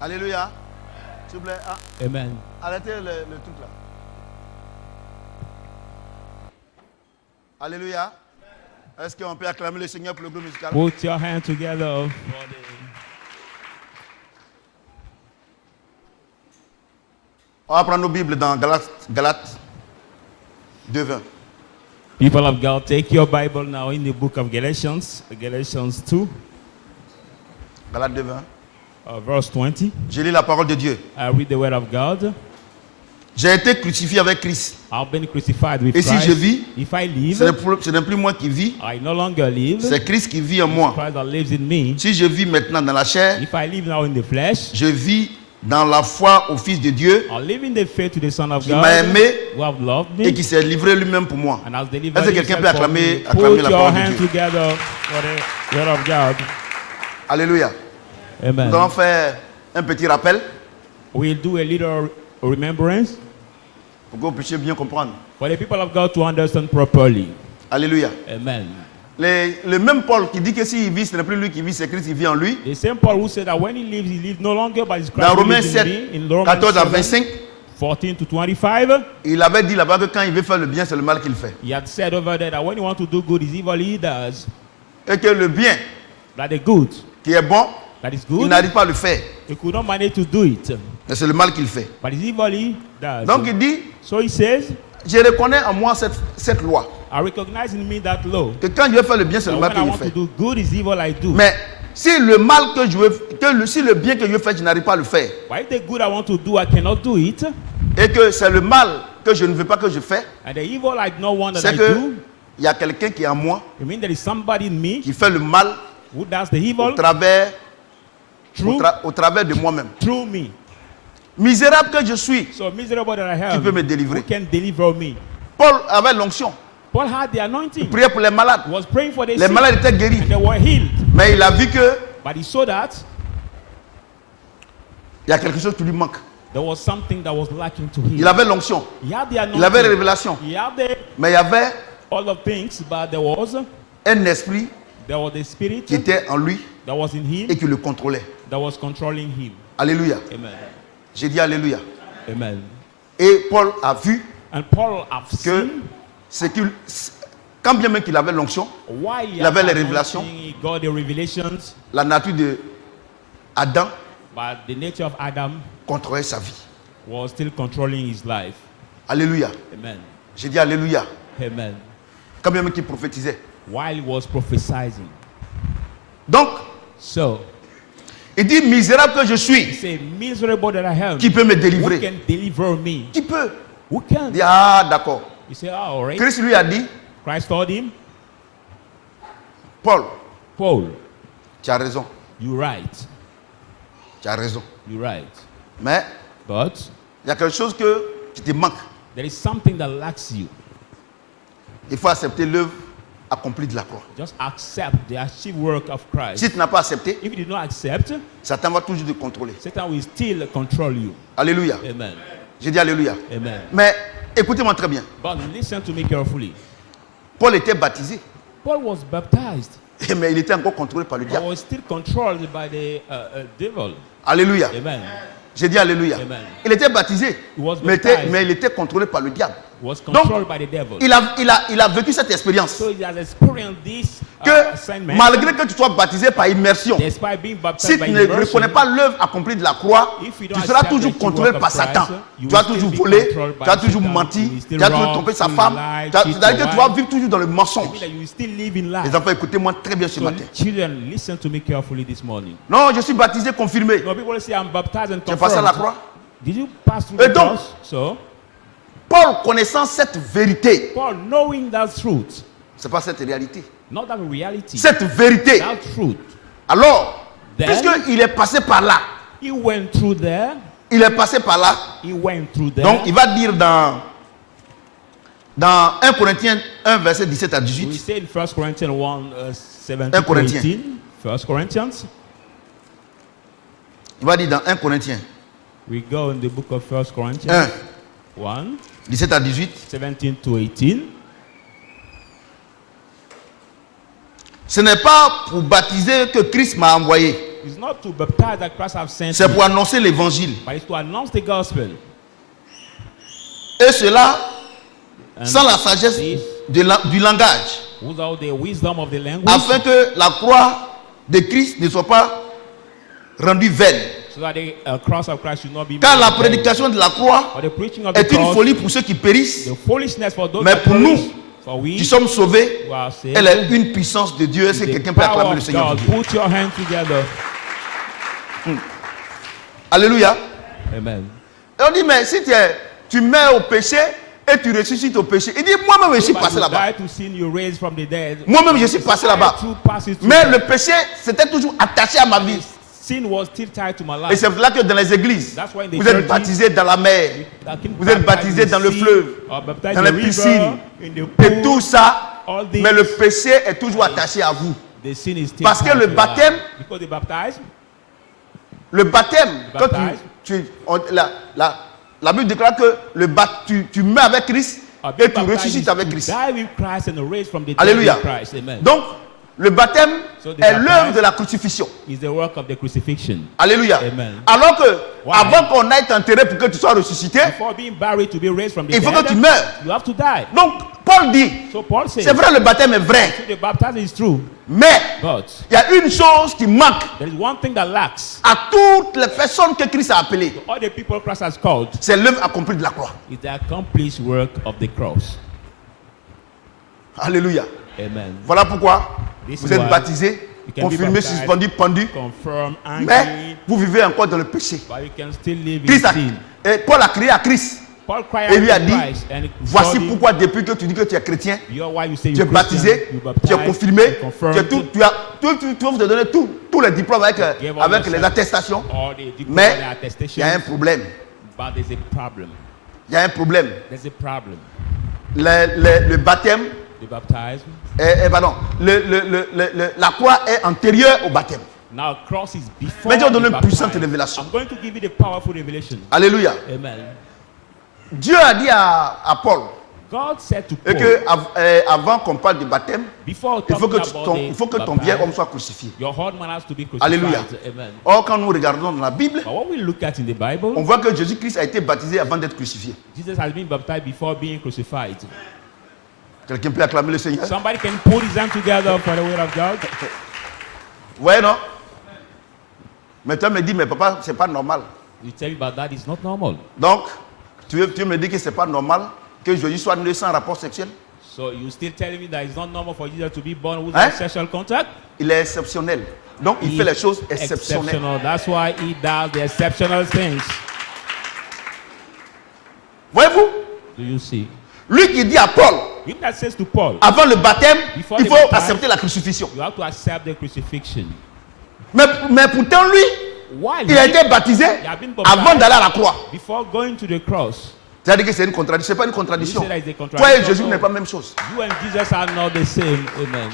Alléluia. S'il vous plaît. Amen. Arrêtez le truc là. Alléluia. Est-ce qu'on peut acclamer le Seigneur pour le groupe musical? Put your hands together. On va prendre nos Bibles dans Galates 2:20. People of God, take your Bible now in the book of Galatians 2, Galates 2:20. verse 20. Je lis la parole de Dieu. I read the word of God. J'ai été crucifié avec Christ. I've been crucified with Et Christ. si je vis, If I live, ce n'est plus moi qui vis, I no longer live. c'est Christ qui vit en moi. Christ that lives in me. Si je vis maintenant dans la chair, If I live now in the flesh, je vis dans la foi au Fils de Dieu I live in the faith to the Son of qui God, m'a aimé who have loved me et qui s'est livré lui-même pour moi. and has delivered Est-ce que quelqu'un himself peut for me. acclamer Put la your parole de hands Dieu? together for the word of God. Alléluia. Amen. Nous allons faire un petit rappel We'll do a little remembrance pour que vous puissiez bien comprendre. for the people of God to understand properly. Alléluia. Amen. Le même Paul qui dit que s'il vit, ce n'est plus lui qui vit, c'est Christ qui vit en lui. The same Paul who said that when he lives no longer by his Christ Dans who Romains lives in 7, me. In Romans 14 à 7, 25, 14 to 25, il avait dit là-bas que quand il veut faire le bien, c'est le mal qu'il fait. he had said over there that when you want to do good, is evil he does. Et que le bien That the good, qui est bon, that is il good, n'arrive pas à le faire. he could not manage to do it. Mais c'est le mal qu'il fait. But it's evil he does. Donc il dit, So he says, je reconnais en moi cette loi. I recognize in me that law. Que quand je veux faire le bien, c'est That le mal when I que je want to fais. do good, is evil I do. Mais si le mal que je veux, si le bien que je veux faire, je n'arrive pas à le faire, But if the good I want to do, I cannot do it. et que c'est le mal que je ne veux pas que je fais, And the evil I do not want that c'est I que do, il y a quelqu'un qui est en moi, it means there is somebody in me qui fait le mal who does the au evil travers, through, au travers de moi-même. through me. Misérable que je suis, So miserable that I qui am, peut me délivrer? who can deliver me? Paul avait l'onction, Paul had the anointing. il priait pour les malades. He was praying for the Les sick, malades étaient guéris. and they were healed. Mais il a vu que But he saw that il y a quelque chose qui lui manque. there was something that was lacking to him. Il avait l'onction, He had the il avait la anointing. révélation, He had the, mais il y avait all of things, but there was the spirit qui était en lui that was in him et qui le contrôlait. that was controlling him. Alléluia. Amen. J'ai dit Alléluia. Amen. Et Paul a vu And Paul have que seen c'est qu'il, quand bien même qu'il avait l'onction, why he il avait had les the révélations. anointing, he got the revelations, la nature de Adam but the nature of Adam contrôlait sa vie. was still controlling his life. Alléluia. Amen. J'ai dit Alléluia. Amen. Quand bien même qu'il prophétisait. While he was prophesying. Donc, So, il dit misérable que je he suis, said, miserable that I am, qui peut me who délivrer? can deliver me? Qui peut? Who Il can? dit ah d'accord. He said, ah, all right. Christ lui a dit, Christ told him, Paul, Paul, tu as raison, you're right. tu as raison. You're right. Mais But il y a quelque chose qui te manque. there is something that lacks you. Il faut accepter l'œuvre accomplie de la croix. Just accept the achieved work of Christ. Si tu n'as pas accepté, If you do not accept, Satan va toujours te contrôler. Satan will still control you. Alléluia. Amen. J'ai dit Alléluia. Amen. Mais écoutez-moi très bien. But listen to me carefully. Paul était baptisé, Paul was baptized, mais il était encore contrôlé par le but diable. was still controlled by the devil. Alléluia. Amen. J'ai dit Alléluia. Amen. Il était baptisé, He was mais baptized. il était contrôlé par le diable. was Donc, controlled by the devil. il a vécu cette expérience. So he has experienced this Que assignment. malgré que tu sois baptisé par immersion, Despite being si baptized tu by ne immersion, reconnais pas l'œuvre accomplie de la croix, if you tu don't seras accept toujours the contrôlé work par of Satan. Christ, you Tu vas will toujours still be voler, controlled by tu vas toujours Satan, mentir, you will still tu vas toujours rob, tromper sa steal femme. lie, C'est-à-dire cheat que your tu vas wife. vivre toujours dans le I mensonge. mean that you will still live in life. Les enfants, écoutez-moi très bien ce So matin. children, listen to me carefully this morning. Non, je suis baptisé, confirmé. No, people say I'm baptized and Tu es passé à la croix. confirmed. Did you pass through Et the donc- cross? So Paul, connaissant cette vérité, Paul, knowing that truth, c'est pas cette réalité. not that reality, Cette vérité. that truth, Alors, Then- puisqu'il est passé par là, he went through there. il est passé par là, He went through there. donc il va dire dans 1 Corinthiens 1, verset 17 à We 18, say in 1 Corinthians 1, 17 1 to Corinthiens. 18. 1 Corinthians. il va dire dans 1 Corinthiens We go in the book of 1 Corinthians 1, 1, 17 à 18. 17 to 18. Ce n'est pas pour baptiser que Christ m'a envoyé, It's not to baptize that Christ have sent c'est me, pour annoncer l'évangile. but it's to announce the gospel. Et cela And sans la sagesse this, du langage, without the wisdom of the language, afin que la croix de Christ ne soit pas rendue vaine. so that the cross of Christ should not be Car la made vain. prédication de la croix Or the preaching of the est une cross, folie pour ceux qui périssent, the foolishness for those mais that pour nous, perish, for we qui sommes sauvés, who are saved, elle est une puissance de Dieu. Est-ce que the quelqu'un peut power acclamer le of Seigneur? God. Put your hands together. Alléluia. Amen. Et on dit, mais si tu meurs au péché et tu ressuscites au péché, il dit, moi-même je suis But passé you là-bas. die to sin, you raise from the dead. Moi-même je suis passé là-bas. To pass it through Mais death. le péché, c'était toujours attaché à ma vie. Sin was still tied to my Et life. c'est pour là que dans les églises, That's why in the vous êtes churches, baptisés dans la mer, that can vous êtes baptize baptisés in dans le sea, fleuve, or baptize dans in les the river, piscines, in the et pool, tout ça. all this. Mais le péché est toujours attaché à vous. The sin is still Parce que tied le to your baptême- life. Because they baptize, Le baptême, Le quand baptême. la Bible déclare que tu mets avec Christ or et being tu baptized ressuscites is avec to Christ. die with Christ and raise from the dead Alléluia. with Christ. Amen. Donc, le baptême So the est baptism- l'œuvre de la crucifixion. Is the work of the crucifixion. Alléluia. Amen. Alors que, Why? avant qu'on aille t'enterrer pour que tu sois ressuscité, Before being buried to be raised from the il faut dead, que tu meurs. you have to die. Donc, Paul dit, So Paul says, c'est vrai, le baptême est vrai, so the baptism is true, mais but il y a une chose qui manque there is one thing that lacks. à toutes les personnes que Christ a appelées. All the people Christ has called C'est l'œuvre accomplie de la croix. is the accomplished work of the cross. Alléluia. Amen. Voilà pourquoi This vous is êtes why baptisés, you can be confirmés, baptized, suspendus, pendus, confirm, mais angry, vous vivez encore dans le péché. but you can still live in Christ a- sin. et Paul a crié à Christ. Paul cried Et lui a out to dit, Christ, and he voici told him, pourquoi depuis que tu dis que tu es chrétien, you're why you say tu es you're baptisé, Christian, you tu es baptized, confirmé, you tu confirmed, vas te donner tous les diplômes avec Give all les yourself attestations. all the diploma, Mais the il attestations, y a un problème. but there's a problem. Il y a un problème. There's a problem. Le baptême, The baptism. pardon, la croix est antérieure au baptême. Now cross is before. Mais Dieu a the donné une baptism. puissante révélation. I'm going to give you the powerful revelation. Alléluia. Amen. Dieu a dit à Paul God said to et Paul, que avant qu'on parle du baptême, before il faut talking que, about il faut que ton the vieil homme baptism, soit crucifié. your old man has to be crucified. Alléluia. Amen. Or, quand nous regardons dans la Bible, But what we look at in the Bible, on voit que Jésus-Christ a été baptisé avant d'être crucifié. Jesus has been baptized before being crucified. Quelqu'un peut acclamer le Seigneur? Somebody can put his hand together for the word of God. Ouais, non? Mais toi me dis, mais papa, c'est pas normal. You tell me about that, it's not normal. Donc, tu veux me dire que c'est pas normal que Jésus soit né sans rapport sexuel? So you still telling me that it's not normal for Jesus to be born without Hein? sexual contact? Il est exceptionnel. Donc, il fait les choses exceptionnelles. Exceptional. That's why he does the exceptional things. Voyez-vous? Do you see? Lui qui dit à Paul, If that says to Paul, avant le baptême, Before il the faut baptism, accepter la crucifixion. you have to accept the crucifixion. Mais pourtant, lui, Why? il a été baptisé a been baptized avant d'aller à la croix. Before going to the cross, C'est-à-dire que c'est une contradiction. C'est pas une contradiction. You say that it's a Toi contradiction. et Jésus n'est pas la même chose. you and Jesus are not the same. Amen.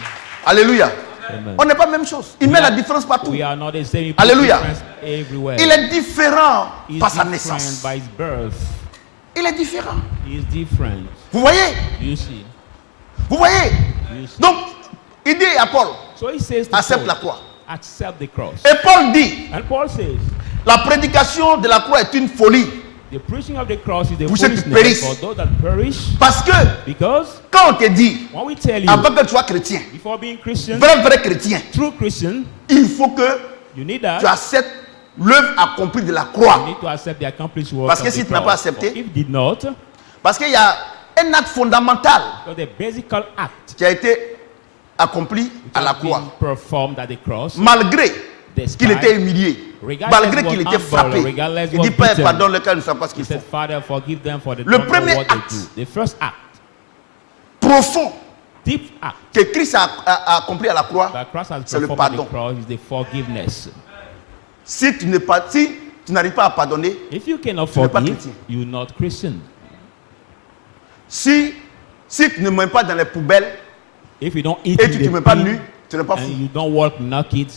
Alléluia. Amen. On n'est pas la même chose. Il met la différence partout. We are not the same. He puts Alléluia. difference everywhere. Il est différent He's par sa different naissance. by his birth. Il est différent. He is different. Vous voyez? You see. Vous voyez? You see. Donc, il dit à Paul, So he says to accepte Paul, la croix. accept the cross. Et Paul dit, And Paul says, la prédication de la croix est une folie. The preaching of the cross is the Pour ceux qui foolishness périssent. for those that perish. Parce que Because quand on te dit, when we tell you, avant que tu sois chrétien, before being Christian, vrai chrétien, true Christian, il faut que you need tu that. acceptes l'œuvre accomplie de la You croix. need to accept the accomplished work Parce que of si the tu n'as pas cross. accepté- Or if you did not, Parce qu'il y a un acte fondamental because the basic act qui a été accompli à la has croix. been performed at the cross, Malgré qu'il était humilié, malgré qu'il était frappé, il dit Père, pardonne-le car ils ne savent pas ce he qu'ils font. said, Father, forgive them for they Le don't know premier what they acte. do. The first act, Profond deep act que Christ a accompli à la croix, that Christ has c'est le performed at pardon. the cross is the forgiveness. Si tu n'arrives pas à pardonner, If you cannot Tu n'es pas forgive, chrétien. you're not Christian. si tu ne mets pas dans les poubelles If you don't eat et in tu the ne te mets pas bin nu, tu n'es pas and fou. you don't walk naked,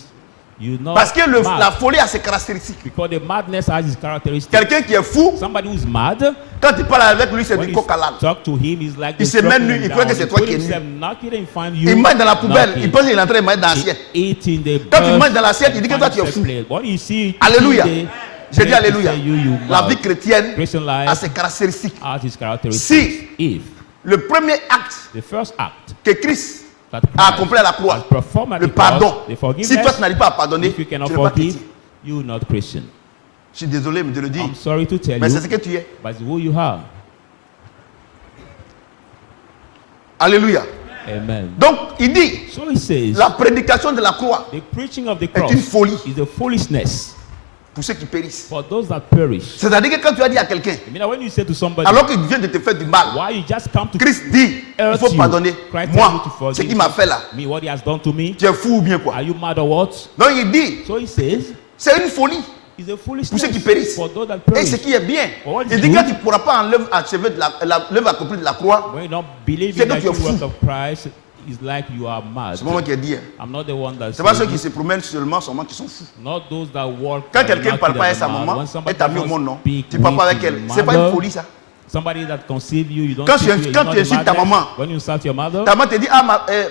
you're not Parce que mad. la folie a ses caractéristiques. Because the madness has its characteristics. Quelqu'un qui est fou, Somebody who is mad, quand tu parles avec lui, c'est when du you coq à l'âne. talk to him, he's like Il the se met struggling nu, il croit que down. c'est He toi put qui es nu. himself naked and find you Il mange dans la poubelle, naked. il pense qu'il est en train de manger dans l'assiette. He eat in the Quand tu bush manges dans l'assiette, il dit que and toi, tu es finds fou. the plate. When you see Alléluia. eating J'ai dit the- Alléluia. say you La mad. vie chrétienne Christian a life ses caractéristiques. has its characteristics. If Le premier acte the first act que Christ that a Christ accompli à la croix, has performed at le the cross, pardon. the Si forgiveness, toi tu n'arrives pas à pardonner, if you tu cannot n'es pas forgive, chrétien. you're not Christian. Je suis désolé de le dire, I'm sorry to tell mais you, c'est ce que tu es. but it's who you are. Alléluia. Amen. Donc, il dit, So he says, la prédication de la croix the preaching of the est cross une folie is a foolishness pour ceux qui périssent. for those that perish. C'est-à-dire que quand tu as dit à quelqu'un, I mean, when you say to somebody, alors qu'il vient de te faire du mal, why you just come to Christ dit, il hurt faut you, pardonner. Christ tells you Moi, to forgive ce qu'il m'a fait là, me, what he has done to me, tu es fou ou bien quoi? are you mad or what? Donc il dit, So he says, c'est une folie it's a pour foolishness ceux qui périssent. for those that Et perish. ce qui est bien, But what is il dit good? quand tu ne pourras pas enlever achever l'œuvre accomplie de la croix, When you don't believe C'est in que the tu es work fou. of Christ, it's like you are mad. c'est moi qui ai dit. Hein. I'm not the one that C'est pas says ceux qui it. se promènent seulement qui sont fous. Not those that walk. Quand and quelqu'un ne knock parle it pas at avec the sa mouth. maman, When somebody elle t'a mis au does monde, not non? speak Tu ne parles pas with avec elle. his C'est pas une mother, folie ça. Somebody that conceive you, you don't Quand speak tu- to her, quand it's tu not insultes a ta madness. maman, When you insult your mother, Ta maman te dit,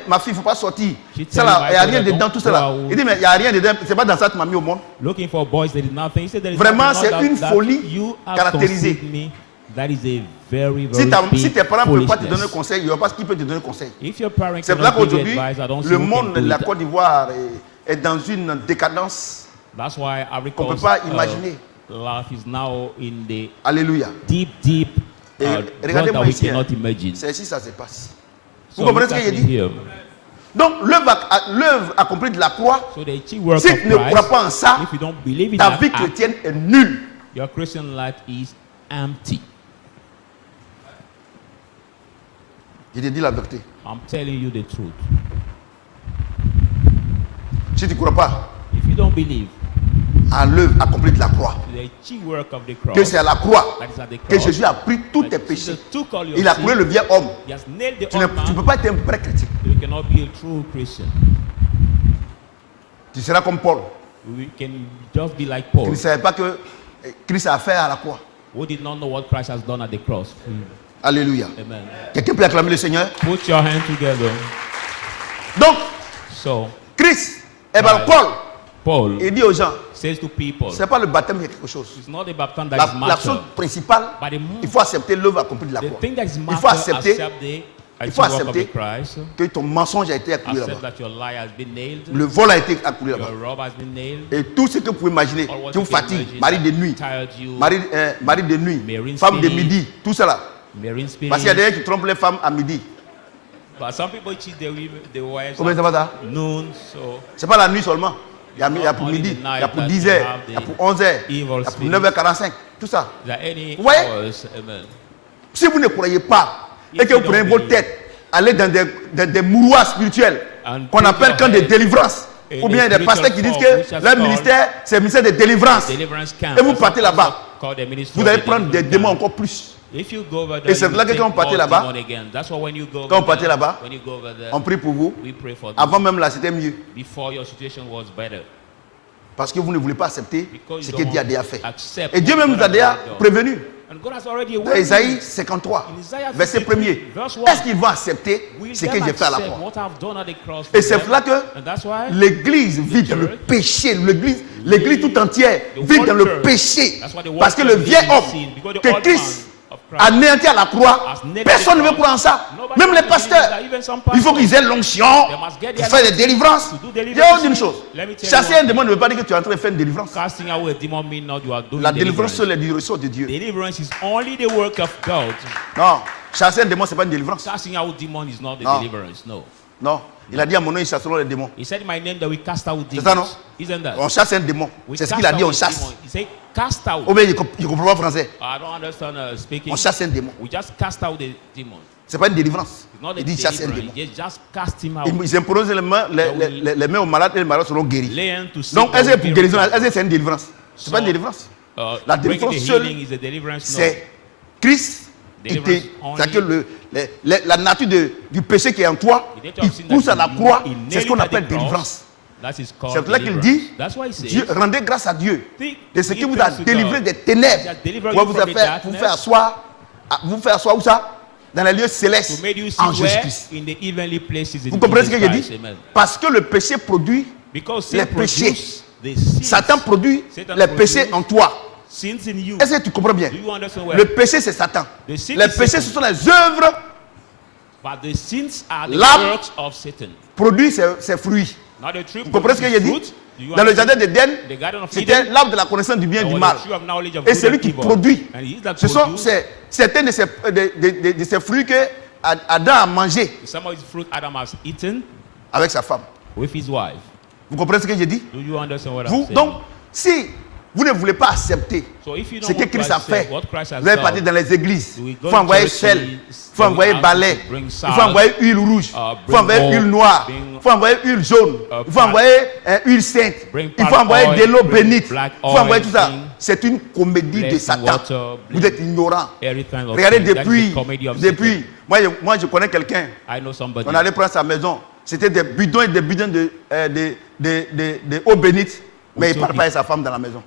ma fille, il ne faut pas sortir. She Ça tell là, you, il n'y a my rien brother, dedans, don't tout ça là. go out. Il dit, mais il n'y a rien dedans. C'est pas dans ça que tu m'as mis au monde. looking for boys, there is nothing. He said there is Vraiment, nothing, c'est not une that folie you have caractérisée. conceived me. That is a very, very Si big tes parents ne peuvent pas te foolishness. donner conseil, il n'y aura pas qui peut te donner conseil. If your parents C'est pour ça cannot give you qu'aujourd'hui, advice, I don't see le who can monde, do la it. Côte d'Ivoire est dans une décadence. That's why Ivory qu'on peut Coast, pas imaginer. life is now in the Alléluia. deep Et drought regardez-moi that we ici. cannot imagine. C'est ici que ça se passe. So Vous comprenez look ce at qu'il me dit? here. Donc, l'œuvre accomplie de la croix, So the chief work si of tu ne crois pas en Christ, ça, if you don't believe in ta that vie act, chrétienne est nulle. your Christian life is empty. Je te dis la vérité. I'm telling you the truth. Si tu ne crois pas If you don't believe à l'œuvre accomplie de la croix, the chief work of the cross, que c'est à la croix that is at the que cross, Jésus a pris tous that tes Jesus péchés. took all your Il a sins, coulé le vieil homme. he has nailed the Tu ne old man, peux pas être un vrai chrétien. you cannot be a true Christian. Tu seras comme Paul, We can just be like Paul, qui ne savait pas que Christ a fait à la croix. who did not know what Christ has done at the cross. Alléluia. Amen. Quelqu'un peut acclamer le Seigneur. Put your hands together. Donc, So, Christ, Paul, Paul il dit aux gens, says to people, ce n'est pas le baptême qui est quelque chose. it's not the baptism that La, is la chose matter, principale, but il faut accepter l'œuvre accomplie de la the croix. thing that is Il matter, faut accepter accept the il faut work of accepter the Christ, que ton mensonge a été accompli accept là-bas. that your lie has been nailed, Le vol a été accompli your là-bas. robe has been nailed, Et tout ce que vous pouvez imaginer, all what qui you vous can fatigue, imagine mari de that nuit, tired you, mari de nuit, Marine femme de spirit. midi, tout cela. marine spirit. Parce qu'il y a des gens qui trompent les femmes à midi. But some people cheat their wives Combien ça va ça? at noon, so C'est pas la nuit seulement. Il y a pour Only midi, the il night y a pour that 10 you heures, have il y a the pour 11 heures, il evil y a pour spirit. 9h45, tout ça. is there any Vous voyez? hours? Amen. Si vous ne croyez pas et If que you vous prenez don't votre believe. tête, allez dans des mouroirs spirituels And qu'on put appelle your quand des head délivrances. in Ou bien a des pasteurs qui spiritual disent form, which que has leur called ministère, c'est le ministère de délivrance. Deliverance camp. Et vous That's partez also là-bas. called the ministry Vous of allez the prendre des deliverance démons camp. encore plus. If you go over Et there, c'est you là que take quand on partait more là-bas, demon again. That's why when you go quand on over partait there, là-bas, when you go over there, On prie pour vous. we pray for them. Avant même là, c'était mieux. Before your situation was better. Parce que vous ne voulez pas accepter Because ce you que don't Dieu a want déjà to fait. accept Et Dieu what même God nous a has déjà done. prévenu. And God has already Dans warned Isaïe you. 53, In Isaiah verset 53, 1er, verse 1, est-ce qu'ils vont accepter will ce them que j'ai fait à la accept croix? what I've done at the cross Et for c'est them? là que And that's why l'église vit dans le péché. L'église tout entière vit dans le péché. Parce que le vieil homme que Christ a anéanti à la croix, personne ne veut croire en ça. Même les pasteurs, il faut qu'ils aient l'onction pour faire des délivrances. Je vais vous dire une chose. Chasser un démon ne veut pas dire que tu es en train de faire une délivrance. casting away a demon means not you are doing La délivrance, c'est deliverance. la direction de Dieu. Deliverance is only the work of God. Non, chasser un démon, ce n'est pas une délivrance. Casting out demon is not the No. deliverance. No. Non, il a dit à mon nom, ils chasseront les démons. He said in my name that we cast out C'est ça, non? demons. Isn't that? On chasse un démon. We C'est ce cast qu'il a dit, out on a chasse. demon. He said cast out. Oh, mais il ne comprend pas français. I don't understand speaking. On chasse un démon. We just cast out the demon. Ce n'est pas une délivrance. It's not a Il dit chasse un deliverance. démon. Just cast him out. Ils imposent les mains aux malades et les malades seront guéris. Lay hand to sick Donc, that est-ce will que pour be guérison, recovered. est-ce que c'est une délivrance? Ce n'est pas une délivrance. La Breaking délivrance the seule, healing is a deliverance. c'est Christ. Deliverance C'est-à-dire que la nature du péché qui est en toi, il pousse à la croix. C'est ce qu'on appelle délivrance. C'est là qu'il dit, Dieu, rendez grâce à Dieu de ce qui vous a délivré des ténèbres pour vous faire asseoir où ça? Dans les lieux célestes en Jésus-Christ. Vous comprenez ce que j'ai dit? Parce que le péché produit les péchés. Satan produit les péchés en toi. Est-ce que tu comprends bien? Le péché, c'est Satan. Les péchés, ce sont les œuvres. L'arbre produit ses fruits. Vous comprenez ce que j'ai dit? Dans le jardin d'Éden, c'était l'arbre de la connaissance du bien et du mal. Et celui qui produit, c'est un de ces fruits que Adam a mangé avec sa femme. Vous comprenez ce que j'ai dit? Donc, si vous ne voulez pas accepter ce que Christ a fait, vous allez partir dans les églises. Il faut envoyer sel, il faut envoyer balai, il faut envoyer huile rouge, il faut envoyer huile noire, il faut envoyer huile jaune, il faut envoyer huile sainte, il faut envoyer de l'eau bénite, il faut envoyer tout ça. C'est une comédie de Satan. Vous êtes ignorants. Regardez depuis, moi je connais quelqu'un, on allait prendre sa maison, c'était des bidons et des bidons de eau bénite, mais il ne parle pas avec sa femme dans la maison.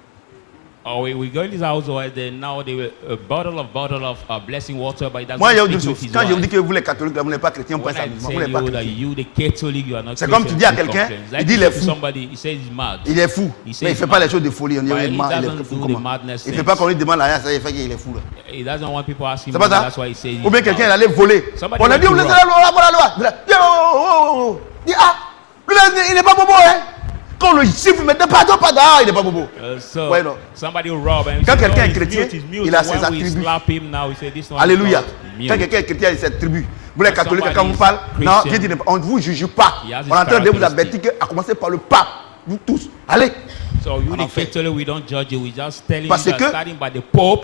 We go in his house, or then now they were a bottle of blessing water, but it doesn't Moi, speak with his quand je vous dis wife. que vous les catholiques, vous n'êtes pas chrétien, vous When pensez à I vous tell n'êtes pas you that chrétien. you, the Catholic, you are not C'est comme tu dis à Christian, quelqu'un, he complains. il Like dit, you il est to fou. somebody, he says he's mad. Il est fou, He says mais il ne fait he's pas mad. les choses de folie. On dit, But il he est fou doesn't do the comment? madness Il ne fait things. pas qu'on lui demande rien, ça il fait qu'il est fou. Là. He doesn't want people asking C'est him, pas ça? that's why he says he's Ou bien quelqu'un il mad. allait voler. Somebody On a dit, went on to laisse la loi, voilà la loi. Il dit, il dit, ah, lui, il n'est pas bobo, hein. Quand on le siffle, mais pardon, il n'est pas bobo. So Ouais, non. somebody will rob him. Quand quelqu'un est chrétien, il a ses When we attributs. slap him now, we say this one Alléluia. is not Quand mute. quelqu'un est chrétien, il a ses tribus. Vous les When catholiques, somebody quand vous is parlez, non, Christian, Dieu dit, on ne vous juge pas. he has his On est en train de vous characteristics. avertir à commencer par le pape. Vous tous, allez. So you En the fait. Catholic, we don't judge you. We just telling you Parce that que- starting by the Pope,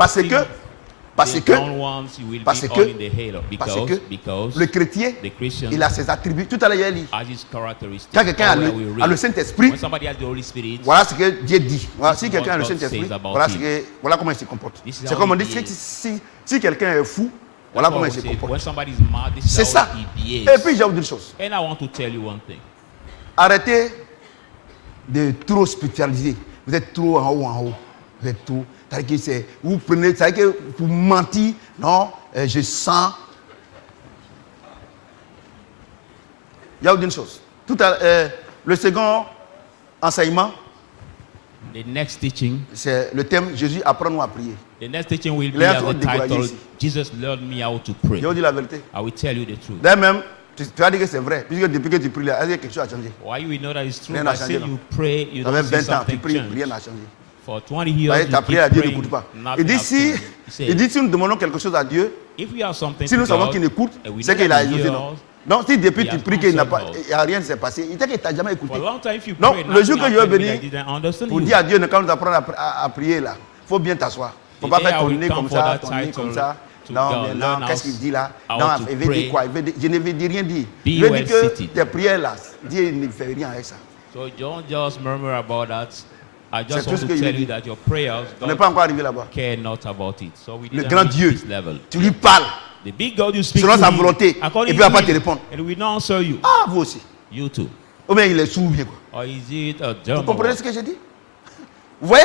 Parce que the down ones, you will parce be que- all in the halo. Because le chrétien, the Christian il a ses attributs. Tout à l'heure, il a dit, has his characteristics. quand quelqu'un a Or where we a le read. Saint-Esprit, When somebody has the Holy Spirit, voilà ce que Dieu dit. Voilà, si is quelqu'un a what le God Saint-Esprit, says about voilà comment il se comporte. This is C'est how comme on he dit, behaves. si quelqu'un est fou, voilà that's comment what il we se say. comporte. When somebody is mad, this C'est is how ça. he Et behaves. puis, je vais vous dire une chose. And I want to tell you one thing. Arrêtez de trop spiritualiser. Vous êtes trop en haut. Vous êtes trop. C'est-à-dire que vous prenez, c'est-à-dire que vous mentez. Non, je sens. Il y a une chose. Le second enseignement, The next teaching, c'est le thème Jésus apprend-nous à prier. the next teaching will Il be est as en train the de décourager title, ici. Jesus learned me how to pray. Je vous dis la vérité. I will tell you the truth. D'ailleurs même, tu vas dire que c'est vrai. Puisque depuis que tu pries là, est-ce que quelque chose a changé? Why you will know that it's true? Rien n'a But changé, since non. you pray, you Ça fait don't see 20 ans, tu something pries, change. rien n'a changé. For 20 Vous years, voyez, you tu as prié à keep Dieu, il praying, n'écoute pas. nothing Il dit, has si, changed. He said, il dit si nous demandons quelque chose à Dieu, if we have something si nous to savons God, qu'il écoute, and we c'est know qu'il that a he exaucé. hears Non. us, Donc si depuis he tu has pries qu'il n'a pas, answered us. il n'y a rien qui s'est passé, il dit qu'il t'a jamais For écouté. a long time, if you Non, pray, le jour nothing que je vais happened, venir I didn't understand pour you. dire à Dieu, quand nous apprenons à prier là, il faut bien t'asseoir. Il ne faut The pas day faire I ton will nez come comme for ça, that ton nez title comme ça. to Non, God, mais non, learn qu'est-ce qu'il dit là? how Non, to il veut pray. dire quoi? Je ne veux dire rien dire. Be Je veux well dire que seated. tes prières là, Dieu ne fait rien avec ça. So don't just murmur about that. I just tout want ce to que je tell veux you dire. that your prayers, On n'est God pas encore arrivé là-bas. care not about it. So we Le didn't grand reach Dieu, this level. tu lui parles. The big God you speak Selon to sa him, volonté, according et puis il va to pas te him, répondre. and we don't answer you. Ah, vous aussi. You too. Ou bien il est sourd ou bien quoi. Or is it a Vous German? comprenez ce que j'ai dit? Vous voyez?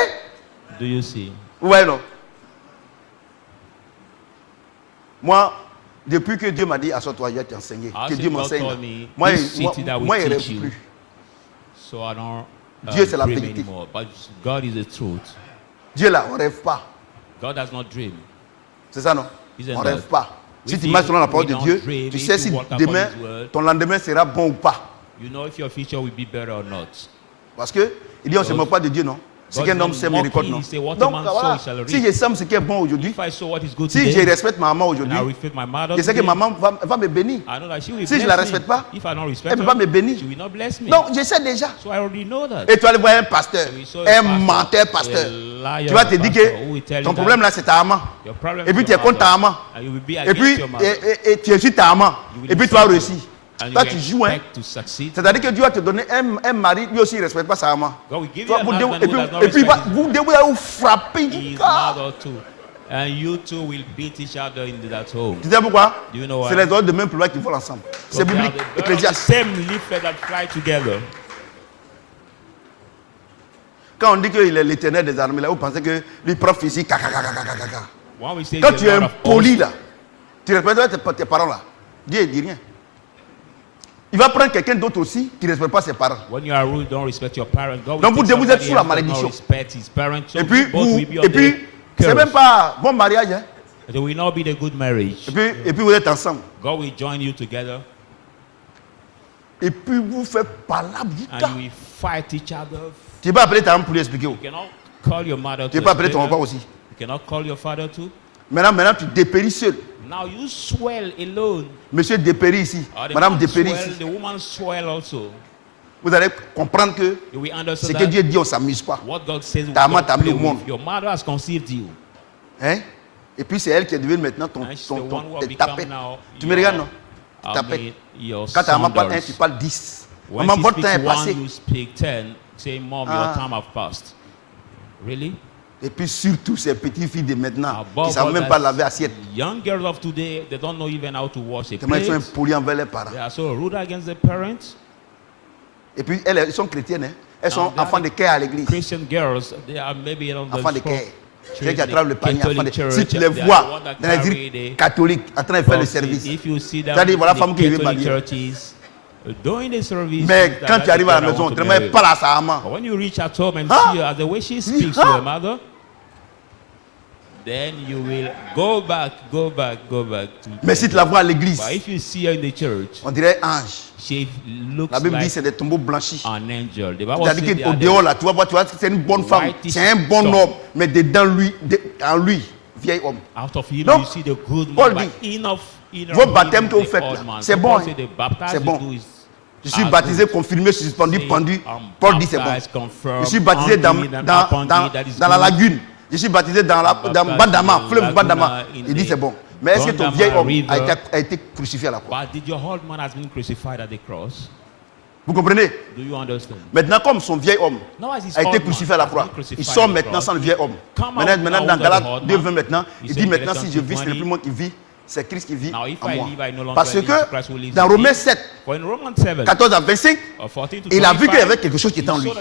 Do you see? Vous voyez non? Moi, depuis que Dieu m'a dit, assois-toi, je vais t'enseigner. Que Dieu m'enseigne. Moi, il ne rêve plus. So I don't, Dieu, c'est la vérité. But God is the truth. Dieu, là, on ne rêve pas. God does not dream. C'est ça, non? On ne rêve pas. Si tu marches selon la parole de Dieu, tu sais si demain, ton lendemain sera bon ou pas. You know if your future will be better or not. Parce que, il dit, on ne se moque pas de Dieu, non? Ce qu'un homme sème, il récolte, non? Donc, voilà, si je sème ce qui est bon aujourd'hui, si je respecte ma maman aujourd'hui, je sais que maman va me bénir. Si je ne la respecte pas, elle ne peut pas me bénir. Donc, je sais déjà. Et tu vas aller voir un pasteur, un menteur pasteur. Tu vas te dire que ton problème là, c'est ta maman. Et puis, tu es contre ta maman. Et puis, tu es sur ta maman. Et puis, tu vas réussir. Toi, tu joues, hein. C'est-à-dire que Dieu va te donner un mari, lui aussi, il ne respecte pas sa maman. Et puis, vous devez vous frapper. And you two will beat each other in that home. Tu sais pourquoi? Do you know why? C'est les ordres de même pouvoir qui volent ensemble. C'est biblique. Ecclésiaste. Same leaf that fly together. Quand on dit qu'il est l'éternel des armées, là, vous pensez que lui prend physique. Quand tu es impoli là, tu respectes tes parents là. Dieu ne dit rien. Il va prendre quelqu'un d'autre aussi qui ne respecte pas ses parents. When you are rude, don't respect your parents. Donc vous êtes sous la malédiction. Et puis, c'est même pas bon mariage. Hein? It will not be the good marriage. Et puis vous êtes ensemble. God will join you together. Et puis vous faites palabre. And you will fight each other. Tu ne peux pas appeler ta maman pour lui expliquer. You cannot call your mother. Tu ne peux pas appeler ton papa aussi. You cannot call your father too. Maintenant tu dépéris seul. Now you swell alone. Monsieur dépérit ici. Madame dépérit ici. The woman swell also. Vous allez comprendre que ce que Dieu dit, on ne s'amuse pas. Ta maman t'a amené au monde. Your mother has conceived you. Hein? Et puis c'est elle qui est devenue maintenant ton tapette. Tu me regardes, non? Tapette. Quand ta maman parle 1, tu parles 10. Maman, votre temps est passé. Really? Et puis surtout ces petites filles de maintenant qui ne savent même pas laver assiette. Young girls of today, they don't know even how to wash a plate. Ils sont impolis envers les parents. They are so rude against their parents. Et puis elles sont chrétiennes, hein? Elles sont enfants de cœur à l'église. Christian girls, they are maybe enfants de cœur. C'est qui attrapent le panier. Si tu les vois dans les églises catholiques en train de faire le service, c'est-à-dire voilà la femme qui veut marier. Mais quand tu arrives à la maison, tu ne mets pas la sa maman. When you reach at home and see her, the way she speaks to her mother, then you will go back. Mais si tu la vois à l'église, if you see her in the church, on dirait ange. She looks la Bible like dit c'est des tombeaux blanchis. An angel. C'est-à-dire qu'au dehors là, tu vois, c'est une bonne femme, c'est un bon homme, mais dedans lui, en lui, vieil homme. Out of him, donc, you see the good Paul man, dit, but vos baptêmes que vous faites là, c'est bon. C'est bon. Je suis baptisé, confirmé, suspendu, pendu. Paul dit c'est bon. Je suis baptisé dans la lagune. Je suis baptisé dans Badama, fleuve Badama. Il dit c'est bon. Mais est-ce que ton vieil homme a été crucifié à la croix? Vous comprenez? Maintenant, comme son vieil homme a été crucifié à la croix, il sort maintenant sans le vieil homme. Maintenant dans Galates 2:20 maintenant, il dit maintenant si je vis, ce n'est plus moi qui vis, c'est Christ qui vit en moi. Parce que dans Romains 7, 14 à 25, il a vu qu'il y avait quelque chose qui était en lui.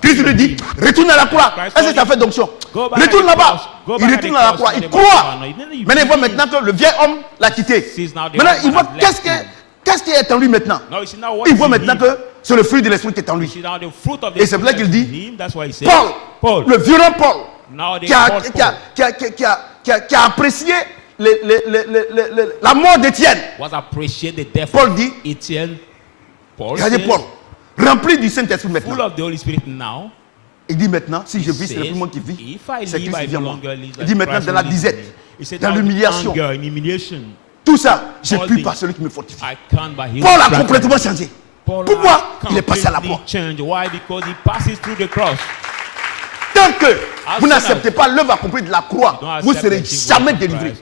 Christ lui dit, retourne à la croix. Est-ce que ça fait d'onction? Retourne là-bas. Il retourne à la croix. Il croit. Maintenant, il voit maintenant que le vieil homme l'a quitté. Maintenant, il voit qu'est-ce qui est en lui maintenant. Il voit maintenant que c'est le fruit de l'esprit qui est en lui. Et c'est là qu'il dit, Paul, le violent Paul, qui a apprécié la mort d'Étienne. Paul dit, regardez Paul, rempli du Saint-Esprit maintenant. Il dit maintenant, si je vis, c'est le plus monde qui vit, c'est Christ qui vit en moi. Il dit maintenant dans la disette, dans l'humiliation, tout ça, je puis par celui qui me fortifie. Paul a complètement changé. Pourquoi? Il est passé à la croix. Tant que vous n'acceptez pas l'œuvre accomplie de la croix, vous ne serez jamais délivré.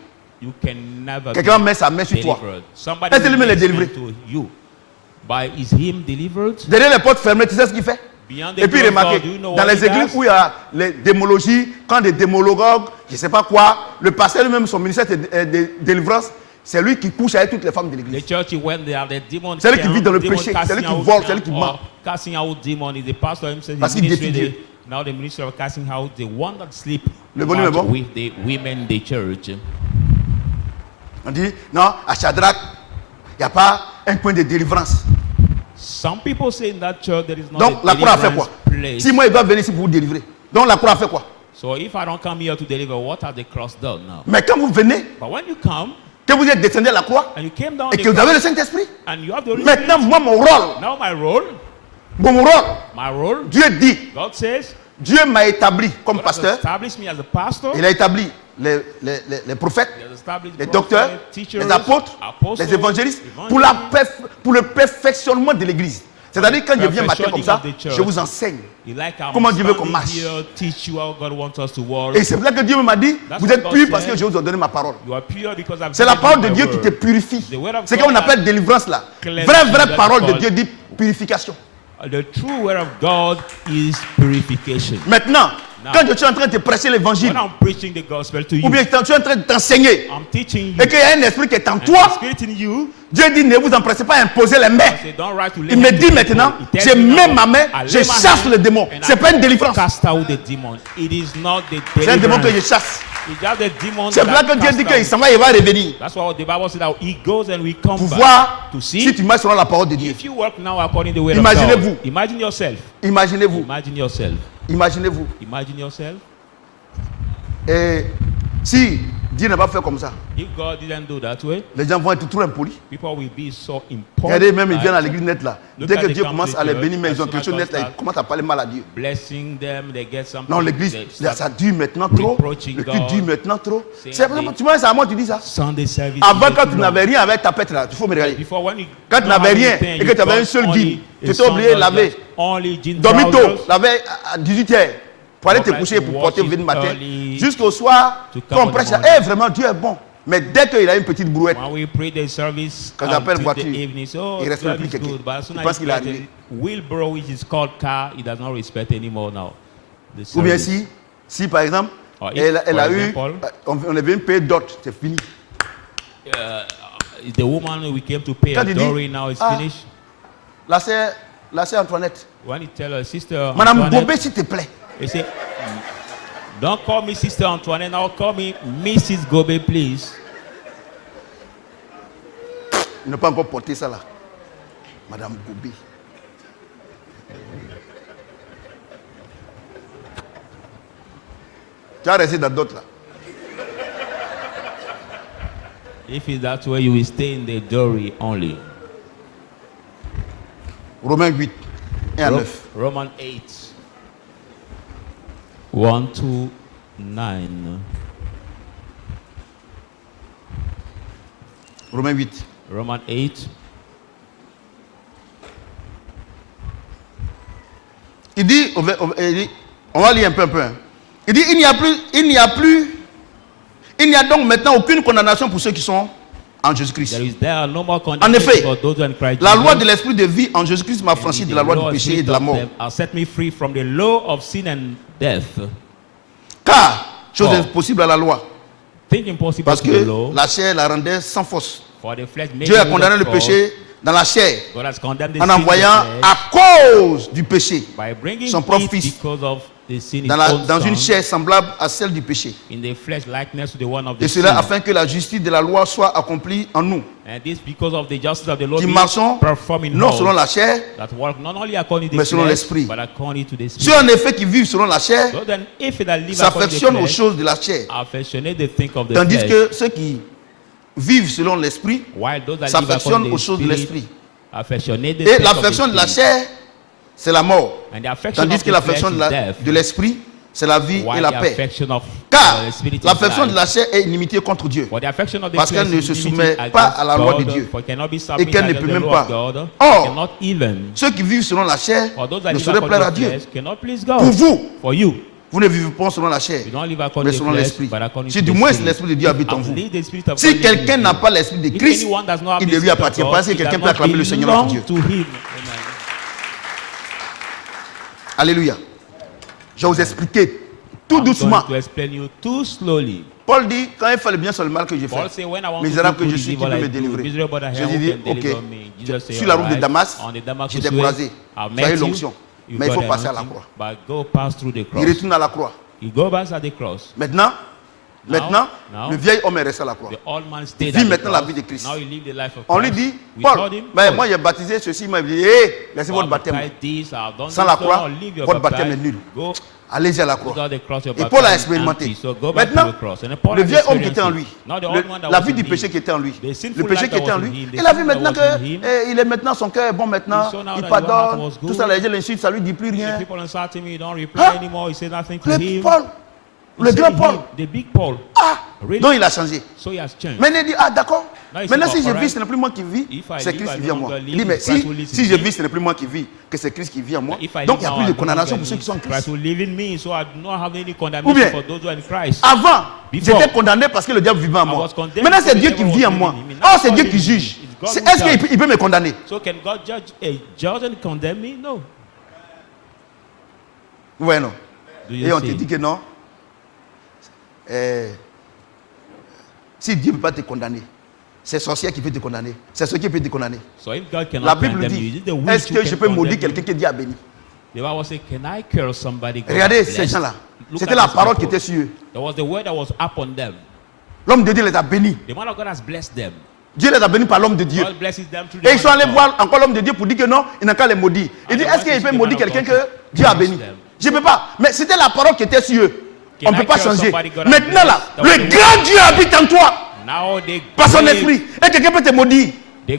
Quelqu'un met sa main sur toi. Est-ce que lui-même est délivré? Derrière les portes fermées, tu sais ce qu'il fait? Et puis remarquez, dans les églises où il y a les démologies, quand des démologues, je ne sais pas quoi, le pasteur lui-même, son ministère de délivrance, c'est lui qui couche avec toutes les femmes de l'église. C'est lui qui vit dans le péché, c'est lui qui vole, c'est lui qui ment. Parce qu'il défie Dieu. Now the minister of casting out the one that sleep le volume est bon? With the women in the church. On dit, non, à Shadrach, il n'y a pas un point de délivrance. Some people say in that church there is not Donc la croix a fait quoi? Si moi, il doit venir ici pour vous délivrer. Donc la croix a fait quoi? So if I don't come here to deliver, what has the cross done now? Mais quand vous venez, But when you come, que vous êtes descendu à la croix, and you came down et que vous avez le Saint-Esprit, maintenant, moi, mon rôle, my role, Dieu dit, God says, Dieu m'a établi comme God pasteur. established me as a pastor. Il a établi les prophètes, les docteurs, les apôtres, les évangélistes, pour le perfectionnement de l'église. C'est-à-dire quand je viens matin comme ça, je vous enseigne comment Dieu veut qu'on marche. Et c'est là que Dieu m'a dit, vous êtes purs parce que je vous ai donné ma parole. C'est la parole de Dieu qui te purifie. C'est ce qu'on appelle délivrance là. Vraie parole de Dieu dit purification. The true word of God is purification. Maintenant, quand je suis en train de te prêcher l'évangile, ou bien je suis en train de t'enseigner, et qu'il y a un esprit qui est en toi, Dieu dit ne vous empressez pas à imposer les mains. Il me dit maintenant, je mets ma main, je chasse le démon. Ce n'est pas une délivrance. C'est un démon que je chasse. C'est là que Dieu dit qu'il s'en va et il va revenir. Pour voir si tu marches selon la parole de Dieu. Imaginez-vous. Imaginez-vous. Imaginez-vous. Et si Dieu n'a pas fait comme ça, les gens vont être trop impolis. Regardez, même ils viennent à l'église net là. Dès que Dieu commence à les bénir, mais ils ont quelque chose net là, ils commencent à parler mal à Dieu. Non, l'église, ça dure maintenant trop. Le culte dure maintenant trop. Tu vois, c'est à moi tu dis ça. Avant, quand tu n'avais rien avec ta pète là, il faut me regarder. Quand tu n'avais rien et que tu avais un seul guide, tu t'es obligé de laver. Dormito, laver à 18h. Pour aller te coucher et pour porter le matin, jusqu'au soir, quand on prêche, vraiment Dieu est bon. Mais dès qu'il a une petite brouette, quand j'appelle voiture, il ne respecte plus quelqu'un. Il pense qu'il est arrivé. Ou bien si par exemple, elle a eu, on est venu payer dot, c'est fini. The woman we came to pay a dowry now is finished. La sœur Antoinette. When you tell her sister Madame Gobé, s'il te plaît. You say, don't call me Sister Antoinette, now call me Mrs. Gobe, please. Il n'a pas encore porté ça là. Madame Gobé. Tu as resté dans d'autres là. If it's that way, you will stay in the dowry only. Romains 8, 1 à 9. Romans 8. 1 to 9. Romains 8. Romans 8. Il dit, on va lire un peu. Hein. Il dit, il n'y a donc maintenant aucune condamnation pour ceux qui sont en Jésus-Christ. En effet, la loi de l'esprit de vie en Jésus-Christ m'a franchi de la loi du péché et de la mort. Car, chose impossible à la loi. Parce que la chair la rendait sans force. Dieu a condamné le péché dans la chair en envoyant à cause du péché son propre fils dans une chair semblable à celle du péché. Et cela afin que la justice de la loi soit accomplie en nous, qui marchons non selon la chair, mais selon l'esprit. Ceux en effet qui vivent selon la chair s'affectionnent aux choses de la chair, tandis que ceux qui vivent selon l'esprit s'affectionnent aux choses de l'esprit. Et l'affection de la chair, c'est la mort. Tandis que l'affection de l'esprit, c'est la vie et la paix. Car l'affection de la chair est inimitié contre Dieu. Parce qu'elle ne se soumet pas à la loi de Dieu. Et qu'elle ne peut même pas. Or, ceux qui vivent selon la chair ne sauraient plaire à Dieu. Pour vous, vous ne vivez pas selon la chair, mais selon l'esprit. Si du moins l'esprit de Dieu habite en vous. Si quelqu'un n'a pas l'esprit de Christ, il ne lui appartient pas. Parce que quelqu'un peut acclamer le Seigneur notre Dieu. Alléluia. Je vais vous expliquer tout doucement. Paul dit, quand il fait le bien sur le mal que j'ai fait, misérable que je suis, qui peut me délivrer. Je dis, ok, sur la route de Damas, j'étais croisé. J'ai eu l'onction. Mais il faut passer à la croix. Il retourne à la croix. Maintenant, Maintenant, le vieil homme est resté à la croix. Il vit maintenant la vie de Christ. On lui dit, Paul, moi j'ai baptisé ceci, il m'a dit, laissez votre baptême. Sans la croix, votre baptême est nul. Allez-y à la croix. Et Paul a expérimenté. Maintenant, le vieil homme qui était en lui, la vie du péché qui était en lui, le péché qui était en lui, il a vu maintenant qu'il est maintenant, son cœur est bon maintenant, il pardonne, tout ça, les gens l'insultent, ça lui dit plus rien. Le grand Paul. Donc il a changé. Maintenant il dit, d'accord. Maintenant si je vis, ce n'est plus moi qui vis, c'est Christ qui vit en moi. Il dit, mais si je vis, ce n'est plus moi qui vis, que c'est Christ qui vit en moi. Donc il n'y a plus de condamnation pour ceux qui sont en Christ. Ou bien, avant, j'étais condamné parce que le diable vivait en moi. Maintenant c'est Dieu qui vit en moi. Oh, c'est Dieu qui juge. Est-ce qu'il peut me condamner? Oui, non. Et on te dit que non. Si Dieu ne peut pas te condamner, c'est sorcier qui peut te condamner. C'est ce qui peut te condamner. La Bible dit, est-ce que je peux maudire quelqu'un que Dieu a béni? Regardez ces gens-là. C'était la parole qui était sur eux. L'homme de Dieu les a bénis. Dieu les a bénis par l'homme de Dieu. Et ils sont allés voir encore l'homme de Dieu pour dire que non, il n'a qu'à les maudire. Il dit, est-ce qu'il peut maudire quelqu'un que Dieu a béni? Je ne peux pas. Mais c'était la parole qui était sur eux. On ne peut pas changer. Maintenant là, le grand Dieu habite en toi. Par son esprit. Et quelqu'un peut te maudire. Et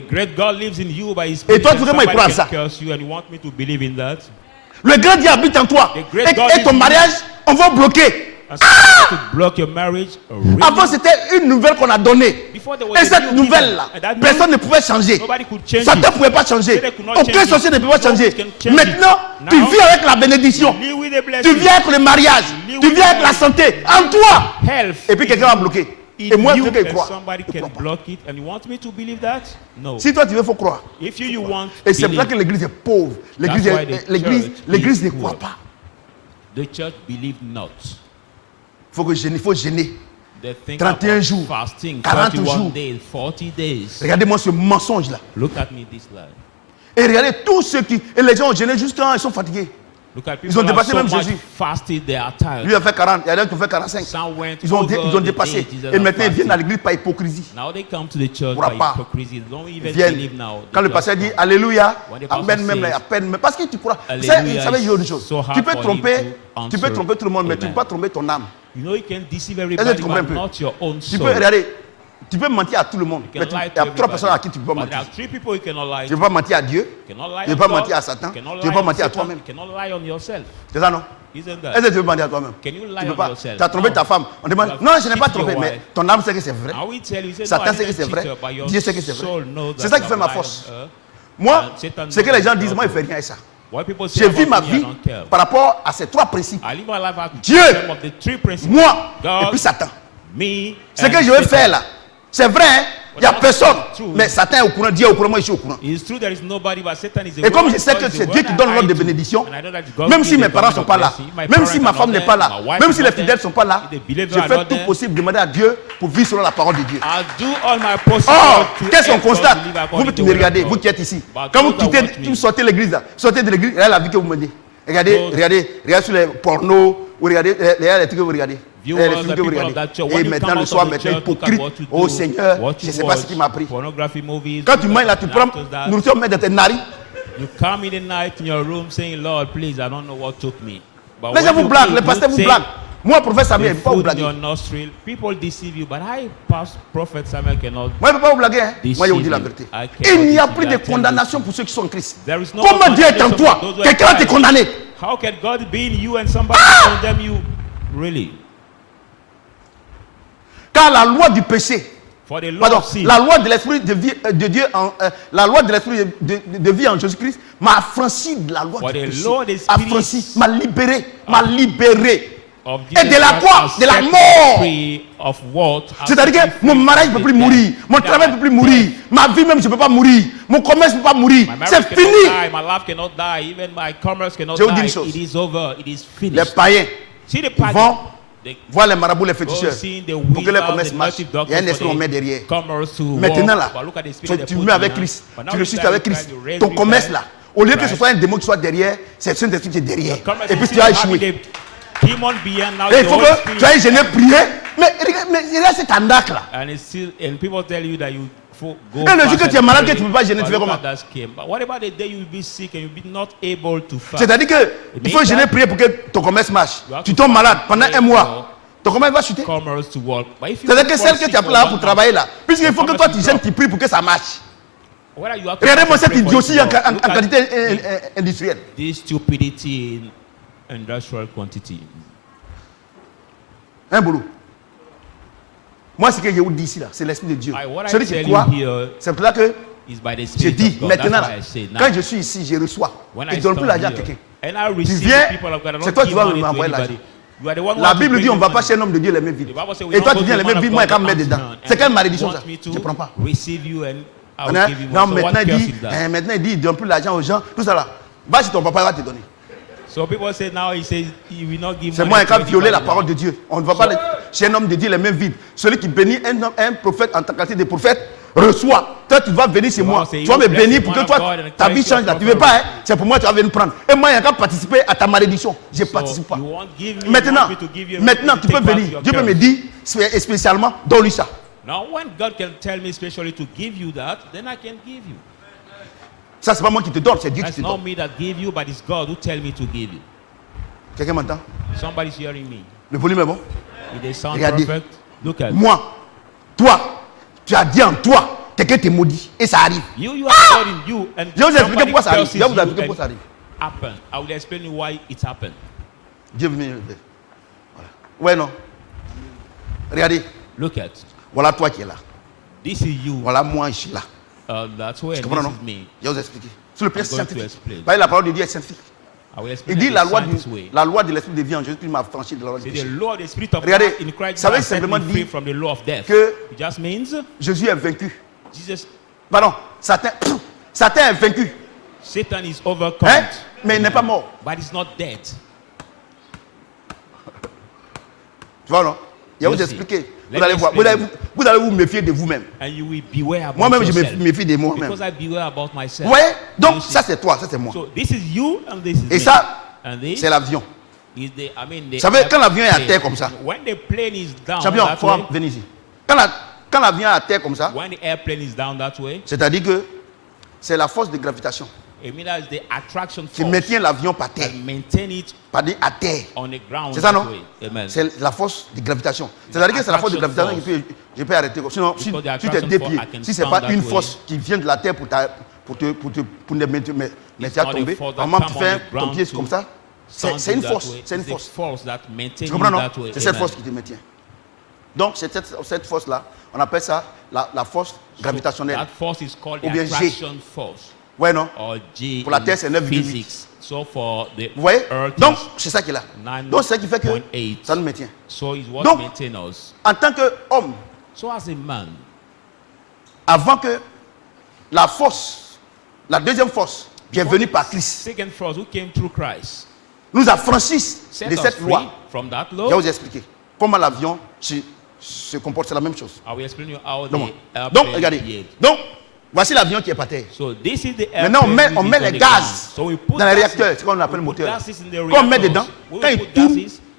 toi, vraiment, il croit à ça. Le grand Dieu habite en toi. Et ton mariage, on va bloquer. Avant, c'était une nouvelle qu'on a donnée. Et cette nouvelle-là, personne ne pouvait changer. Satan ne pouvait pas changer. Aucun sorcier ne pouvait pas changer. Maintenant, tu vis avec la bénédiction. Tu vis avec le mariage. Tu vis avec la santé en toi. Et puis quelqu'un va bloquer. Et moi, je veux qu'il croit. Si toi, tu veux, il faut croire. Et c'est pour ça que l'église est pauvre. L'église ne croit pas. Il faut gêner. 31 jours, 40 jours. Regardez-moi ce mensonge-là. Et regardez tous ceux qui... Et les gens ont gêné juste quand ils sont fatigués. Ils ont dépassé même Jésus. Lui a fait 40, il y a d'autres qui ont fait 45. Ils ont dépassé. Et maintenant ils viennent à l'église par hypocrisie. Ils viennent. Quand le pasteur dit Alléluia, Amen même là, à peine. Parce que tu crois. Vous savez, il y a une chose. Tu peux tromper tout le monde, mais tu ne peux pas tromper ton âme. Est-ce que tu comprends un peu? Tu peux regarder. Tu peux mentir à tout le monde. Mais il y a 3 personnes à qui tu ne peux pas mentir. Tu ne peux pas mentir à Dieu. Tu ne peux pas mentir à Satan. Tu ne peux pas mentir à toi-même. C'est ça, non? Est-ce que tu veux mentir à toi-même? Tu ne peux pas. Tu as trompé ta femme. On demande, non, je n'ai pas trompé, mais ton âme sait que c'est vrai. Satan sait que c'est vrai. Dieu sait que c'est vrai. C'est ça qui fait ma force. Moi, ce que les gens disent, moi, je ne fais rien avec ça. Je vis ma vie par rapport à ces 3 principes. Dieu, moi, et puis Satan. Ce que je veux faire là, c'est vrai, hein? Il n'y a personne. Mais Satan est au courant, Dieu est au courant, moi je suis au courant. Et comme je sais que c'est Dieu qui donne l'ordre de bénédiction, même si mes parents ne sont pas là, même si ma femme n'est pas là, même si les fidèles ne sont pas là, je fais tout possible, demander à Dieu pour vivre selon la parole de Dieu. Or, qu'est-ce qu'on constate? Vous qui me regardez, vous qui êtes ici, quand vous quittez, vous sortez l'église là, sortez de l'église, regardez la vie que vous menez. Regardez sur les pornos, ou regardez les trucs que vous regardez. Et maintenant le soir, maintenant hypocrite. Oh Seigneur, je ne sais pas ce qui m'a pris. Quand tu manges là, tu prends nourriture, mets dans tes narines. Les gens vous blaguent, les pasteurs vous blaguent. Moi, prophète Samuel, je ne peux pas vous blaguer. Moi, je ne peux pas vous blaguer. Hein? Moi, je vous dis la vérité. Il n'y a plus de condamnation pour ceux qui sont en Christ. Comment Dieu est en toi? Quelqu'un va te condamner. How can God be in you and somebody condemn you? Really? Car la loi du péché, la loi de l'esprit de vie de Dieu, la loi de l'esprit de vie en Jésus-Christ m'a affranchi de la loi du péché, affranchi, m'a libéré. Et de la quoi? De la mort. C'est-à-dire que mon mariage ne peut plus mourir, mon travail ne peut plus mourir, ma vie même je ne peux pas mourir, mon commerce ne peut pas mourir. C'est fini. Je vous dis une chose. Les païens vont voir les marabouts, les féticheurs, pour que les commerces marchent. Il y a un esprit qu'on met derrière. Maintenant là, tu mets avec Christ, tu ressuscites avec Christ. Ton commerce là, au lieu que ce soit un démon qui soit derrière, c'est un esprit qui est derrière. Et puis tu as échoué. demon behind now. Et il faut que tu ailles gêner, prier. Mais regarde cet arnaque là. And people tell you that you go. Et le jour que tu es malade, que tu ne peux pas gêner, tu fais comment? But what about the day you will be sick and you will be not able to fast? C'est-à-dire que il faut gêner, prier pour que ton commerce marche. Tu tombes malade pendant un mois. Ton commerce va chuter. C'est-à-dire que celle que tu as là pour travailler là, puisqu'il faut que toi tu gênes, tu pries pour que ça marche. Regardez-moi cette idiotie en qualité industrielle. This stupidity in industrial quantity. Un boulot. Moi, ce que je vous dis ici, là, c'est l'Esprit de Dieu. Celui qui croit, c'est pour ça que je dis maintenant, quand je suis ici, je reçois. Et je ne donne plus l'argent à quelqu'un. Tu viens, c'est toi qui vas m'envoyer l'argent. La Bible dit on ne va pas chez un homme de Dieu les mains vides. Et toi, tu viens les mains vides, moi, je vais me mettre dedans. C'est quelle malédiction ça? Je ne prends pas. Non, maintenant, il dit, il ne donne plus l'argent aux gens, tout ça là. Va chez ton papa, il va te donner. So people say now he will not give. C'est moi qui ai violé la parole de Dieu. On ne va pas chez un homme de Dieu les mains vides. Celui qui bénit un prophète en tant qualité de prophète reçoit. Toi tu vas venir chez moi. Tu vas me bénir pour que toi ta vie change là. Tu ne veux pas, hein? C'est pour moi tu vas venir prendre. Et moi il y a qu'à participer à ta malédiction. Je ne participe pas. Maintenant tu peux venir. Dieu peut me dire spécialement donne-lui ça. Now when God can tell me especially to give you that, then I can give you. Ça, c'est pas moi qui te donne, c'est Dieu qui te donne. It's not me that give you, but it's God who tell me to give you. Quelqu'un m'entend? Somebody's hearing me. Le volume est bon? Regardez. Look at moi, toi, tu as dit en toi, quelqu'un te maudit et ça arrive. You are telling you and je vais vous expliquer pourquoi ça arrive. Je vais vous expliquer pourquoi ça arrive. Happen. I will explain you why it happened. Dieu me voilà. Ouais, non. Regardez. Look at. Voilà toi qui es là. This is you. Voilà moi, je suis là. That's where this is me. Je vais vous expliquer. Sur le plan scientifique. La parole de Dieu est scientifique. Il dit la loi de l'esprit de vie en Jésus-Christ m'a affranchi de la loi du péché. Regardez, ça veut simplement dire que Jésus est vaincu. Pardon, Satan est vaincu. Satan is overcome. Hein? Mais il n'est pas mort. But he's not dead. Tu vois, non? Je vais vous expliquer. Vous allez voir. Vous allez vous méfier de vous-même. Moi-même, je me méfie de moi-même. Vous voyez? Donc, ça c'est toi, ça c'est moi. Et ça, c'est l'avion. Vous savez, quand l'avion est à terre comme ça, champion, il faut venir ici. Quand l'avion est à terre comme ça, c'est-à-dire que c'est la force de gravitation qui maintient l'avion par terre. Pas-dire à terre. C'est ça, non? C'est la force de gravitation. C'est-à-dire que c'est la force de gravitation qui je peux arrêter. Sinon, si tu tes deux pieds, si ce n'est pas une force qui vient de la terre pour te mettre à tomber, au moment où tu fais ton pied comme ça, c'est une force. C'est une force. Tu comprends, non? C'est cette force qui te maintient. Donc, cette force-là, on appelle ça la force gravitationnelle. Ou bien G. Ouais, non? Pour la Terre, c'est 9,8. Vous voyez? Donc, c'est ça qui est là. Donc, c'est ça qui fait que ça nous maintient. Donc, en tant qu'homme, avant que la force, la deuxième force, qui est venue par Christ, nous affranchisse de cette loi. Je vais vous expliquer comment l'avion se comporte. C'est la même chose. Donc, regardez. Donc, voici l'avion qui est par terre. Maintenant, on met les gaz dans les réacteurs, c'est ce qu'on appelle le moteur. Quand on met dedans, quand il tourne,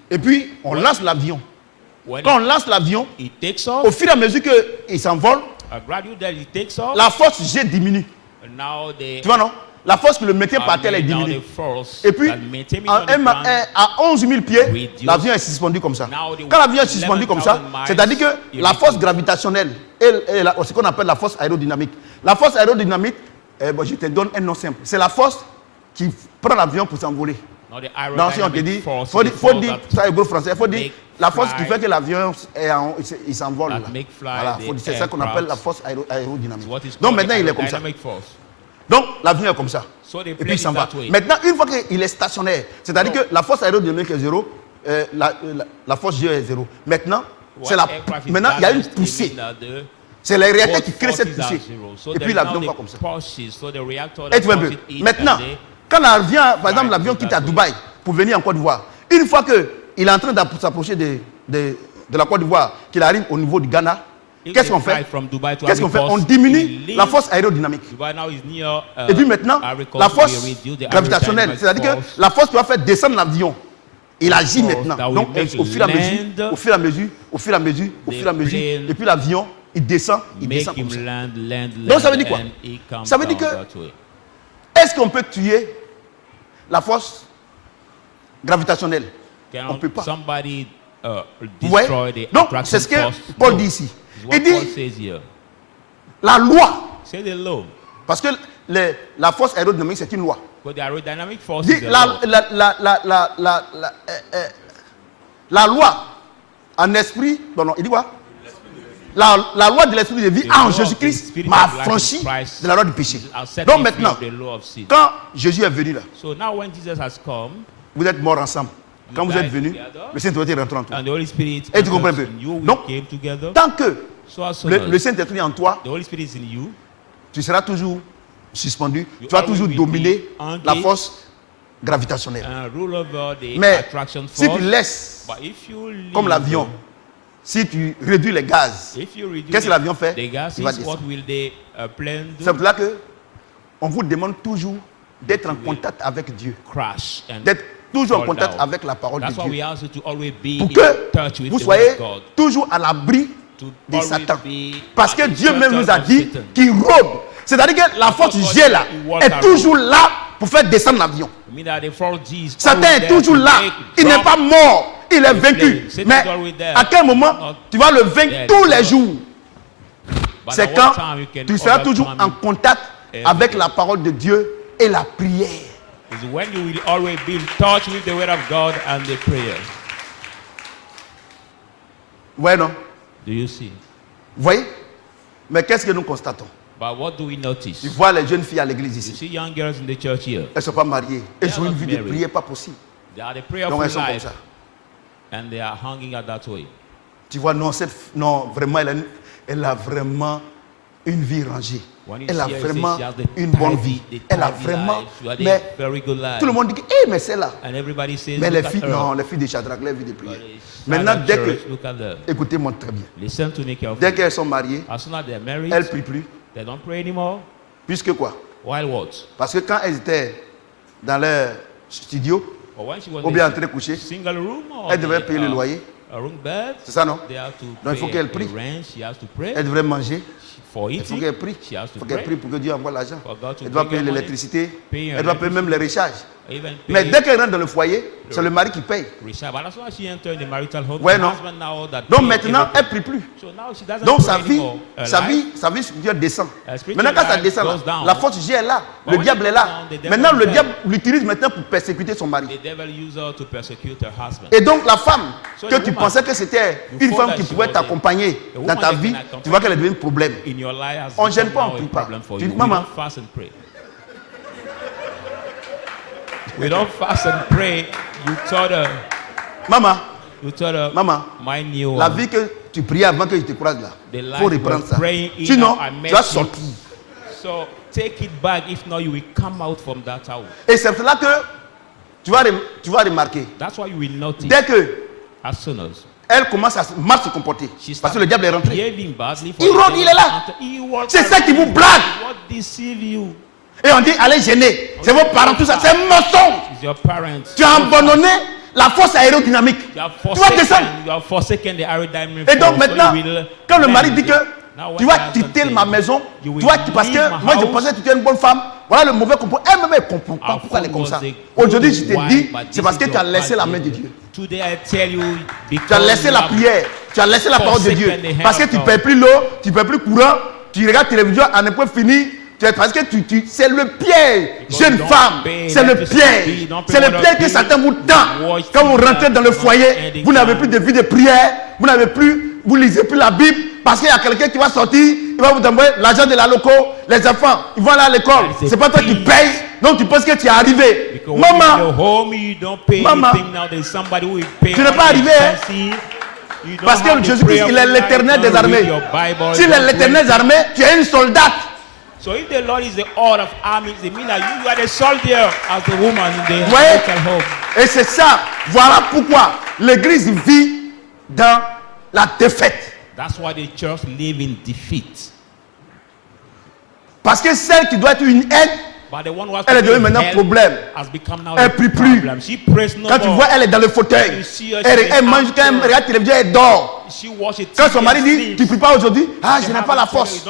et puis on lance l'avion. Quand on lance l'avion, au fur et à mesure qu'il s'envole, la force G diminue. Tu vois, non? La force que le maintient par terre est diminuée. Et puis, à 11 000 pieds, l'avion est suspendu comme ça. Quand l'avion est suspendu comme ça, c'est-à-dire que la force gravitationnelle et ce qu'on appelle la force aérodynamique. La force aérodynamique, je te donne un nom simple. C'est la force qui prend l'avion pour s'envoler. Donc, si on te dit, faut dire, ça est beau français, il faut dire la force qui fait que l'avion s'envole. Voilà, c'est ça qu'on appelle la force aérodynamique. Donc maintenant, il est comme ça. Donc, l'avion est comme ça. Et puis, il s'en va. Maintenant, une fois qu'il est stationnaire, c'est-à-dire que la force aérodynamique est 0, la force G est 0. Maintenant, il y a une poussée. C'est les réacteurs qui créent cette poussée. Et puis, l'avion va comme ça. Et tu vois un peu. Maintenant, quand l'avion, par exemple, l'avion quitte à Dubaï pour venir en Côte d'Ivoire, une fois qu'il est en train de s'approcher de la Côte d'Ivoire, qu'il arrive au niveau du Ghana, qu'est-ce qu'on fait? On diminue la force aérodynamique. Et puis maintenant, la force gravitationnelle, c'est-à-dire que la force qui va faire descendre l'avion Il agit maintenant. Donc, au fur et à mesure, et puis l'avion, il descend comme ça. Donc, ça veut dire quoi? Ça veut dire que, est-ce qu'on peut tuer la force gravitationnelle? On ne peut pas. Ouais. Donc, c'est ce que Paul dit ici. Il dit, la loi, parce que la force aérodynamique, c'est une loi. Dit, la loi en esprit, il dit quoi? La loi de l'esprit de vie en Jésus-Christ m'a affranchi de la loi du péché. Donc maintenant, quand Jésus est venu là, vous êtes morts ensemble. Quand vous êtes venus, le Saint-Esprit est rentré en toi. Et tu comprends un peu. Donc, tant que le Saint-Esprit est en toi, tu seras toujours suspendu. Tu vas toujours dominer la force gravitationnelle. Mais si tu laisses, comme l'avion, si tu réduis les gaz, qu'est-ce que l'avion fait? Il va descendre. C'est pour là qu'on vous demande toujours d'être en contact avec Dieu. D'être toujours en contact avec la parole de Dieu. Pour que vous soyez toujours à l'abri de Satan. Parce que Dieu même nous a dit qu'il rôde. C'est-à-dire que la force G là est toujours là pour faire descendre l'avion. Satan est toujours là. Il n'est pas mort. Il est vaincu. Mais à quel moment tu vas le vaincre tous les jours? C'est quand tu seras toujours en contact avec la parole de Dieu et la prière. Is when you will always be in touch with the word of God and the prayer. Ouais, non? Do you see? Vous voyez? Mais qu'est-ce que nous constatons? But what do we notice? Tu vois les jeunes filles à l'église ici. You see young girls in the church here. Elles ne sont pas mariées. Elles ont une vie de prière pas possible. They are the prayerful Donc elles sont comme life, ça. and they are hanging out that way. Tu vois, non, vraiment, elle a vraiment une vie rangée. Elle a vraiment une bonne vie. Elle a vraiment. Mais tout le monde dit que, mais c'est là. Mais les filles, non, les filles de Shadrach, les filles de prière. Maintenant, dès que. Écoutez-moi très bien. Dès qu'elles sont mariées, elles ne prient plus. Puisque quoi? Parce que quand elles étaient dans leur studio, ou bien en train de coucher, elles devaient payer le loyer. C'est ça, non? Donc il faut qu'elle prie. Elle devrait manger. Il faut qu'elle prie. Il faut qu'elle prie pour que Dieu envoie l'argent. Elle doit payer l'électricité. Elle doit payer même les recharges. Mais dès qu'elle rentre dans le foyer, c'est le mari qui paye. Ouais, non? Donc maintenant, elle ne prie plus. Donc sa vie spirituelle descend. Maintenant, quand ça descend, la force G est là. Le diable est là. Maintenant, le diable l'utilise maintenant pour persécuter son mari. Et donc, la femme, que tu pensais que c'était une femme qui pouvait t'accompagner dans ta vie, tu vois qu'elle est devenue un problème. On ne gêne pas, on ne prie pas. Tu dis, maman. We don't fast and pray. You told her, maman, maman, la vie que tu priais avant que je te croise là, il faut reprendre ça. Sinon, tu vas sortir. So take it back. If not, you will come out from that house. Et c'est là que tu vas remarquer. That's why you will notice. Dès que as soon as elle commence à mal se comporter, parce que le diable est rentré. Il rôde, il est là. C'est ça qui vous blague. Et on dit, allez gêner. C'est vos parents, tout ça. C'est un mensonge. Tu as abandonné la force aérodynamique. Tu vas descendre. Et donc maintenant, quand le mari dit que tu vas quitter ma maison, parce que moi je pensais que tu es une bonne femme, voilà le mauvais comportement. Elle-même ne comprend pas pourquoi elle est comme ça. Aujourd'hui, je te dis, c'est parce que tu as laissé la main de Dieu. Tu as laissé la prière. Tu as laissé la parole de Dieu. Parce que tu ne paies plus l'eau, tu ne paies plus courant, tu regardes la télévision à ne pas finir. Parce que c'est le piège, jeune femme, c'est le piège. C'est le piège que Satan vous tend. Quand vous rentrez dans le foyer, vous n'avez plus de vie de prière, vous lisez plus la Bible, parce qu'il y a quelqu'un qui va sortir, il va vous envoyer l'argent de la loco, les enfants, ils vont aller à l'école. C'est pas toi qui payes, donc tu penses que tu es arrivé. Maman, tu n'es pas arrivé. Parce que Jésus-Christ, il est l'éternel des armées. S'il est l'éternel des armées, tu es une soldate. So if the Lord is the Lord of armies, it means that you are the soldier as the woman in the marital home. Et c'est ça. Voilà pourquoi l'Église vit dans la défaite. That's why the church live in defeat. Parce que celle qui doit être une aide Elle est devenue maintenant problème. Elle ne prie plus. Quand tu vois, elle est dans le fauteuil. Elle mange, quand elle regarde la télévision, elle dort. Quand son mari dit, tu ne pries pas aujourd'hui, ah, je n'ai pas la force.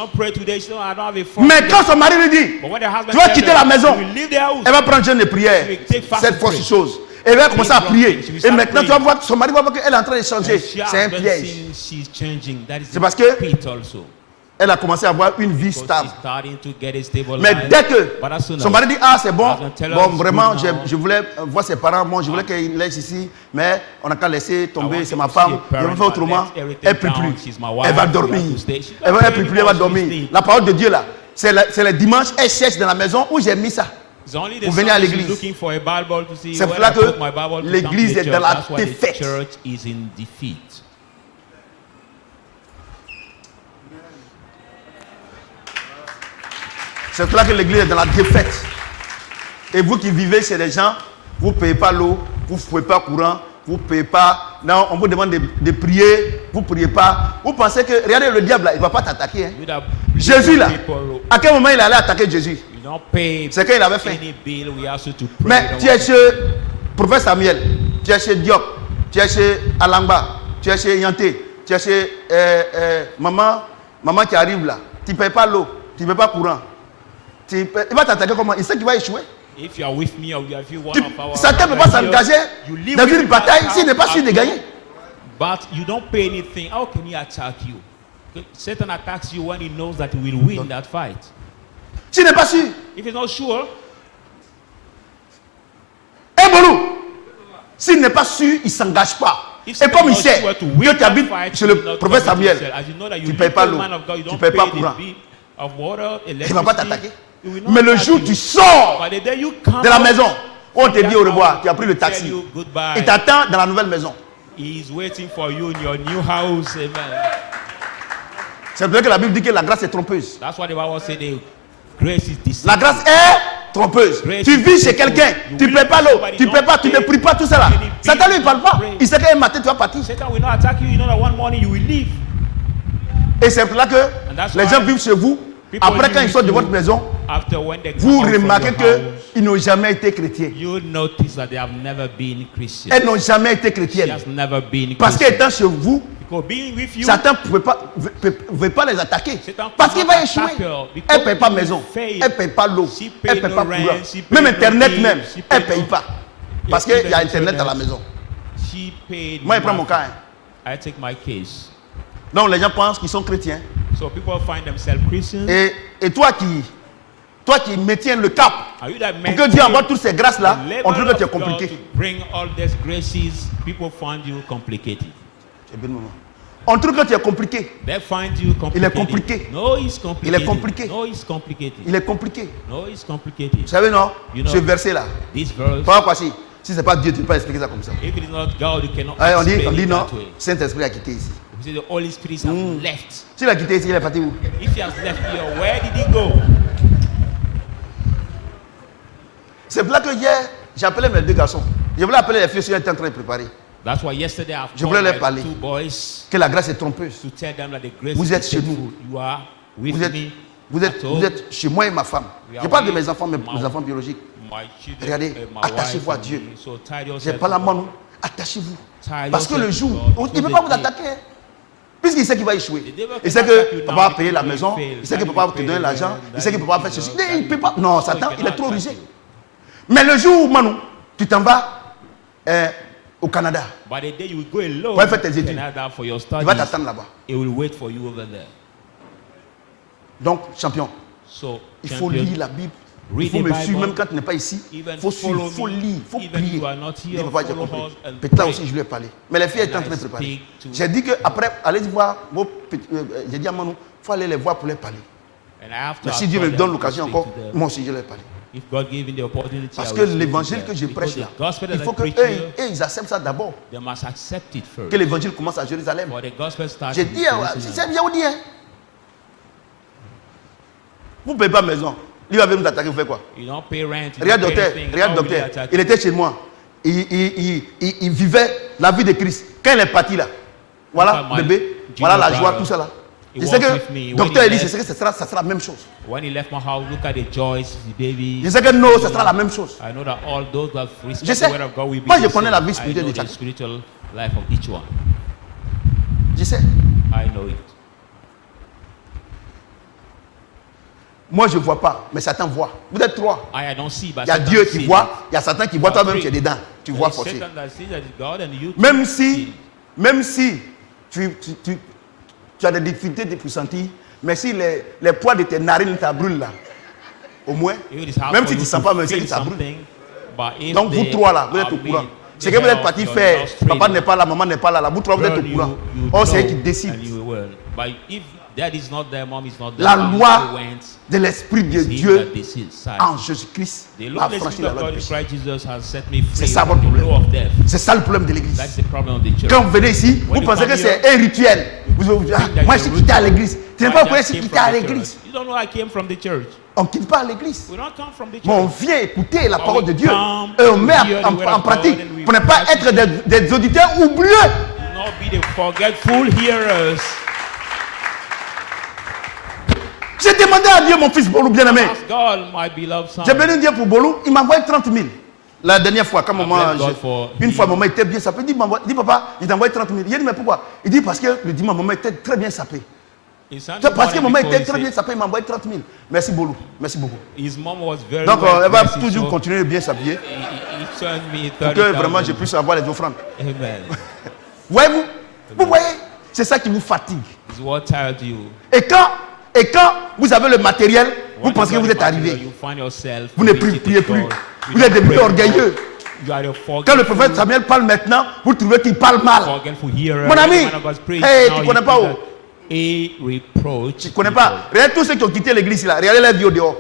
Mais quand son mari lui dit, tu vas quitter la maison, elle va prendre jeûne de prière, cette fausse chose. Elle va commencer à prier. Et maintenant, tu vas voir, son mari va voir qu'elle est en train de changer. C'est un piège. C'est parce que elle a commencé à avoir une vie stable. Mais dès que son mari dit, ah, c'est bon, vraiment, je voulais voir ses parents, moi, je voulais qu'il laisse ici, mais on n'a qu'à laisser tomber, c'est ma femme, je vais faire autrement. Elle ne prie plus. Elle va dormir. Elle ne prie plus, elle va dormir. La parole de Dieu, là, c'est le dimanche, elle cherche dans la maison où j'ai mis ça. Pour venir à l'église. C'est pour là que l'église est dans la défaite. C'est pour là que l'église est dans la défaite. Et vous qui vivez chez les gens, vous ne payez pas l'eau, vous ne pouvez pas courant, vous ne payez pas. Non, on vous demande de prier, vous ne priez pas. Vous pensez que, regardez le diable là, il ne va pas t'attaquer. Hein. Jésus là, à quel moment il allait attaquer Jésus? C'est qu'il avait fait. Mais tu es chez prophète Samuel, tu es chez Diop, tu es chez Alangba, tu es chez Yanté, tu es chez maman qui arrive là. Tu ne payes pas l'eau, tu ne payes pas courant. Il va t'attaquer comment? Il sait qu'il va échouer. Satan ne peut pas s'engager dans une bataille s'il n'est pas sûr de gagner. But you don't pay anything. How can he attack you? Satan attacks you when he knows that he will win that fight. S'il n'est pas sûr. If he's not sure. Et Boulou, s'il n'est pas sûr, il ne s'engage pas. Et comme il sait que tu habites chez le prophète Samuel, tu ne payes pas l'eau, tu ne payes pas courant. Il ne va pas t'attaquer. Mais le jour où tu sors de la maison, on te dit au revoir, tu as pris le taxi. Il t'attend dans la nouvelle maison. C'est vrai que la Bible dit que la grâce est trompeuse. La grâce est trompeuse. Tu vis chez quelqu'un, tu ne payes pas l'eau, tu ne payes pas, tu ne pries pas, tout ça là. Satan lui ne parle pas. Il sait qu'un matin tu vas partir. Et c'est pour là que les gens vivent chez vous. Après, quand ils sortent de votre maison, vous remarquez qu'ils n'ont jamais été chrétiens. Elles n'ont jamais été chrétiennes. Parce qu'étant chez vous, Satan ne veut pas les attaquer. Parce qu'il va échouer. Elle ne paye pas maison. Elle ne paye pas l'eau. Elle ne paye pas courant. Même Internet même, elle ne paye pas. Parce qu'il y a Internet à la maison. Moi, je prends mon cas. Donc les gens pensent qu'ils sont chrétiens. So people find themselves Christians. Et toi qui maintiens le cap, pour que Dieu envoie toutes ces grâces-là, on trouve que tu es compliqué. On trouve que tu es compliqué. Il est compliqué. Il est compliqué. Il est compliqué. Vous savez, non? Ce verset-là. Pourquoi si ce n'est pas Dieu, tu ne peux pas expliquer ça comme ça. On dit non, Saint-Esprit a quitté ici. The Holy Spirit has left. S'il a quitté ici, il est parti où? If he has left here, where did he go? C'est pour là que hier, j'ai appelé mes deux garçons. Je voulais appeler les filles, ils étaient en train de préparer. That's why yesterday je voulais leur parler que la grâce est trompeuse. To tell them that the grace vous êtes chez nous. You are with me. Vous êtes chez moi et ma femme. Je parle de mes enfants, mes enfants biologiques. Regardez, attachez-vous à Dieu. Je parle à moi, attachez-vous. Parce que le jour, il ne peut pas vous attaquer. Puisqu'il sait qu'il va échouer. Il sait que papa va payer la maison. Il sait que papa va te donner l'argent. Il sait que papa va faire ceci. Il ne peut pas. Non, Satan, il est trop rusé. Mais le jour où, Manu, tu t'en vas au Canada pour faire tes études, il va t'attendre là-bas. Donc, champion, il faut lire la Bible. Il faut me suivre, même quand tu n'es pas ici. Il faut suivre, il faut lire, il faut prier. Peut-être là aussi, je lui ai parlé. Mais les filles étaient en train de préparer. J'ai dit qu'après, allez voir vos petits. J'ai dit à Manou, il faut aller les voir pour les parler. Mais si Dieu me donne l'occasion encore, moi aussi, je vais les parler. Parce que l'évangile que je prêche là, il faut qu'eux, ils acceptent ça d'abord. Que l'évangile commence à Jérusalem. J'ai dit, c'est bien, on dit, hein. Vous ne payez pas maison. Lui va venir nous attaquer, vous faites quoi? Regarde docteur, il était chez moi. Il vivait la vie de Christ. Quand il est parti là, voilà bébé, voilà la joie, tout ça là. Je sais que le docteur dit, je sais que ça sera la même chose. When he left my house, look at the joys, the baby. Je sais que non, ça sera la même chose. I know that all those that Je sais. Moi, je connais la vie spirituelle de chacun. Spiritual life of each one. Je sais. I know it. Moi, je ne vois pas, mais Satan voit. Vous êtes trois. I don't see, but il y a Dieu qui voit, il y a Satan qui voit, toi-même tu es dedans. Tu vois forcément. Même si tu as des difficultés de pressentir, mais si les poids de tes narines ça brûle là, au moins, même si tu ne sens pas, mais si ça brûle. Donc vous trois là, vous êtes au courant. C'est que vous êtes partis faire, papa n'est pas là, maman n'est pas là, vous trois vous êtes au courant. Or c'est eux qui décident. La loi de l'Esprit de Dieu en Jésus-Christ a franchi la loi de péché. C'est ça votre problème. C'est ça le problème de l'église. Quand vous venez ici, vous pensez que c'est un rituel. Moi je suis quitté à l'église. Tu n'es pas au courant si quitté à l'église. On ne quitte pas à l'église. Mais on vient écouter la parole de Dieu. Et on met en pratique pour ne pas être des auditeurs oublieux. J'ai demandé à Dieu, mon fils Bolou bien-aimé. J'ai béni Dieu pour Bolou, il m'a envoyé 30 000. La dernière fois, quand une fois maman était bien sapée, il dit papa, il t'a envoyé 30 000. J'ai dit mais pourquoi? Il dit parce que le dimanche maman était très bien sapée. Parce que maman était très bien sapée, il m'a envoyé 30 000. Merci Bolou, merci beaucoup. Donc elle va toujours continuer de bien s'habiller. Pour que vraiment je puisse avoir les offrandes. Voyez-vous? Vous voyez? C'est ça qui vous fatigue. Et quand vous avez le matériel, vous pensez que vous êtes arrivé. Vous ne priez plus. Vous êtes devenu orgueilleux. Quand le prophète Samuel parle maintenant, vous trouvez qu'il parle mal. Mon ami, hey, tu ne connais pas où? Tu ne connais pas. Regardez tous ceux qui ont quitté l'église là. Regardez la vie au dehors.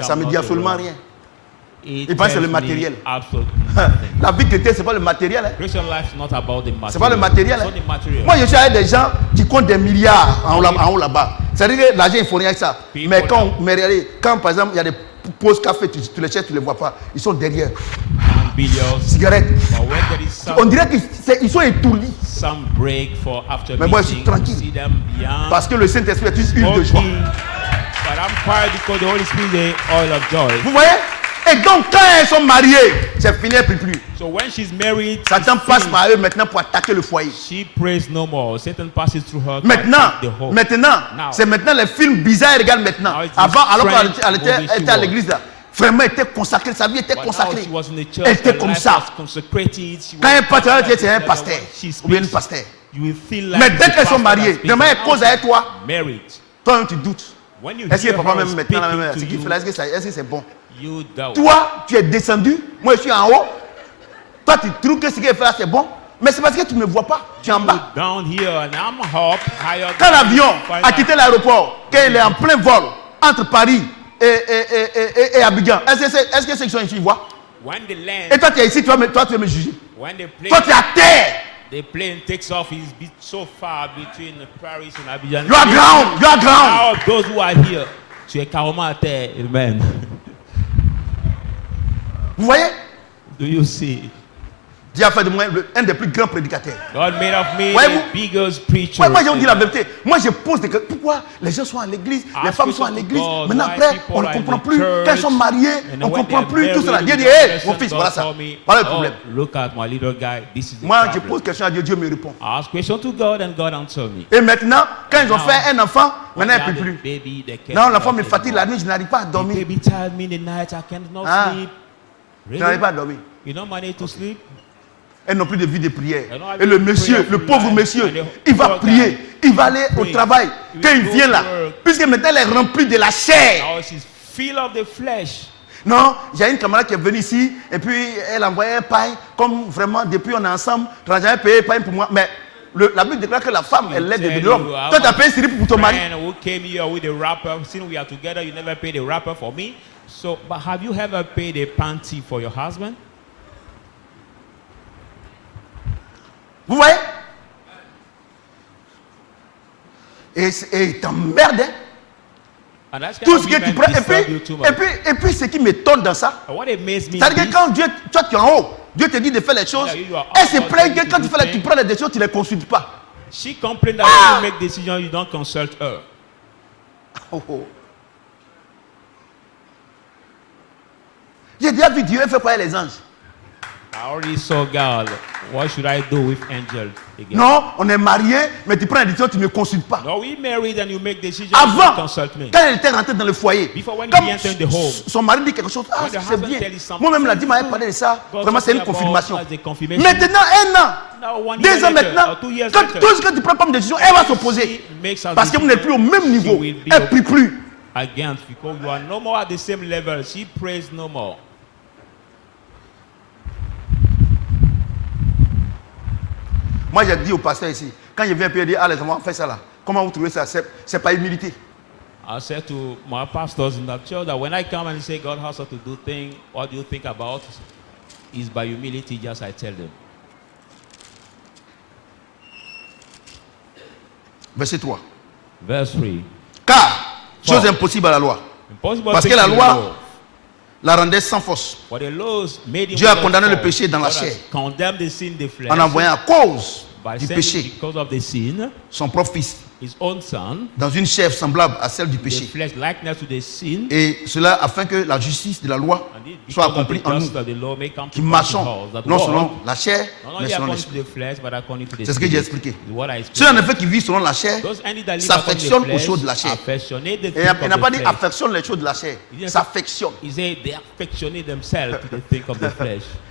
Ça ne me dit absolument rien. Il pense que c'est le matériel. La vie chrétienne, ce n'est pas le matériel. Hein. Ce n'est pas le matériel. Hein. Moi, je suis avec des gens qui comptent des milliards en haut là-bas. C'est-à-dire que l'argent, il ne faut rien avec ça. Mais quand, par exemple, il y a des pauses café, tu les cherches, tu ne les vois pas. Ils sont derrière. Cigarettes. On dirait qu'ils sont étourdis. Mais moi, je suis tranquille. Parce que le Saint-Esprit est une huile de joie. Vous voyez? Et donc, quand elles sont mariées, c'est fini, elle ne prie plus. So when she's married, Satan passe par eux maintenant pour attaquer le foyer. She prays no more. Satan passes through her. Maintenant, c'est maintenant les films bizarres qu'elle regarde maintenant. Avant, alors qu'elle était à l'église là, vraiment elle était consacrée, sa vie était consacrée. Elle était comme ça. Quand elle passe, c'est un pasteur ou bien une pasteur. Mais dès qu'elles sont mariées, vraiment elle cause avec toi. Toi, tu doutes. Est-ce que papa même maintenant, ce qu'il fait là, est-ce que c'est bon? Toi, tu es descendu, moi je suis en haut. Toi, tu trouves que ce qu'il fait là, c'est bon. Mais c'est parce que tu ne me vois pas, tu es en bas. Quand l'avion a quitté l'aéroport, quand il est en plein vol entre Paris et Abidjan, est-ce que ceux qui sont ici voient? Et toi, tu es ici, toi, tu veux me juger. Toi, tu es à terre. The plane takes off, it's so far between Paris and Abidjan. You are ground, you are ground. Now, those who are here, tu es carrément à terre, amen. Vous voyez? Do you see? Dieu a fait de moi un des plus grands prédicateurs. God made of me the biggest preacher. Moi, je vous dis la vérité. Moi, je pose des questions. Pourquoi les gens sont à l'église, les femmes sont à l'église. Maintenant, après, on ne comprend plus. Quand ils sont mariés, on ne comprend plus tout cela. Dieu dit, hé, mon fils, voilà ça. Voilà le problème. Look at my little guy. This is the Moi, je pose question à Dieu, Dieu me répond. I ask question to God and God answer me. Et maintenant, quand ils ont fait un enfant, maintenant, il ne peut plus. Non, l'enfant me fatigue la nuit, je n'arrive pas à dormir. Baby tell me the night I cannot sleep. Je n'arrive pas à dormir. You don't manage to sleep? Elles n'ont plus de vie de prière. Et le monsieur, le pauvre monsieur, il va prier, il va aller au travail. Quand il vient là, puisque maintenant elle est remplie de la chair. Non, il y a une camarade qui est venue ici, et puis elle a envoyé un pain, comme vraiment depuis on est ensemble, tu n'as jamais payé un pain pour moi. Mais la Bible déclare que la femme, elle l'aide de l'homme. Toi, tu as payé un slip pour ton mari. So, but have you ever paid a panty for your husband? Vous voyez? Et t'emmerdes. Tout ce que tu prends. Et puis ce qui m'étonne dans ça, c'est-à-dire que quand Dieu, toi tu es en haut, Dieu te dit de faire les choses. Elle se plaint que quand tu prends les décisions, tu ne les consultes pas. She complained that when you make decisions, you don't consult her. J'ai déjà vu Dieu faire quoi les anges. I already saw God. What should I do with angels again? Non, on est mariés, mais tu prends une décision, tu ne me consultes pas. No, we married and you make decisions. Avant, you don't consult me. Quand elle était rentrée dans le foyer, comme son mari dit quelque chose, c'est bien. Moi-même, la dit m'avait parlé de ça. Vraiment, c'est une confirmation. Maintenant, 1 an, 2 ans maintenant, quand tout ce que tu prends comme décision, elle va s'opposer. Parce que vous n'êtes plus au même niveau. Elle ne prie plus. Against, because you are no more at the same level. She prays no more. Moi, j'ai dit au pasteur ici, quand je viens, puis il dit, ah, les enfants, faites ça là. Comment vous trouvez ça? C'est pas humilité. I said to my pastors in that church that when I come and say God has us to do things, what do you think about? Is by humility, just I tell them. Verset 3. Verse 3. Car, chose impossible à la loi. Parce que la loi la rendait sans force. Dieu a condamné le péché dans la chair en envoyant à cause du péché son propre fils dans une chair semblable à celle du péché. Et cela afin que la justice de la loi soit accomplie en nous qui marchons non selon la chair mais selon l'esprit. C'est ce que j'ai expliqué. Ceux en effet qui vivent selon la chair s'affectionnent aux choses de la chair. Et il n'a pas dit affectionne les choses de la chair, s'affectionne.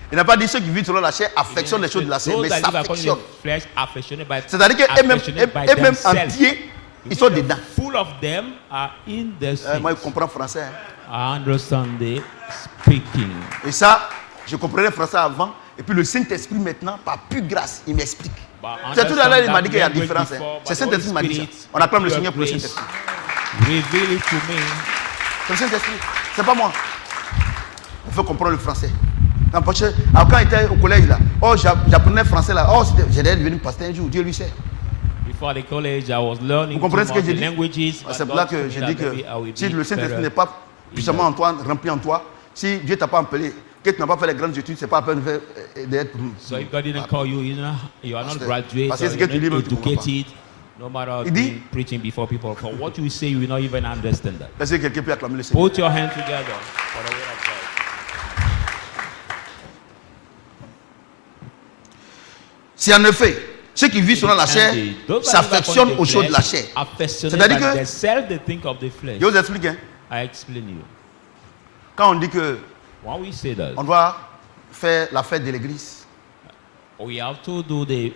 Il n'a pas dit ceux qui vivent selon la chair affectionnent les choses de la chair, mais s'affectionnent. C'est-à-dire qu'eux-mêmes entiers, ils sont dedans. Moi, je comprends français. Et ça, je comprenais français avant. Et puis le Saint-Esprit maintenant, par pure grâce, il m'explique. C'est tout à l'heure, il m'a dit qu'il y a une différence. C'est le Saint-Esprit qui m'a dit ça. On acclame le Seigneur pour le Saint-Esprit. C'est le Saint-Esprit, c'est pas moi. Il faut comprendre le français. Quand j'étais au collège là, j'apprenais français là, j'allais devenir pasteur un jour, Dieu lui sait. Vous comprenez ce que j'ai dit? C'est pour là que je dis que si le Saint-Esprit n'est pas puissamment en toi, rempli en toi, si Dieu t'a pas appelé, que tu n'as pas fait les grandes études, c'est pas la peine d'être. So if God didn't call you, you are not graduate, parce que c'est que tu lis, educated. No matter preaching before people, for what you say, you will not even understand that. Est-ce que quelqu'un peut acclamer le Seigneur? Put your hands together for the word of God. Si en effet, ceux qui vivent selon la chair s'affectionnent aux choses de la chair. C'est-à-dire que, je vous explique, hein? Quand on dit que on doit faire la fête de l'église, we have to do the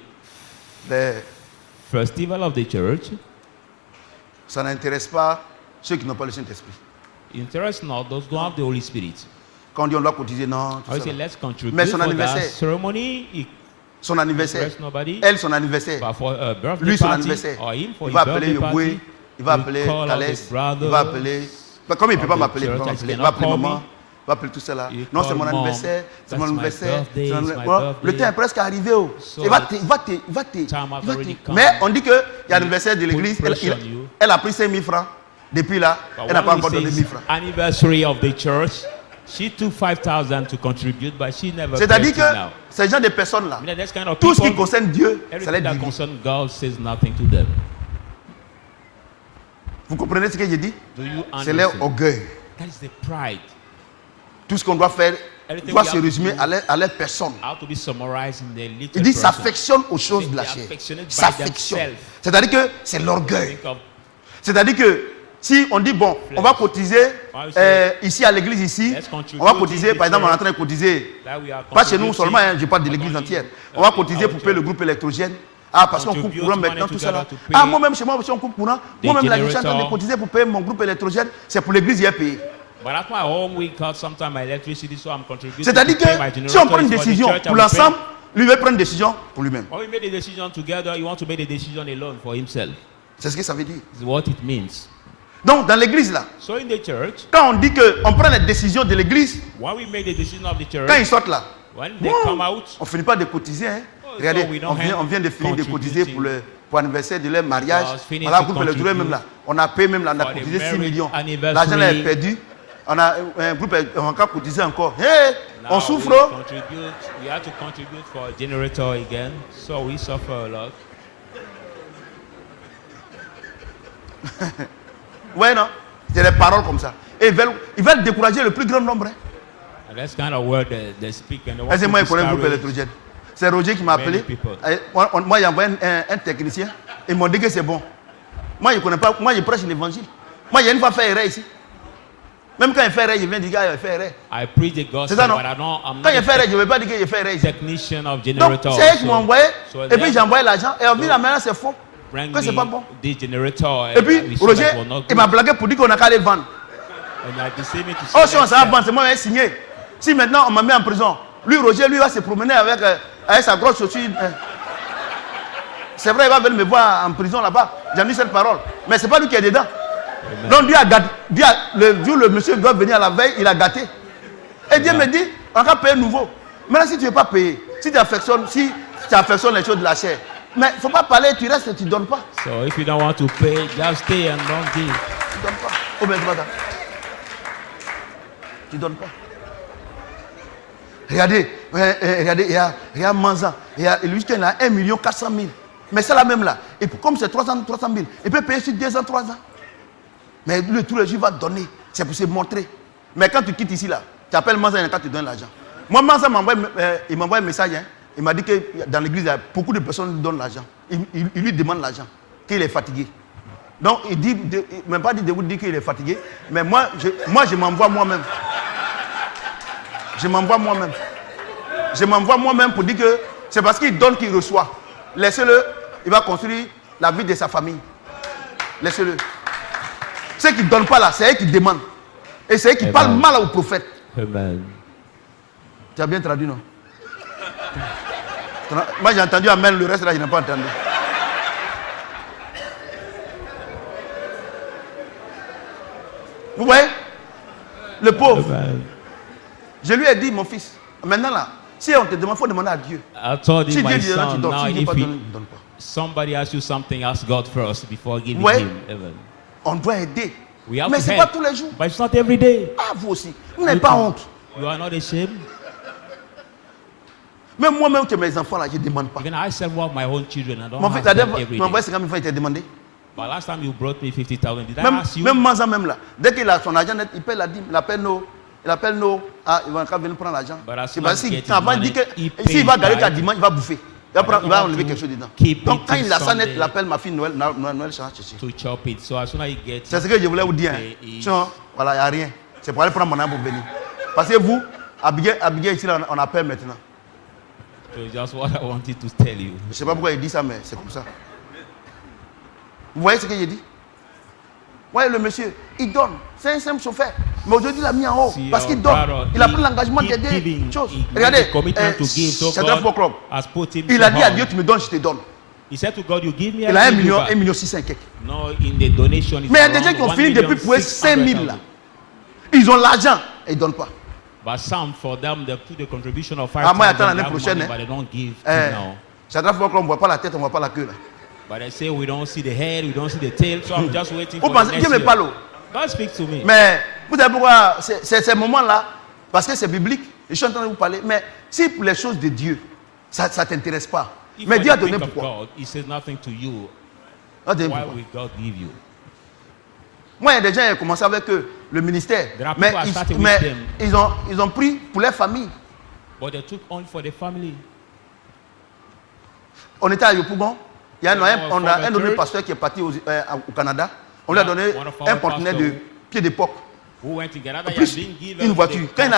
festival of the church. Ça n'intéresse pas ceux qui n'ont pas le Saint-Esprit. Interest not those who have the Holy Spirit. Quand on dit on doit cotiser, non. Tout ça. Let's contribute. Mais son anniversaire, son anniversaire, elle son anniversaire, lui son anniversaire, il va appeler Yoboué, il va appeler Calès, il va appeler, comme il ne peut pas m'appeler, il va appeler maman, il va appeler tout cela. Non, c'est mon anniversaire, c'est mon anniversaire. Le temps est presque arrivé. Il va te. Mais on dit qu'il y a l'anniversaire de l'église, elle a pris 5 000 francs. Depuis là, elle n'a pas encore donné 1 000 francs. Anniversary of the church. She took 5,000 to contribute, but she never. C'est-à-dire que ces gens de personnes-là, tout ce qui concerne Dieu, ça les divise. Vous comprenez ce que j'ai dit? C'est leur orgueil. Tout ce qu'on doit faire doit se résumer à leur personne. Il dit s'affectionne aux choses de la chair. S'affectionne. C'est-à-dire que c'est l'orgueil. C'est-à-dire que si on dit, bon, on va cotiser ici à l'église, ici, on va cotiser, par exemple, on est en train de cotiser, pas chez nous seulement, je parle de l'église entière, on va cotiser pour payer le groupe électrogène. Ah, parce qu'on coupe courant maintenant, tout ça là. Ah, moi-même, chez moi, si on coupe courant, moi-même, là, je suis en train de cotiser pour payer mon groupe électrogène, c'est pour l'église, il est payé. C'est-à-dire que si on prend une décision pour l'ensemble, lui veut prendre une décision pour lui-même. C'est ce que ça veut dire. Donc dans l'église là, quand on dit qu'on prend les décisions de l'église, quand ils sortent là, on ne finit pas de cotiser. Hein. Regardez, on vient de finir de cotiser pour l'anniversaire de leur mariage. Voilà, même là, on a payé même là, on a cotisé 6 millions. L'argent là est perdu. On a un groupe, on va cotiser encore. Hey, on souffre. We have to contribute for a generator again, so we suffer a lot. Ouais, non? C'est des paroles comme ça. Et ils veulent décourager le plus grand nombre. Hein? And that's kind of word they speak. Est-ce que moi, je connais un groupe électrogène? C'est Roger qui m'a appelé. Moi, j'ai envoyé un technicien. Ils m'ont dit que c'est bon. Moi, je ne connais pas. Moi, je prêche l'évangile. Moi, il y a une fois fait erreur ici. Même quand il fait erreur, je viens dire qu'il fait erreur. I preach the gospel, c'est ça, non? I'm quand il fait erreur, je ne vais pas dire qu'il fait erreur ici. Technician of generator. Donc, c'est eux qui m'ont envoyé. Et puis, j'ai envoyé l'argent. Et on dit, la maintenant, c'est faux. Que c'est pas bon. Et puis, Roger, il m'a blagué pour dire qu'on n'a qu'à les vendre. Oh, si on s'en vendre, c'est moi qui ai signé. Si maintenant, on m'a mis en prison, lui, Roger, lui, va se promener avec sa grosse chaussure. C'est vrai, il va venir me voir en prison là-bas. J'ai dit cette parole. Mais ce n'est pas lui qui est dedans. Amen. Donc le monsieur doit venir à la veille, il a gâté. Et Dieu me dit, on va payer nouveau. Maintenant, si tu ne veux pas payer, si tu affectionnes les choses de la chair, mais il ne faut pas parler, tu restes et tu ne donnes pas. So if you don't want to pay, just stay and don't give. Tu ne donnes pas. Oh, ben, tu ne donnes pas. Regardez, il y a Manzan, lui qui a 1 400 000. Mais c'est la même là. Et comme c'est 300 000, il peut payer sur 2 ans, 3 ans. Mais lui, tous les jours, il va donner. C'est pour se montrer. Mais quand tu quittes ici, là, tu appelles Manzan et quand tu donnes l'argent. Moi, Manzan il m'envoie un message. Hein. Il m'a dit que dans l'église, il y a beaucoup de personnes qui donnent l'argent. Il lui demande l'argent, qu'il est fatigué. Donc, il dit, même pas dit de vous dire qu'il est fatigué, mais moi, je m'envoie moi-même. Je m'envoie moi-même pour dire que c'est parce qu'il donne qu'il reçoit. Laissez-le, il va construire la vie de sa famille. Laissez-le. Ceux qui ne donnent pas là, c'est eux qui demandent. Et c'est eux qui parlent mal au prophète. Amen. Tu as bien traduit, non? Moi j'ai entendu Amen, le reste là je n'ai pas entendu. Vous voyez? Le pauvre. Amen. Je lui ai dit, mon fils, maintenant là, si on te demande, il faut demander à Dieu. Si Dieu dit tu donnes, si Dieu pas donne, donne pas. Somebody asks you something, ask God first before giving him. Amen. On doit aider. Mais ce n'est pas tous les jours. But it's not every day. Ah, vous aussi. Vous n'avez pas honte. You are not ashamed. Même moi-même que mes enfants là, je ne demande pas. Even I serve my own children. I don't mon fils, ask them every day. Mon frère, c'est quand il faut te demander. But last time you brought me 50,000, did I ask you? Même Manzan même là, dès qu'il a son argent net, il paie la dîme, il appelle nos. Il appelle nous, il va venir prendre l'argent. Avant, il dit que s'il va garder qu'à dimanche, il va bouffer. Il va enlever quelque chose dedans. Donc quand il a ça net, il appelle ma fille Noël chercher. C'est ce que je voulais vous dire. Sinon, voilà, il n'y a rien. C'est pour aller prendre mon âme pour venir. Parce que vous, Abigail ici, on appelle maintenant. Just what I wanted to tell you. Je ne sais pas pourquoi il dit ça, mais c'est comme ça. Vous voyez ce que j'ai dit? Vous voyez le monsieur, il donne. C'est un simple chauffeur. Mais aujourd'hui, il a mis en haut. Parce qu'il donne. Il a pris l'engagement d'aider. Regardez, Shadrach Club. Il a dit à Dieu, tu me donnes, je te donne. Il a 1 million 600 et quelques. Mais il y a des gens qui ont fini depuis pour 5 000 là. Ils ont l'argent et ils ne donnent pas. But some for them, they put the contribution of 5,000. Ah, moi, j'attends l'année prochaine. But they don't give now. Shadrach Club, on ne voit pas la tête, on ne voit pas la queue là. But they say we don't see the head, we don't see the tail, so I'm just waiting for the next year. Dieu me parle. God speak to me. Mais vous savez pourquoi ces moments-là, parce que c'est biblique, je suis en train de vous parler, mais si pour les choses de Dieu, ça ne t'intéresse pas. Mais Dieu a donné pourquoi? God, he says nothing to you. Why will God give you? Moi, il y a des gens qui ont commencé avec le ministère, mais ils ont pris pour leur famille. But they took only for the family. On était à Yopougon. Il y a un autre pasteur qui est parti au Canada. On lui a donné un conteneur de pieds d'époque. Plus une voiture. Quand il est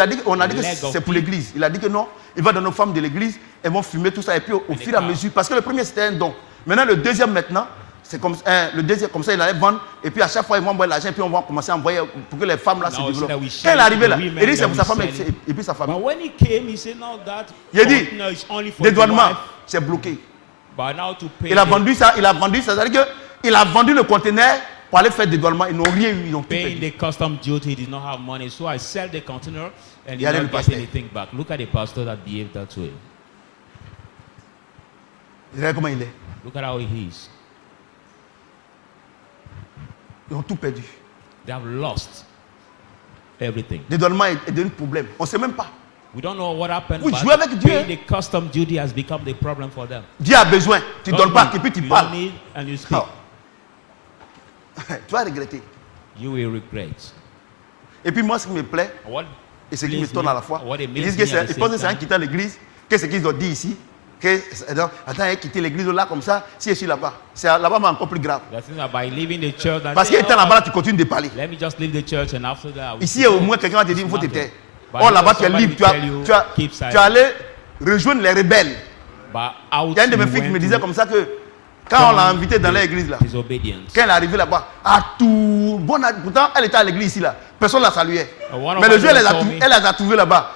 arrivé, on a dit que c'est pour l'église. Il a dit que non, il va donner aux femmes de l'église, elles vont fumer tout ça. Et puis au fur et à mesure, parce que le premier c'était un don. Maintenant le deuxième c'est comme le deuxième, comme ça il allait vendre. Et puis à chaque fois ils vont envoyer l'argent et puis on va commencer à envoyer pour que les femmes là se développent. Quand il est arrivé là, il dit c'est pour sa femme et puis sa famille. Il a dit, dédouanement, c'est bloqué. Il a vendu ça, c'est-à-dire qu'il a vendu le conteneur pour aller faire des dédouanement. Ils n'ont rien eu, ils ont tout payé. The custom duty did not have money, so I sell the container and did not get anything back. Look at the pastor that behaved that way. Regardez comment il est. Look at how he is. Ils ont tout perdu. They have lost everything. Dédouanement est devenu problème. On ne sait même pas. We don't know what happened, Oui, but jouer avec Dieu. paying the custom duty has become the problem for them. Dieu a besoin. Tu ne donnes pas, et puis tu parles. You need and you speak. Tu vas regretter. You will regret. Et puis moi, ce qui me plaît, et ce qui me tourne à la fois, ils pensent que c'est un quittant l'église. Qu'est-ce qu'ils ont dit ici? Attends, il a quitté l'église là comme ça, si je suis là-bas. C'est là-bas, mais encore plus grave. Parce qu'il est là-bas, tu continues de parler. Let me just leave the church and after that. Ici, au moins, quelqu'un va te dire il faut te taire. Oh, là-bas, tu es libre. Tu es allé rejoindre les rebelles. Il y a un de mes filles qui me disait comme ça que quand on l'a invité dans l'église là, quand elle est arrivée là-bas, pourtant elle était à l'église ici là, personne ne la saluait. Mais le jour elle les a trouvés là-bas.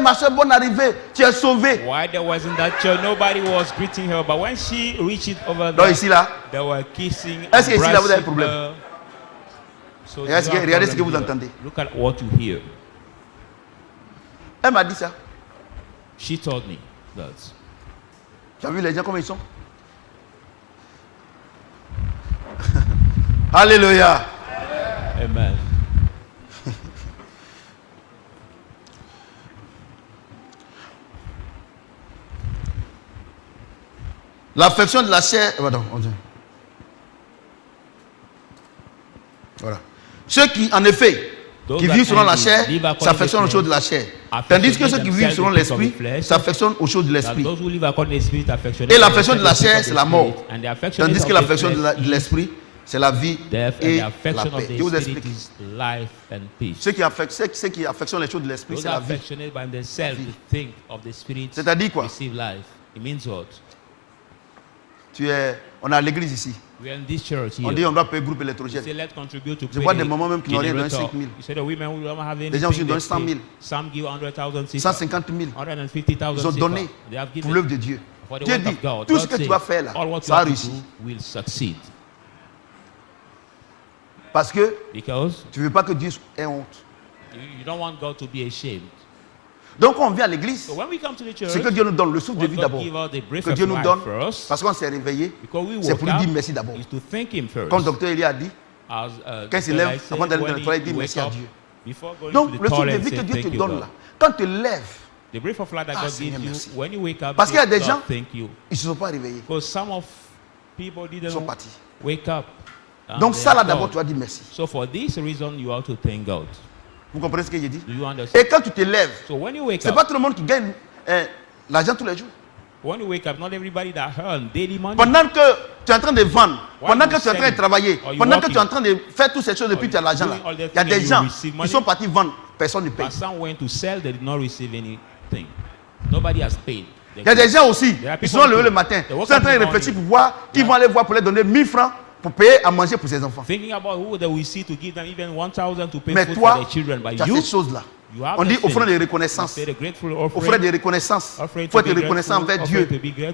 Ma soeur, bonne arrivée, tu es sauvée. Why there wasn't that church? Nobody was greeting her, but when she reached it over there, donc ici là, they were kissing. Est-ce que ici là vous avez un problème? So regardez ce que vous entendez. Look at what you hear. Elle m'a dit ça. She told me that. Tu as vu les gens comment ils sont? Alléluia. Amen. L'affection de la chair. Pardon, voilà. Ceux qui, en effet, qui vivent selon la chair, s'affectionnent aux choses de la chair. Tandis que ceux qui vivent selon l'esprit s'affectionnent aux choses de l'esprit. Et l'affection de la chair, c'est la mort. Tandis que l'affection de l'esprit, c'est la vie et la paix. Je vous explique. Ceux qui affectionnent les choses de l'esprit, c'est la vie. C'est-à-dire quoi? On est à l'église ici. On dit on doit payer groupe électrogène. Je vois des moments même qui n'ont rien donné 5 000. Les gens aussi donnent 100 000, 150 000. Ils ont donné pour l'œuvre de Dieu. Dieu dit, tout ce que tu vas faire là, ça a réussi. Parce que tu ne veux pas que Dieu ait honte. Donc quand on vient à l'église, c'est que Dieu nous donne le souffle de vie d'abord. Que Dieu nous donne, parce qu'on s'est réveillé, c'est pour lui dire merci d'abord. Comme le docteur Eli a dit, quand il se lève, avant d'aller dans le toilette, il dit merci à Dieu. Donc le souffle de vie que Dieu te donne là, quand tu te lèves, parce qu'il y a des gens, ils ne se sont pas réveillés. Ils sont partis. Donc ça là d'abord, tu vas dire merci. Vous comprenez ce que j'ai dit? Et quand tu te lèves, ce n'est pas tout le monde qui gagne l'argent tous les jours. Pendant que tu es en train de vendre, pendant que tu es en train de travailler, pendant que tu es en train de faire toutes ces choses et puis tu as l'argent là, il y a des gens qui sont partis vendre, personne ne paye. Il y a des gens aussi qui sont levés le matin, ils sont en train de réfléchir pour voir qui vont aller voir pour les donner 1000 francs. Pour payer à manger pour ses enfants. Mais toi, tu as ces choses-là. On dit offrande de reconnaissance. Offrande de reconnaissance. Il faut être reconnaissant envers Dieu.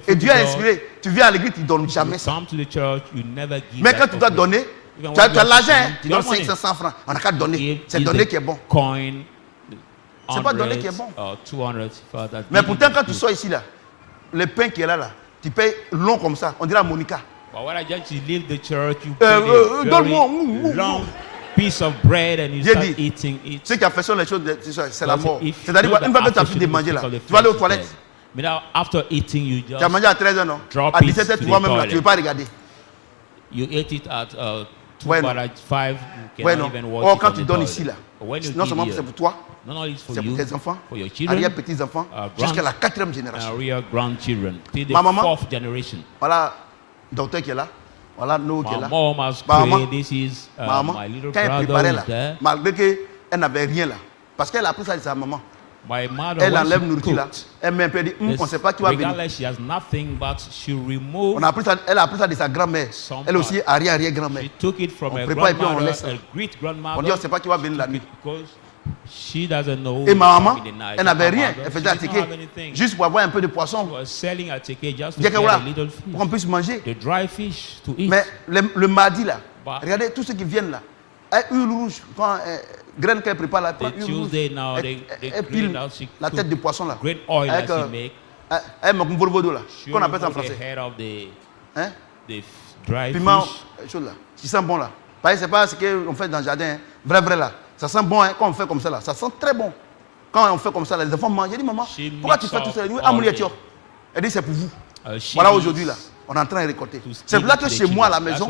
Et Dieu a inspiré. Tu viens à l'église, tu ne donnes jamais ça. Mais quand tu dois donner, tu as l'argent, tu donnes 500 francs. On n'a qu'à donner. C'est donner qui est bon. C'est pas donner qui est bon. Mais pourtant, quand tu sors ici, là, le pain qui est là, tu payes long comme ça. On dirait Monica. But when I just leave the church, you pay a long piece of bread and you start eating it. Ceux qui affectionnent les choses, c'est la mort. C'est-à-dire, une fois que tu as fini de manger là, tu vas aller aux toilettes. But now, after eating, you just tu as mangé à 13h, non? À 17h, tu vois même là, tu ne veux pas regarder. You ate it at 5. Ouais, non. Or, quand tu donnes ici là, non seulement c'est pour toi, c'est pour tes enfants, arrière-petits-enfants, jusqu'à la 4e génération. Ma maman, voilà. Docteur qui est là, voilà nous qui est là. Maman, quand elle préparait là, malgré qu'elle n'avait rien là, parce qu'elle a appris ça de sa maman. Elle enlève nourriture là, elle met un peu dit, on ne sait pas qui va venir. Elle a appris ça de sa grand-mère. Elle aussi arrière-grand-mère. On prépare et puis on laisse. On dit on ne sait pas qui va venir la nuit. Et ma maman, elle n'avait rien, elle faisait un ticket juste pour avoir un peu de poisson. Pour qu'on puisse manger. Mais le mardi là, regardez tous ceux qui viennent là, huile rouge, quand graine qu'elle prépare là, elle pile la tête de poisson là, avec un borbodo là, qu'on appelle ça en français. Piment, chose là, qui sent bon là. C'est pas ce qu'on fait dans le jardin. Hein. Vrai là. Ça sent bon hein, quand on fait comme ça là. Ça sent très bon. Quand on fait comme ça, les enfants mangent. J'ai dit, maman, pourquoi tu fais tout ça? Elle dit, c'est pour vous. Voilà aujourd'hui là. On est en train de récolter. C'est pour ça que chez moi à la maison,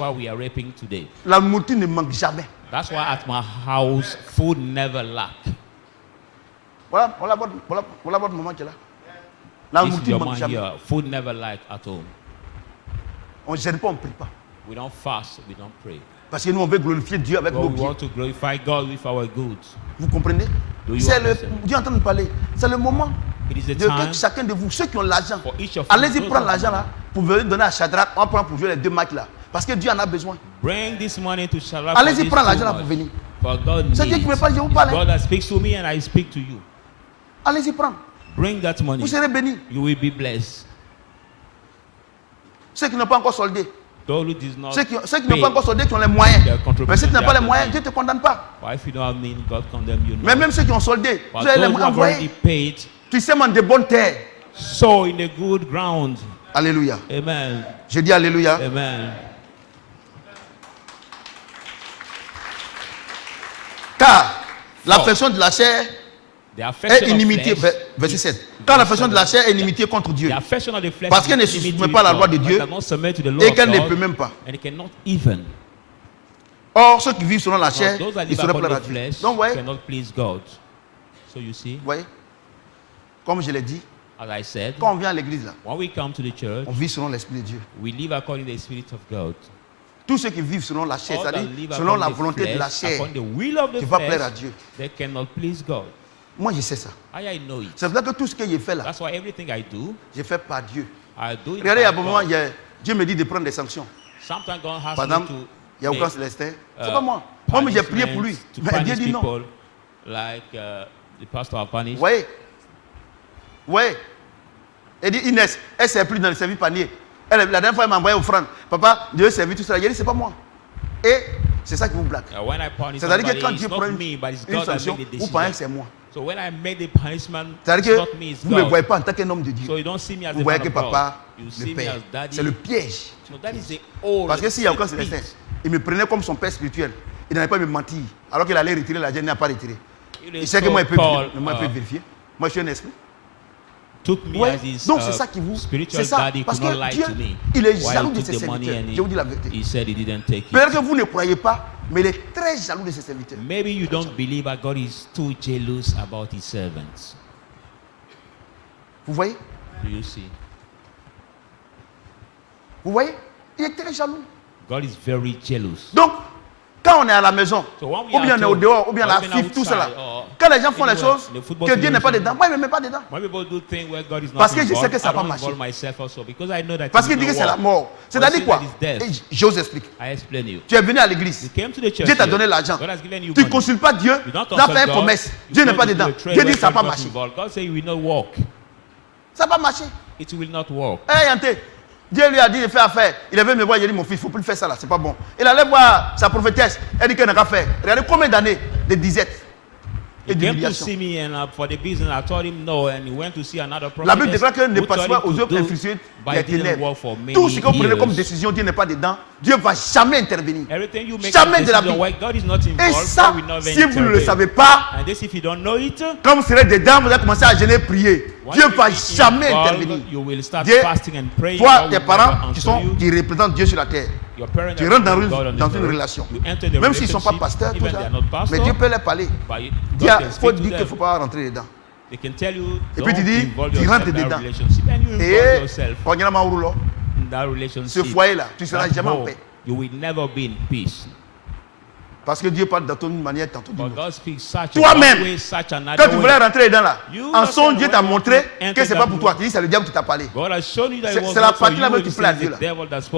la nourriture ne manque jamais. That's why at my house, food never lack. Voilà votre maman qui est là. La nourriture ne manque jamais. Food never lack at home. On ne gêne pas, on ne prie pas. We don't fast, we don't pray. Parce que nous, on veut glorifier Dieu avec nos pieds. We want to glorify God with our goods. Vous comprenez? Dieu est en train de parler. C'est le moment de que chacun de vous, ceux qui ont l'argent, allez-y prendre l'argent là pour venir donner à Shadrach. On prend pour jouer les 2 matchs là. Parce que Dieu en a besoin. Bring this money to Shadrach. Allez-y prendre l'argent là pour venir. C'est Dieu qui me parle, je vous parle. God that speaks to me and I speak to you. Allez-y prendre. Bring that money. Vous serez bénis. You will be blessed. Ceux qui n'ont pas encore soldé. Ceux qui n'ont pas encore soldé, qui ont les moyens. Mais ceux qui n'ont pas les moyens, Dieu ne te condamne pas. Mais même ceux qui ont soldé, vous avez les moyens envoyés. Tu sèmes de bonnes terres. Sow in the good ground. Alléluia. Amen. Je dis alléluia. Amen. Car l'affection de la chair est inimitié. Verset 7. Car l'affection de la chair est inimitié contre Dieu. Parce qu'elle ne se soumet pas à la loi de Dieu et qu'elle ne peut même pas. Or, ceux qui vivent selon la chair, ils seraient plaire à Dieu. Donc, vous voyez, comme je l'ai dit, quand on vient à l'église, là, on vit selon l'Esprit de Dieu. Tous ceux qui vivent selon la chair, c'est-à-dire selon la volonté de la chair, tu ne vas plaire à Dieu. Moi, je sais ça. C'est pour ça que tout ce que j'ai fait là, j'ai fait par Dieu. Regardez, à un moment, Dieu me dit de prendre des sanctions. Par exemple, il y a aucun Célestin. C'est pas moi. Moi, j'ai prié pour lui. Mais Dieu dit non. Vous voyez? Oui. Elle dit, Inès, elle ne sert plus dans le service panier. La dernière fois, elle m'a envoyé offrande. Papa, Dieu servit tout ça. Il a dit, c'est pas moi. Et c'est ça qui vous blague. C'est-à-dire que quand Dieu prend une sanction, vous pensez que c'est moi. C'est-à-dire que vous ne me voyez pas en tant qu'un homme de Dieu. Vous voyez que papa, le Père, c'est le piège. Parce que s'il y a aucun Célestin, il me prenait comme son père spirituel. Il n'allait pas me mentir. Alors qu'il allait retirer l'argent, il n'a pas retiré. Il sait que moi, il peut vérifier. Moi, je suis un esprit. Ouais. Donc c'est ça qui vous... C'est ça. Parce que Dieu, il est jaloux de ses serviteurs. Je vous dis la vérité. Peut-être que vous ne croyez pas, mais il est très jaloux de ses serviteurs. Maybe you don't believe that God is too jealous about his servants. Vous voyez? Do you see? Vous voyez? Il est très jaloux. God is very jealous. Donc, quand on est à la maison, ou bien on est au dehors, ou bien à la FIF, tout cela, quand les gens font les choses que Dieu n'est pas dedans, moi, il ne me met pas dedans. Parce que je sais que ça va marcher. Parce qu'il dit que c'est la mort. C'est-à-dire quoi? Je vous explique. Tu es venu à l'église. Dieu t'a donné l'argent. Tu ne consultes pas Dieu. Tu as fait une promesse. Dieu n'est pas dedans. Dieu dit que ça ne va pas marcher. Ça va marcher. Hey, Yante. Dieu lui a dit de faire affaire. Il avait me voir, il a dit mon fils, il ne faut plus faire ça là, c'est pas bon. Il allait voir sa prophétesse, elle dit qu'elle n'a qu'à faire. Regardez combien d'années de disettes et d'humiliation. La Bible déclare que ne passe pas aux œuvres infructueuses des ténèbres. Tout ce que vous prenez comme décision, Dieu n'est pas dedans. Dieu ne va jamais intervenir. Jamais de la vie. Et ça, si vous ne le savez pas, quand vous serez dedans, vous allez commencer à jeûner et prier. Dieu ne va jamais intervenir. Dieu, toi, tes parents qui représentent Dieu sur la terre, tu rentres dans une relation. Même s'ils ne sont pas pasteurs, tout ça, mais Dieu peut leur parler. Il faut dire qu'il ne faut pas rentrer dedans. Et puis tu dis, tu rentres dedans. Et ce foyer-là, tu ne seras jamais en paix. Parce que Dieu parle d'une manière tantôt d'une autre. Toi-même, quand tu voulais rentrer dedans là, en son Dieu t'a montré que ce n'est pas pour toi. Tu dis c'est le diable qui t'a parlé. C'est la partie là où tu plais à Dieu là.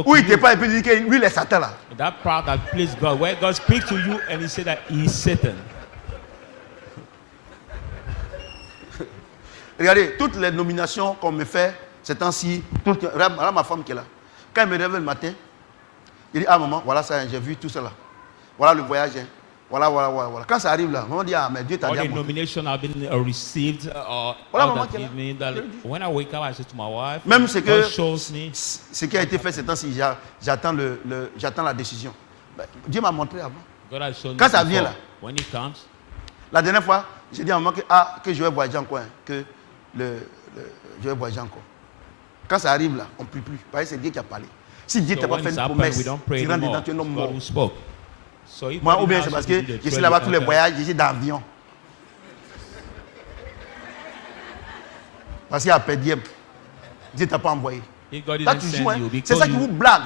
Où il te parle et puis il dit que lui il est Satan là. That part that pleases God, where God speaks to you and he said that he is Satan. Regardez, toutes les nominations qu'on me fait ces temps-ci, voilà ma femme qui est là. Quand elle me réveille le matin, il dit, ah maman, voilà ça, j'ai vu tout cela. Voilà le voyage. Voilà. Quand ça arrive là, maman dit, ah mais Dieu t'a dit. All the nominations have been received. Voilà maman qui est là. When I wake up, I say to my wife, même ce qui a été fait ces temps-ci, j'attends la décision. Dieu m'a montré avant. Quand ça vient là, when it comes, la dernière fois, j'ai dit à maman que je vais voyager encore, que je vais voyager encore. Quand ça arrive là, on ne prie plus. Parce que c'est Dieu qui a parlé. Si Dieu t'a pas fait une promesse, tu rentres dedans, tu es un homme mort. Moi, ou bien c'est parce que je suis là-bas tous les voyages, je suis dans l'avion. Parce qu'il y a Pédiem. Dieu t'a pas envoyé. Là, tu joues, hein. C'est ça qui vous blague.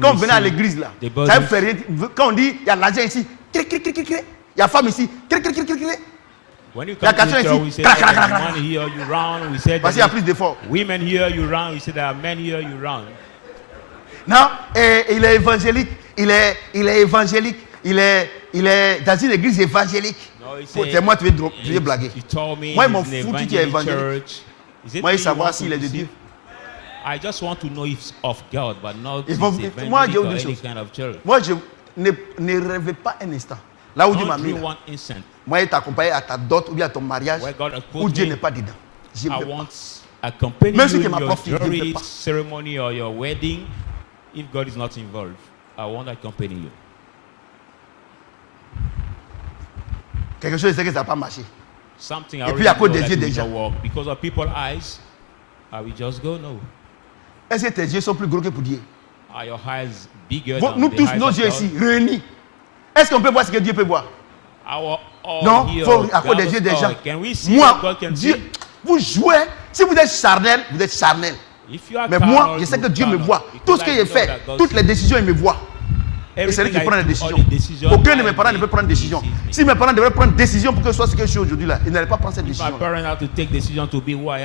Quand vous venez à l'église là, ça ne fait rien. Quand on dit il y a l'argent ici, il y a la femme ici, il y a quelqu'un ici, parce qu'il y a plus d'efforts. Women here, you run. We say there are men here, you run. Non, et il est évangélique. Il est évangélique. Il est dans une église évangélique. C'est moi, tu veux blaguer. Moi, ils m'ont foutu qu'il est évangélique. Moi, il savoir s'il est de Dieu. I just want to know if it's of God, but not moi, je vous dis une chose. Moi, je ne rêvais pas un instant. Là où Dieu m'a mis, moi, il t'accompagne à ta dot ou bien à ton mariage, où Dieu n'est pas dedans. Je ne veux pas. Même si tu m'as profité, ceremony or your wedding, if God is not involved, I won't accompany you. Quelque chose, c'est que ça n'a pas marché. Something et puis à cause des yeux des gens. Because of people's eyes, I will just go no. Est-ce que tes yeux sont plus gros que pour Dieu? Are your eyes bigger nous than tous, the eyes nos of yeux God? ici, réunis. Est-ce qu'on peut voir ce que Dieu peut voir? Non, il faut à cause des yeux des gens. Moi, Dieu, vous jouez. Si vous êtes charnel, vous êtes charnel. Mais moi, je sais que Dieu me voit. Tout ce que j'ai fait, toutes les décisions, il me voit. Et c'est lui qui prend les décisions. Aucun de mes parents ne peut prendre une décision. Si mes parents devaient prendre une décision pour que je sois ce que je suis aujourd'hui là, ils n'allaient pas prendre cette décision.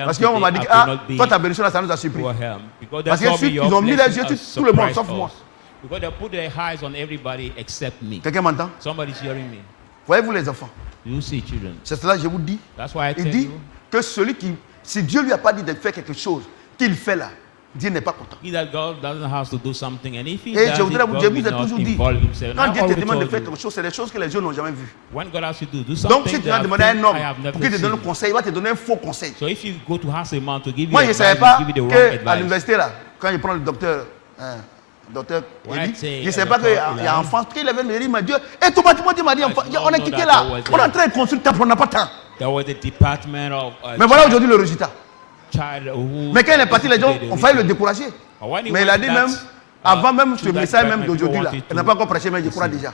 Parce qu'on m'a dit que toi ta bénédiction là, ça nous a surpris. Parce qu'ils ont mis les yeux sur tout le monde sauf moi. Quelqu'un m'entend? Voyez-vous les enfants? C'est cela que je vous dis. Il dit que celui qui, si Dieu lui a pas dit de faire quelque chose, qu'il fait là, Dieu n'est pas content. Et je voudrais vous dire, je vous ai toujours dit, quand Dieu te demande de faire quelque chose, c'est des choses que les yeux n'ont jamais vues. Donc si tu vas demander à un homme pour qu'il te donne un conseil, il va te donner un faux conseil. Moi je ne savais pas qu'à l'université là, quand je prends le docteur Eli, je ne savais pas qu'il y a enfant, qu'il avait me dit, mais Dieu, et tout bâtiment, Dieu m'a dit, on est quitté là, on est en train de construire, on n'a pas de temps. Mais voilà aujourd'hui le résultat. Mais quand il est parti, les gens ont failli le décourager. Mais il a dit même, avant même ce message même d'aujourd'hui là, il n'a pas encore prêché, mais je crois déjà.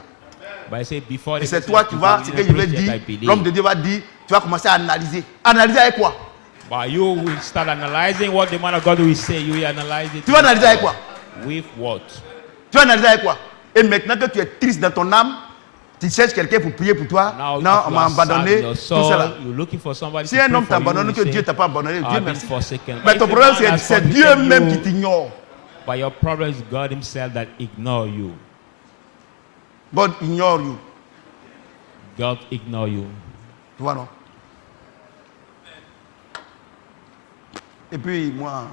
Et c'est toi qui vas, ce que je vais dire, l'homme de Dieu va dire, tu vas commencer à analyser. Analyser avec quoi? You will start analyzing what the man of God will say. You will analyze it. Tu vas analyser avec quoi? With what? Tu vas analyser avec quoi? Et maintenant que tu es triste dans ton âme, tu cherches quelqu'un pour prier pour toi. Non, on m'a abandonné. Tout cela. Si un homme t'a abandonné, que Dieu t'a pas abandonné, Dieu merci. Mais ton problème, c'est Dieu même qui t'ignore. But your problem is God Himself that ignore you. God ignore you. God ignore you. Tu vois, non? Et puis, moi,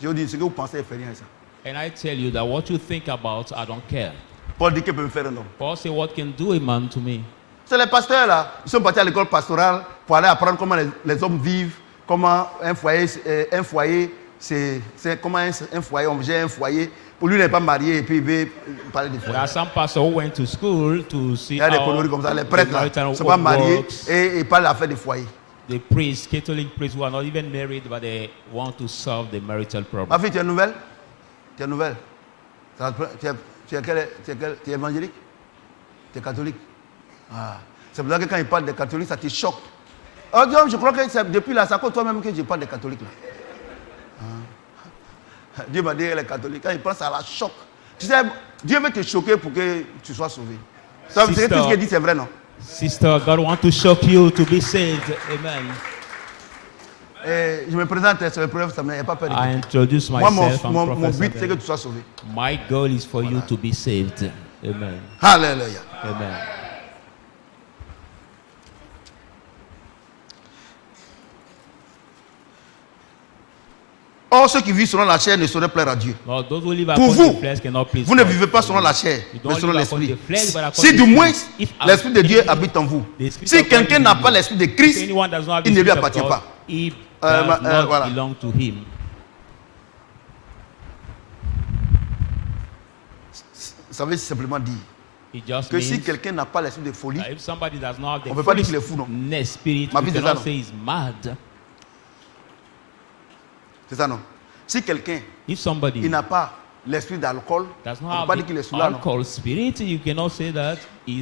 je vous dis, ce que vous pensez, il fait rien ça. And I tell you that what you think about, I don't care. Paul dit qu'il peut me faire un homme. Paul say, what can do a man to me? C'est les pasteurs là, ils sont partis à l'école pastorale pour aller apprendre comment les hommes vivent, comment un foyer, c'est comment un foyer, on gère un foyer. Pour lui, il n'est pas marié et puis il veut parler de foyer. There are some pastors who went to school to see. Il y a des conneries comme ça, les prêtres là, ils ne sont pas mariés et ils parlent d'affaires de foyer. The priests, Catholic priests who are not even married, but they want to solve the marital problem. Ma fille, tu es nouvelle? Tu es nouvelle? Tu es évangélique? Tu es catholique? Ah. C'est pour ça que quand il parle des catholiques, ça te choque. Oh, je crois que c'est depuis là, c'est à cause de toi-même que je parle des catholiques. Là. Ah. Dieu m'a dit les catholiques. Quand il parle, ça la choque. Tu sais, Dieu veut te choquer pour que tu sois sauvé. Ça, c'est tout ce qu'il dit, c'est vrai, non? Sister, God wants to shock you to be saved. Amen. Et je me présente, c'est l'épreuve, ça n'a pas peur de I introduce myself. Moi, mon but, c'est que tu sois sauvé. My goal is for you to be saved. Amen. Alléluia. Amen. Or, ceux qui vivent selon la chair ne sauraient plaire à Dieu. Pour vous, vous ne vivez pas selon la chair, mais selon l'esprit. Si du moins l'esprit de Dieu habite en vous. Si quelqu'un n'a pas l'esprit de Christ, il ne lui appartient pas. Voilà. Ça veut simplement dire que si quelqu'un n'a pas l'esprit de folie, on ne peut pas dire qu'il est fou, non. Ma vie, c'est ça, non. C'est ça, non. Si quelqu'un il n'a pas l'esprit d'alcool, on ne peut pas dire qu'il est sous là, non.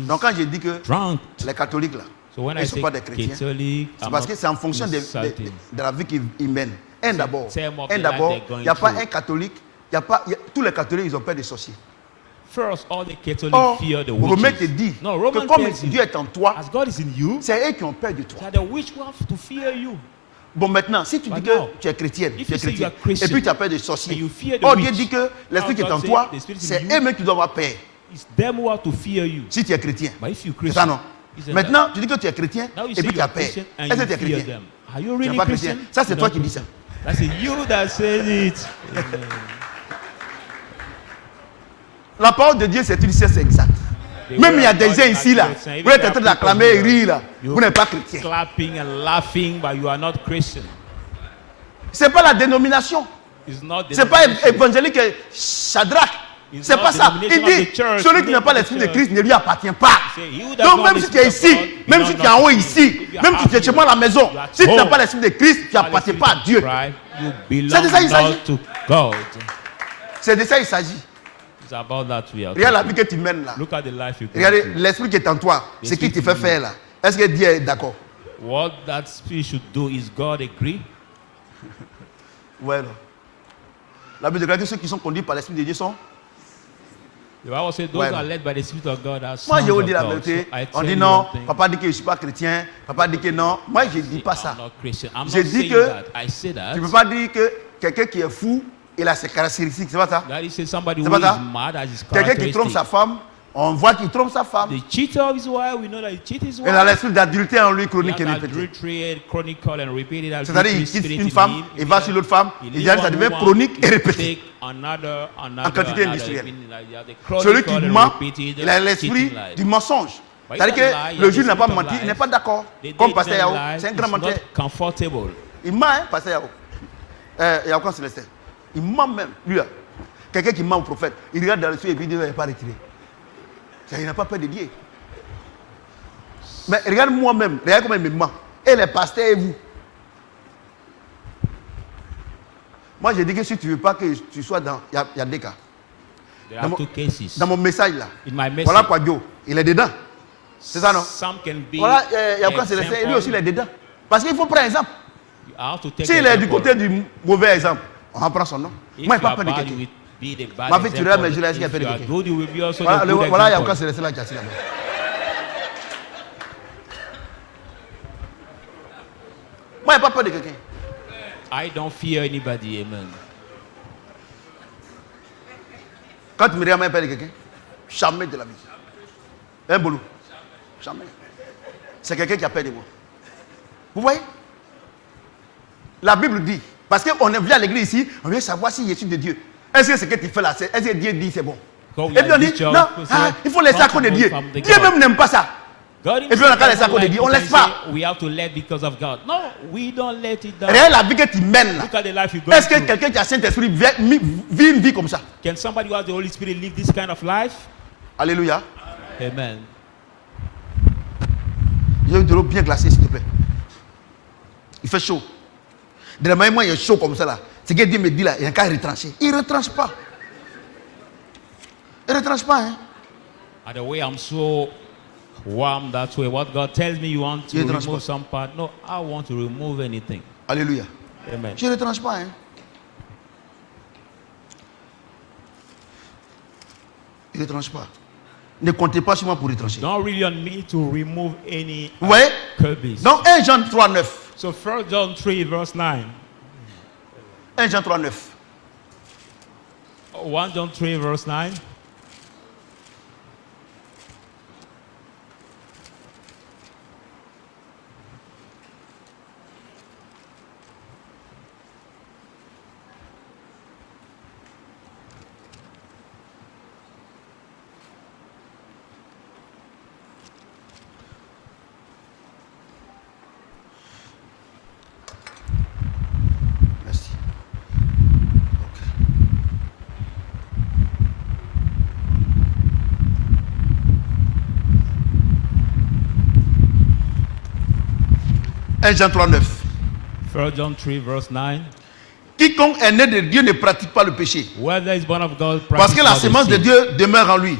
Donc quand je dis que les catholiques là, ils ne sont pas des chrétiens, c'est parce que c'est en fonction de la vie qu'ils mènent. D'abord, il n'y a pas un catholique, tous les catholiques, ils ont peur des sorciers. First, all the Catholics fear the witches. Romain te dit que comme Dieu est en toi, c'est eux qui ont peur de toi. The witch will have to fear you. Bon, maintenant, si tu dis que tu es chrétienne, et puis tu as peur des sorciers, Dieu dit que l'esprit qui est en toi, c'est eux-mêmes qui doivent avoir peur. Si tu es chrétien, c'est ça, non? Maintenant, tu dis que tu es chrétien, et puis tu as peur. Est-ce que tu es chrétien? Tu n'es pas chrétien. Ça, c'est toi qui dis ça. That's you that says it. La parole de Dieu, c'est une science exacte. Même il y a des gens ici là, vous êtes en train d'acclamer et rire là, vous n'êtes pas chrétien. Clapping and laughing, but you are not Christian. C'est pas la dénomination. C'est pas évangélique Shadrach. C'est pas ça. Il dit, celui qui n'a pas l'esprit de Christ ne lui appartient pas. Donc même si tu es ici, même si tu es en haut ici, même si tu es chez moi à la maison, si tu n'as pas l'esprit de Christ, tu n'appartiens pas à Dieu. C'est de ça qu'il s'agit. C'est de ça qu'il s'agit. Regarde la vie que tu mènes là. Regarde l'esprit qui est en toi. Ce qui te fait faire là. Est-ce que Dieu est d'accord? What that spirit should do, is God agree? Ouais. La Bible déclare que ceux qui sont conduits par l'esprit de Dieu sont. Moi, je vous dis la vérité. On dit non, papa dit que je ne suis pas chrétien. Papa dit que non. Moi, je ne dis pas ça. Je dis que tu ne peux pas dire que quelqu'un qui est fou, il a ses caractéristiques. C'est pas ça? C'est pas ça? Quelqu'un qui trompe sa femme, on voit qu'il trompe sa femme. Il a l'esprit d'adultère en lui, chronique et répété. C'est-à-dire, il quitte une femme, il va sur l'autre femme, il dit ça devient chronique et répété. En quantité industrielle. Celui qui ment, il a l'esprit du mensonge. C'est-à-dire que le juge n'a pas menti, il n'est pas d'accord. Comme Pasteur Yao, c'est un grand menteur. Il ment, hein, Pasteur Yao. Yao quand Célestin. Il ment même, lui là. Quelqu'un qui ment au prophète, il regarde dans le ciel et puis il dit, il ne va pas retirer. Il n'a pas peur de Dieu. Mais regarde moi-même, regarde comment il me ment. Et les pasteurs et vous. Moi, je dis que si tu ne veux pas que tu sois dans... Il y a deux cas. Dans mon message là. Voilà quoi, Dieu. Il est dedans. C'est ça, non? Voilà, il y a aucun Célestin. Lui aussi, il est dedans. Parce qu'il faut prendre exemple. S'il est du côté du mauvais exemple, on reprend son nom. Moi, je n'ai pas peur de quelqu'un. Ma vie, tu regardes mes yeux là, est-ce qu'il y a peur de quelqu'un? Voilà, il y a aucun Célestin là qui est assis là-bas. Moi, je n'ai pas peur de quelqu'un. I don't fear anybody, amen. Quand tu me regardes, je peur de quelqu'un. Jamais de la vie. Un boulot. Jamais. C'est quelqu'un qui a peur de moi. Vous voyez? La Bible dit, parce qu'on est venu à l'église ici, on vient savoir si je suis de Dieu. Est-ce que ce que tu fais là, est-ce que Dieu dit c'est bon? Et puis on dit, non, il faut laisser à cause de Dieu. Dieu même n'aime pas ça. Et puis on a qu'à laisser à cause de Dieu, on ne laisse pas. Regarde la vie que tu mènes là. Est-ce que quelqu'un qui a Saint-Esprit vit une vie comme ça? Can somebody who has the Holy Spirit live this kind of life? Alléluia. Amen. Il y a eu de l'eau bien glacée, s'il te plaît. Il fait chaud. De la même manière, il est chaud comme ça là. Ce que Dieu me dit là, il n'y a qu'à retrancher. Il ne retranche pas. Il ne retranche pas, hein. And the way I'm so warm that way, what God tells me, you want to remove some part. No, I want to remove anything. Alléluia. Amen. Je ne retranche pas, hein. Il ne retranche pas. Ne comptez pas sur moi pour retrancher. Don't really on me to remove any. Vous voyez? Curbs. Donc 1 Jean 3, 9. So 1 John 3 verse 9. 1 Jean 3, 9. 1 John 3 verse 9. 1 Jean 3, 9. 1 John 3, verse 9. Quiconque est né de Dieu ne pratique pas le péché. Parce que la semence de Dieu demeure en lui.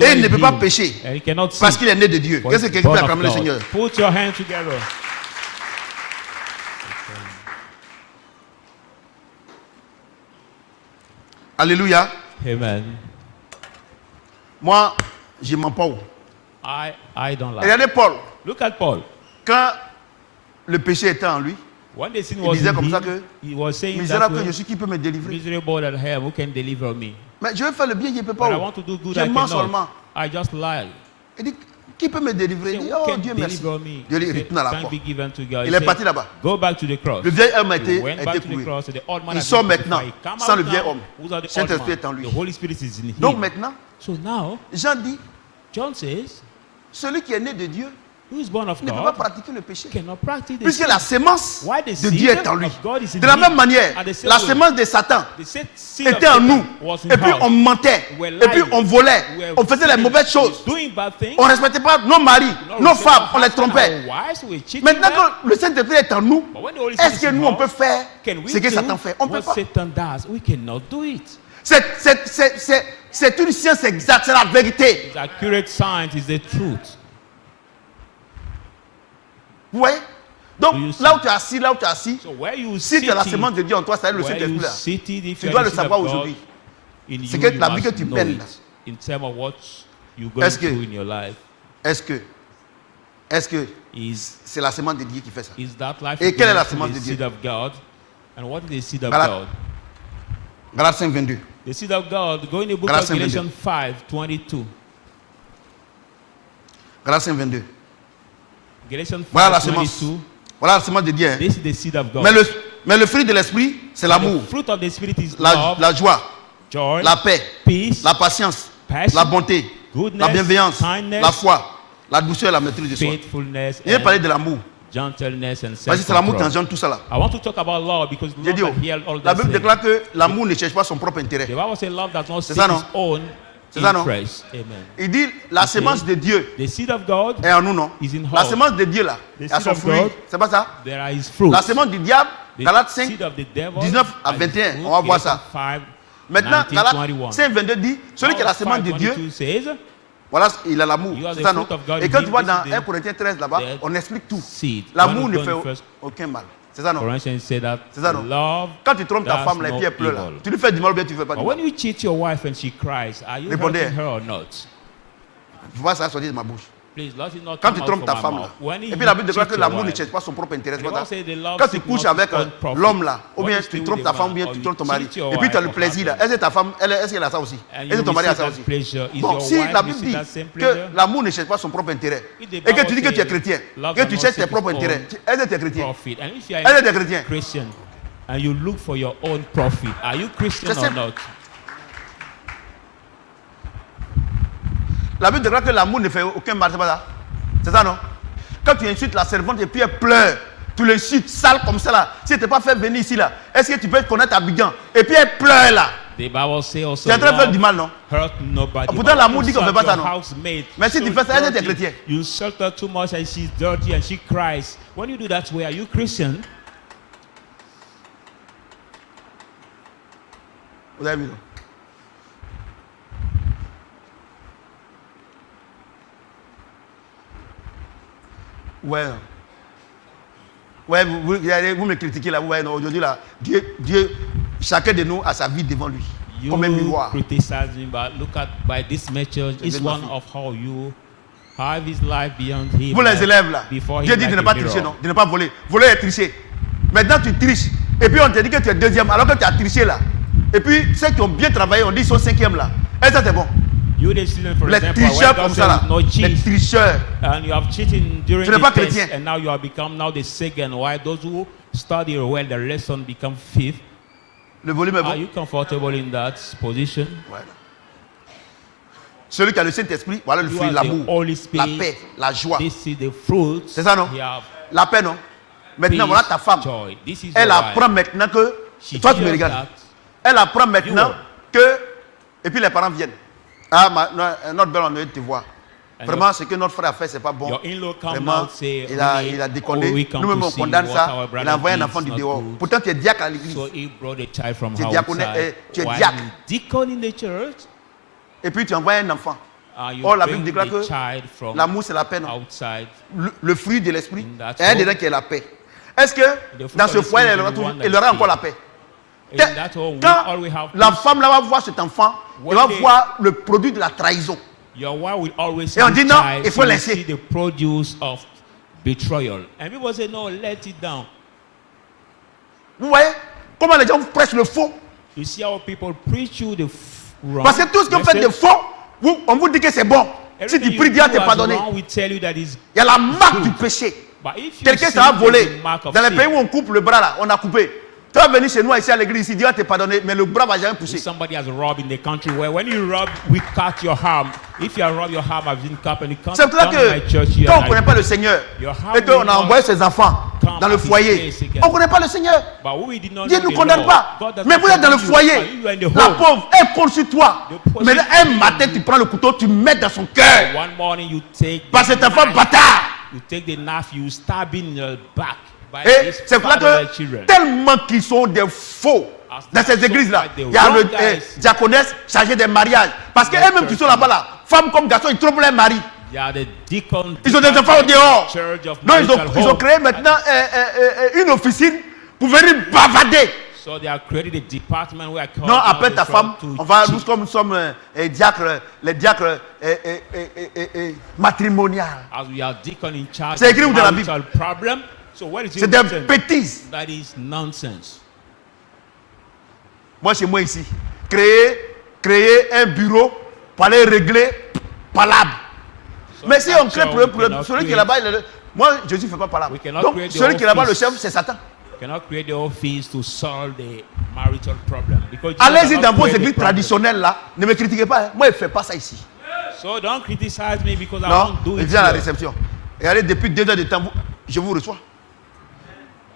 Et il ne peut pas pécher. Parce qu'il est né de Dieu. Qu'est-ce que quelqu'un peut acclamer le Seigneur? Put your hands together. Alléluia. Amen. Moi, je m'en pas. I don't like. Regardez Paul. Look at Paul. Quand le péché était en lui, il disait comme ça que misérable que je suis, qui peut me délivrer? Mais je veux faire le bien, je ne peux pas. Je mens seulement. Il dit, qui peut me délivrer? Il dit, oh Dieu merci. Dieu lui retourne à la croix. Il est parti là-bas. Le vieil homme a été cloué. Il sort maintenant sans le vieil homme. Saint-Esprit est en lui. Donc maintenant, Jean dit, celui qui est né de Dieu ne peut pas pratiquer le péché. Puisque la sémence de Dieu est en lui. De la même manière, la sémence de Satan était en nous. Et puis on mentait. Et puis on volait. On faisait les mauvaises choses. On ne respectait pas nos maris, nos femmes. On les trompait. Maintenant que le Saint-Esprit est en nous, est-ce que nous on peut faire ce que Satan fait? On ne peut pas. C'est une science exacte. C'est la vérité. Vous voyez? Donc, là où tu es assis, si tu as la semence de Dieu en toi, c'est le Saint-Esprit là. Tu dois le savoir aujourd'hui. C'est que la vie que tu mènes là. Est-ce que c'est la semence de Dieu qui fait ça? Et quelle est la semence de Dieu? Galates 5, 22. The seed of God, go in the book of Galatians 5, 22. Galates 5, 22. Galatians 5, voilà la semence. Voilà la semence de Dieu. This is the seed of God. Mais le fruit de l'esprit, c'est l'amour, la joie, joy, la paix, peace, la patience, passion, la bonté, goodness, la bienveillance, kindness, la foi, la douceur et la maîtrise de soi. Il a parlé de l'amour. Gentleness and parce que c'est l'amour qui engendre tout ça là. I want to talk about love because la Bible déclare que l'amour ne cherche pas son propre intérêt. C'est ça non? C'est ça non? Il dit la semence de Dieu est en nous non? La semence de Dieu là, a son fruit. C'est pas ça? La semence du diable, Galates 5, 19 à 21. On va voir ça. Maintenant, Galates 5, 22 dit celui qui a la semence de Dieu. Voilà, il a l'amour. C'est ça non? Et quand tu vois dans 1 Corinthiens 13 là-bas, on explique tout. L'amour ne fait aucun mal. C'est ça non? C'est ça non? Quand tu trompes ta femme, les pieds pleurent là. Tu lui fais du mal ou bien tu ne fais pas du mal? When you cheat your wife and she cries, are you hurting her or not? Tu vois ça sortir de ma bouche. Quand tu trompes ta femme là, et puis la Bible déclare que l'amour ne cherche pas son propre intérêt. Quand tu couches avec l'homme là, ou bien tu trompes ta femme, ou bien tu trompes ton mari, et puis tu as le plaisir là, est-ce que ta femme, est-ce qu'elle a ça aussi? Est-ce que ton mari a ça aussi? Bon, si la Bible dit que l'amour ne cherche pas son propre intérêt, et que tu dis que tu es chrétien, que tu cherches tes propres intérêts, est-ce que tu es chrétien? Est-ce que tu es chrétien? And you look for your own profit. Are you Christian or not? La Bible déclare que l'amour ne fait aucun mal, c'est pas ça? C'est ça non? Quand tu insultes la servante et puis elle pleure, tu l'insultes sale comme ça là. Si elle ne t'a pas fait venir ici là, est-ce que tu peux connaître Abidjan? Et puis elle pleure là. Tu es en train de faire du mal non? Pourtant l'amour dit qu'on ne fait pas ça non? Mais si tu fais ça, est-ce que tu es chrétien? You insult her too much and she's dirty and she cries. When you do that way, are you Christian? Vous avez vu non? Ouais, vous me critiquez là, vous voyez, aujourd'hui là, Dieu, chacun de nous a sa vie devant lui. Comme un miroir. Criticizing, but look at by this message, it's one of how you have his life beyond him. Vous les élèves là, Dieu dit de ne pas tricher, non, de ne pas voler. Voler est tricher. Maintenant tu triches, et puis on te dit que tu es deuxième, alors que tu as triché là. Et puis ceux qui ont bien travaillé, on dit qu'ils sont cinquième là. Et ça c'est bon. Les tricheurs comme ça là, les tricheurs. And you have cheated during tu n'es pas chrétien. And now you have become now the second. Why those who study well the lesson become fifth? Le volume est bon. Are you comfortable in that position? Voilà. Celui qui a le Saint-Esprit, voilà le fruit, l'amour, la paix, la joie. C'est ça non? La paix non? Maintenant voilà ta femme. Elle apprend maintenant que toi tu me regardes. Elle apprend maintenant que et puis les parents viennent. Ah, notre belle, on veut te voir. Vraiment, ce que notre frère a fait, c'est pas bon. Vraiment, il a déconné. Nous-mêmes, on condamne ça. Il a envoyé un enfant du dehors. Pourtant, tu es diacre à l'église. Tu es diacre. Et puis, tu envoies un enfant. Or, la Bible déclare que l'amour, c'est la paix. Le fruit de l'esprit, il y a dedans qui est la paix. Est-ce que dans ce foyer, il aura encore la paix? Quand la femme là va voir cet enfant, elle va voir le produit de la trahison. Et on dit non, il faut laisser. Vous voyez comment les gens prêchent le faux? Parce que tout ce qu'on fait de faux, on vous dit que c'est bon. Si tu pries, Dieu va te pardonner. Il y a la marque du péché. Quelqu'un s'en va voler. Dans les pays où on coupe le bras là, on a coupé. Tu vas venir chez nous ici à l'église, Dieu va te pardonner, mais le bras va jamais pousser. Somebody has robbed in the country where when you rob, we cut your arm. If you rob your arm, I've been cut and you can't. C'est pour ça que quand on ne connaît pas le Seigneur et qu'on a envoyé ses enfants dans le foyer, on ne connaît pas le Seigneur. Dieu ne nous condamne pas. Mais vous êtes dans le foyer, la pauvre, elle compte sur toi. Mais un matin, tu prends le couteau, tu mets dans son cœur. Parce que cet enfant bâtard. You take the knife, you stab in your back. Et c'est pour ça que tellement qu'ils sont des faux dans ces églises-là. Il y a le diaconesse chargé des mariages. Parce qu'elles-mêmes qui sont là-bas, là, femmes comme garçons, ils trompent les maris. Ils ont des enfants au dehors. Donc ils ont créé maintenant une officine pour venir bavader. Non, après ta femme, on va, nous comme nous sommes diacres, les diacres matrimoniaux. C'est écrit où dans la Bible? C'est des bêtises. Moi, chez moi ici, créer un bureau pour aller régler palabre. Mais si on crée pour celui qui est là-bas, moi, Jésus ne fait pas palabre. Donc, celui qui est là-bas, le chef, c'est Satan. Allez-y dans vos églises traditionnelles là, ne me critiquez pas. Hein. Moi, je ne fais pas ça ici. So don't criticize me because I non, won't do it. Viens à la réception. Et allez, depuis 2 heures de temps, je vous reçois.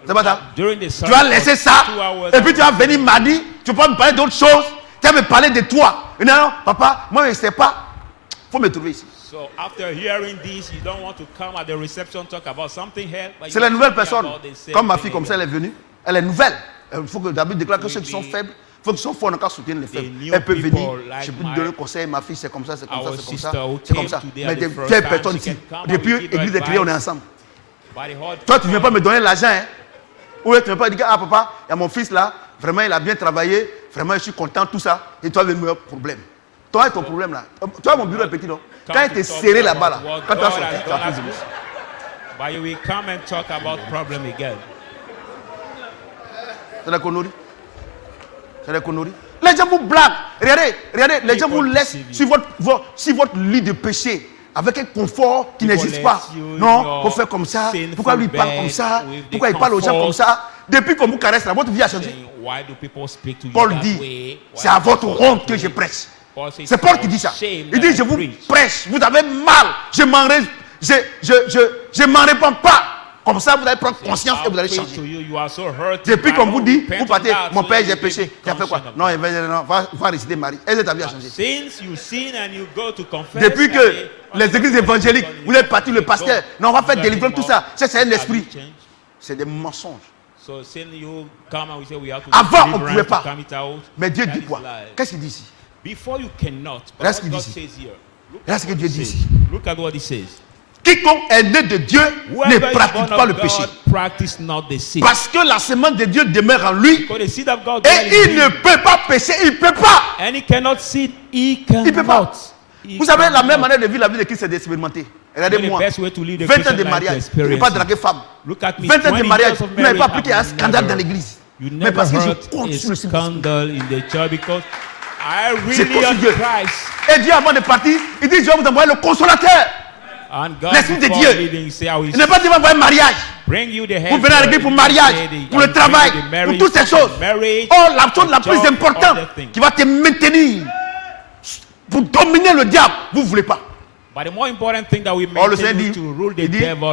C'est pas ça? Tu vas laisser ça, et puis tu vas venir mardi, tu vas me parler d'autre chose, tu vas me parler de toi. Et non, papa, moi je ne sais pas. Il faut me trouver ici. So after hearing this, you don't want to come at the reception talk about something here. C'est la nouvelle personne. Comme ma fille, comme ça, elle est venue. Elle est nouvelle. Il faut que David déclare que ceux qui sont faibles, il faut qu'ils soient forts, on n'a qu'à soutenir les faibles. Elle peut venir, je peux te donner un conseil, ma fille, c'est comme ça, c'est comme ça, c'est comme ça. C'est comme ça. Mais des vieilles personnes ici. Depuis l'église est créée, on est ensemble. Toi, tu ne viens pas me donner l'argent, hein? Ou tu ne viens pas dire, ah papa, il y a mon fils là, vraiment il a bien travaillé, vraiment je suis content, tout ça. Et toi, il y a un problème. Toi, ton problème là. Toi, mon bureau est petit, non? Quand il était serré là-bas, là, quand tu as sorti, tu as plus de bus. But you will come and talk about problem again. C'est la connerie. C'est la connerie. Les gens vous blaguent. Regardez, les gens vous laissent sur votre lit de péché avec un confort qui n'existe pas. Non, il faut faire comme ça. Pourquoi lui parle comme ça? Pourquoi il parle aux gens comme ça? Depuis qu'on vous caresse, votre vie a changé. Paul dit, c'est à votre honte que je prêche. C'est Paul qui dit ça. Il dit, je vous prêche, vous avez mal, je m'en réponds pas. Comme ça, vous allez prendre conscience et vous allez changer. Depuis qu'on vous dit, vous partez, mon père, j'ai péché. Tu as fait quoi? Non, va réciter Marie. Est-ce que ta vie a changé? Depuis que les églises évangéliques, vous êtes parti, le pasteur, non, on va faire délivrer tout ça. C'est un esprit. C'est des mensonges. Avant, on ne pouvait pas. Mais Dieu dit quoi? Qu'est-ce qu'il dit ici? Regarde ce qu'il dit ici. Regarde ce que Dieu dit ici. Quiconque est né de Dieu ne pratique pas le péché. Parce que la semence de Dieu demeure en lui. Et il ne peut pas pécher. Il ne peut pas. Il ne peut pas. Vous savez, la même manière de vivre la vie de Christ, c'est d'expérimenter. Regardez-moi. 20 ans de mariage. Je n'ai pas dragué femme. 20 ans de mariage. Vous n'avez pas appris qu'il y a un scandale dans l'église. Mais parce que je compte sur le scandale. J'ai compte sur Dieu. Et Dieu, avant de partir, il dit, je vais vous envoyer le consolateur. L'esprit de Dieu. Il n'est pas dit envoyer un mariage. Vous venez à l'église pour le mariage, pour le travail, pour toutes ces choses. Oh, la chose la plus importante qui va te maintenir pour dominer le diable, vous ne voulez pas. Oh, le Seigneur dit,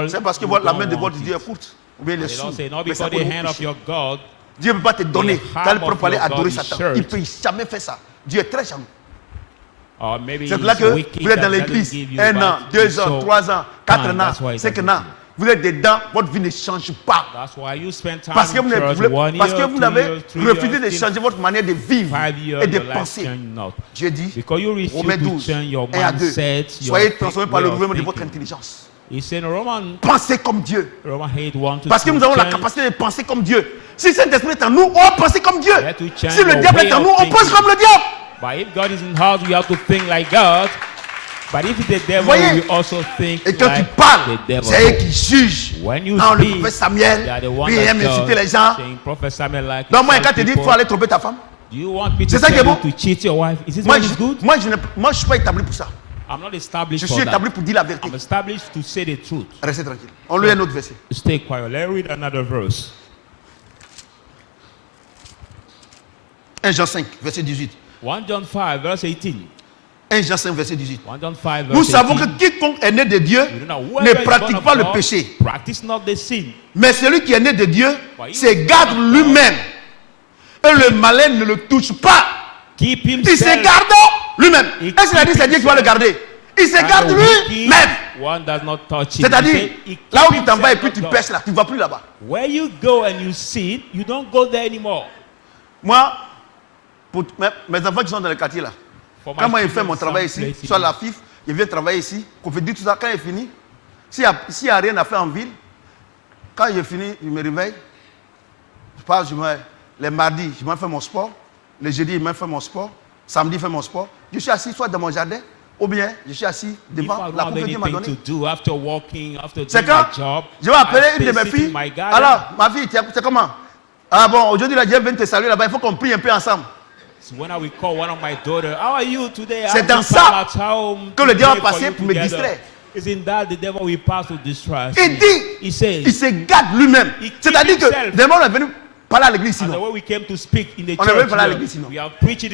c'est parce que la main de votre Dieu est courte. Ou bien il est sourd. Mais ça Dieu ne peut pas te donner. Tu as le propre aller adorer Satan. Il ne peut jamais faire ça. Dieu est très jaloux. C'est là que vous êtes dans l'église 1 an, 2 ans, 3 ans, 4 ans, 5 ans. Vous êtes dedans, votre vie ne change pas. Parce que vous avez refusé de changer votre manière de vivre et de penser. Dieu dit, Romains 12, 1 à 2, soyez transformés par le renouvellement de votre intelligence. Pensez comme Dieu. Parce que nous avons la capacité de penser comme Dieu. Si Saint-Esprit est en nous, on va penser comme Dieu. Si le diable est en nous, on pense comme le diable. But if God is in us, we have to think like God. But if the devil, we also think et quand like tu parles, the devil. c'est eux qui jugent. When you non, speak, le prophète Samuel, il aime insulter les gens. Like donc moi, quand tu dis qu'il faut aller tromper ta femme, c'est ça qui est bon. Moi, je ne suis pas établi pour ça. Je suis établi pour dire la vérité. I'm established to say the truth. Restez tranquille. On lit un autre verset. Stay quiet. Let's read another verse. 1 Jean 5, verset 18. 1 John 5, verse 18. 1 Jean 5, verset 18. 1 John 5, verse nous savons 18. que quiconque est né de Dieu ne pratique pas le péché. Practice not the sin. Mais celui qui est né de Dieu se garde lui-même. Et le malin ne le touche pas. Il se garde lui-même. Est-ce qu'il a dit c'est Dieu qui va le garder? Il se garde lui-même. C'est-à-dire, là où tu t'en vas et puis tu pêches là, tu ne vas plus là-bas. Where you go and you sin, you don't go there anymore. Moi, pour mes enfants qui sont dans le quartier là, quand moi je fais mon travail ici, soit la FIF, je viens travailler ici, qu'on fait tout ça, quand il finit, s'il n'y a rien à faire en ville, quand je finis, je me réveille, je pars, les mardis, je m'en fais mon sport, les jeudis, je m'en fais mon sport, samedi, je fais mon sport, je suis assis soit dans mon jardin, ou bien je suis assis devant la cour que Dieu m'a donnée. C'est quand je vais appeler une de mes filles, alors ma fille, c'est comment? Ah bon, aujourd'hui la Dieu vient te saluer là-bas, il faut qu'on prie un peu ensemble. C'est dans ça que le diable va passer pour me distraire. Il dit, il se garde lui-même. C'est-à-dire que demain on est venu parler à l'église sinon. On est venu parler à l'église sinon.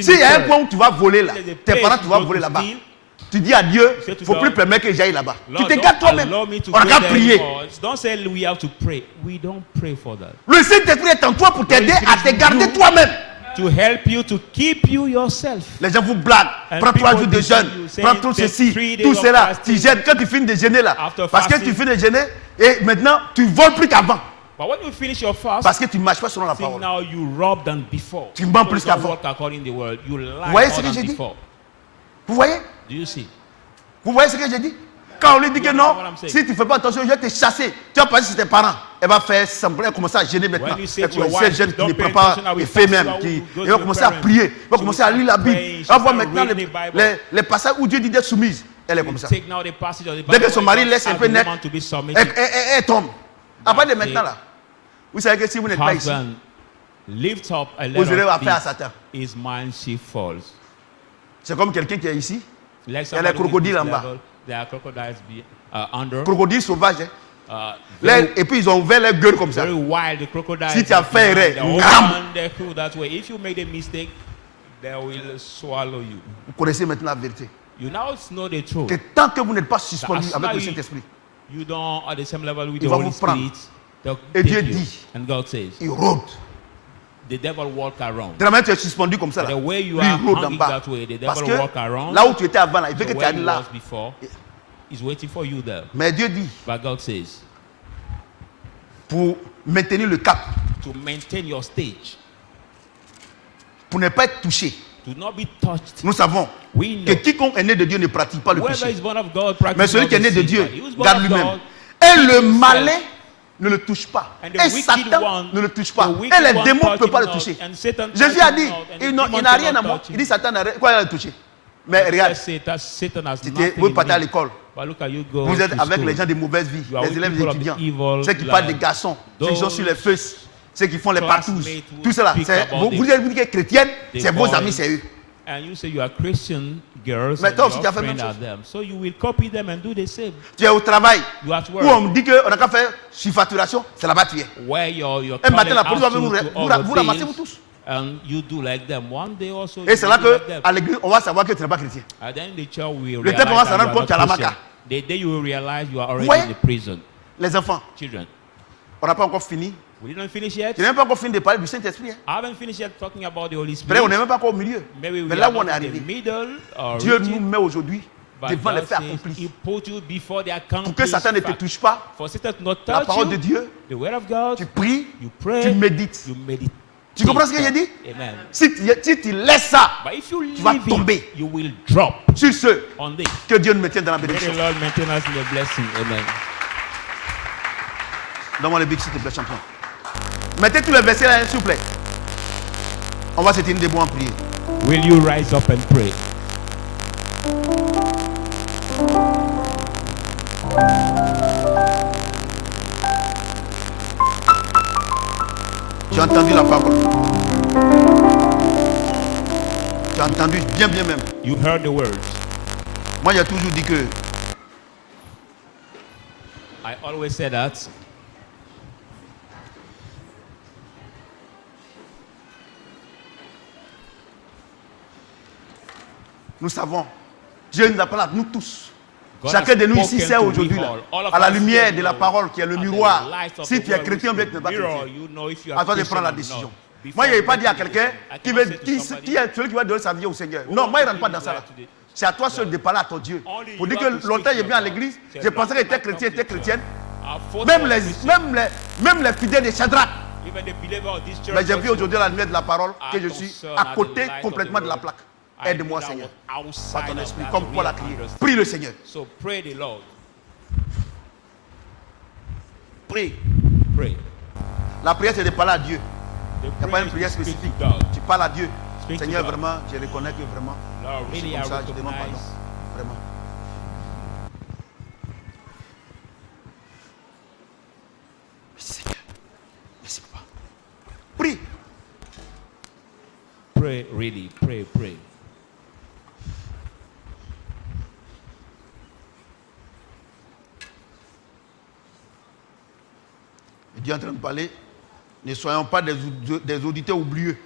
S'il y a un point où tu vas voler là, tes parents tu vas voler là-bas. Tu dis à Dieu, il ne faut plus permettre que j'aille là-bas. Tu te gardes toi-même. On n'a qu'à prier. Le Saint-Esprit est en toi pour t'aider à te garder toi-même. To help you to keep you yourself. Les gens vous blaguent. Prends 3 jours de jeûne. Prends tout ceci, tout cela. Tu jeûnes quand tu finis de jeûner là. Parce que tu finis de jeûner et maintenant tu voles plus qu'avant. But when you finish your fast, parce que tu ne marches pas selon la parole. Now you rob than before. Tu mens plus qu'avant. Vous voyez ce que j'ai dit? Vous voyez? Do you see? Vous voyez ce que j'ai dit? Quand on lui dit que non, si tu ne fais pas attention, je vais te chasser. Tu vas passer sur tes parents. Elle va faire sembler, elle va commencer à gêner maintenant. Elle commence jeune qui ne prend pas et fait même. Elle va commencer à prier. Elle va commencer à lire la Bible. Elle va voir maintenant les passages où Dieu dit d'être soumise. Elle est comme ça. Dès que son mari laisse un peu net, elle tombe. À part de maintenant là. Vous savez que si vous n'êtes pas ici, vous irez affaire à Satan. C'est comme quelqu'un qui est ici. Il y a les crocodiles en bas. Crocodiles sauvages. Et puis ils ont ouvert leur gueule comme ça. Si tu as fait erreur, vous connaissez maintenant la vérité. Que tant que vous n'êtes pas suspendu avec le Saint-Esprit, il va vous prendre. Et Dieu dit, il rôde. The devil walk around. De la manière tu es suspendu comme ça là. Lui il rôde en bas. Parce que là où tu étais avant là, il veut que tu ailles là. He's waiting for you there. Mais Dieu dit, but God says, pour maintenir le cap, to maintain your stage, pour ne pas être touché. To not be touched. Nous savons que quiconque est né de Dieu ne pratique pas le péché. Mais celui qui est né de Dieu garde lui-même. Et le malin ne le touche pas. Et Satan ne le touche pas. Et les démons ne peuvent pas le toucher. Jésus a dit, il n'a rien à moi. Il dit, Satan n'a rien. Quoi, il a le touché? Mais regarde, vous partez à l'école. Vous êtes avec les gens de mauvaise vie, les élèves, les étudiants, ceux qui parlent des garçons, ceux qui sont sur les feux, ceux qui font les partous, tout cela. Vous êtes une chrétienne, c'est vos amis, c'est eux. Mais toi aussi, tu as fait la même chose. Tu es au travail, où on me dit qu'on n'a qu'à faire surfacturation, c'est là-bas tu es. Un matin, la police va venir vous ramasser, vous tous. And you do like them. One day also. Et c'est là qu'à l'église, on va savoir que tu n'es pas chrétien. Le temps qu'on va se rendre compte, tu es à la maca. The day you will realize you are already in the prison. Les enfants, children, on n'a pas encore fini We didn't finish yet. Je n'ai même pas encore fini de parler du Saint-Esprit. I haven't finished yet talking about the Holy Spirit. Peut-être on n'est même pas encore au milieu. Mais là où on est arrivé, Dieu nous met aujourd'hui devant les faits accomplis. Pour que Satan ne te touche pas, la parole de Dieu, tu pries, tu médites. Tu comprends ce que j'ai dit? Amen. Si tu laisses ça, tu vas tomber sur ceux que Dieu nous maintienne dans la bénédiction. Donne-moi le big s'il te plaît, champion. Mettez tous les versets là, s'il vous plaît. On va se tenir debout en prière. Will you rise up and pray? J'ai entendu la parole. J'ai entendu bien même. You heard the words. Moi, j'ai toujours dit que I always say that nous savons, Dieu nous appelle à nous tous. Chacun de nous ici sait aujourd'hui, à la lumière de la parole qui est le miroir, si tu es chrétien ou bien tu n'es pas chrétien, à toi de prendre la décision. Moi, je n'ai pas dit à quelqu'un qui est celui qui va donner sa vie au Seigneur. Non, moi, je ne rentre pas dans ça. C'est à toi seul de parler à ton Dieu. Pour dire que longtemps, je viens à l'église, je pensais que j'étais chrétien, j'étais chrétienne. Même les fidèles de Shadrach. Mais j'ai vu aujourd'hui à la lumière de la parole que je suis à côté complètement de la plaque. Aide-moi, Seigneur, par ton esprit, comme Paul a crié. Prie le Seigneur. Prie. La prière, c'est de parler à Dieu. Il n'y a pas une prière spécifique. Tu parles à Dieu. Seigneur, vraiment, je reconnais que vraiment, je suis comme ça, je demande pardon. Vraiment. Seigneur, merci papa. Prie. Pray, really, pray. Dieu est en train de parler. Ne soyons pas des auditeurs oublieux.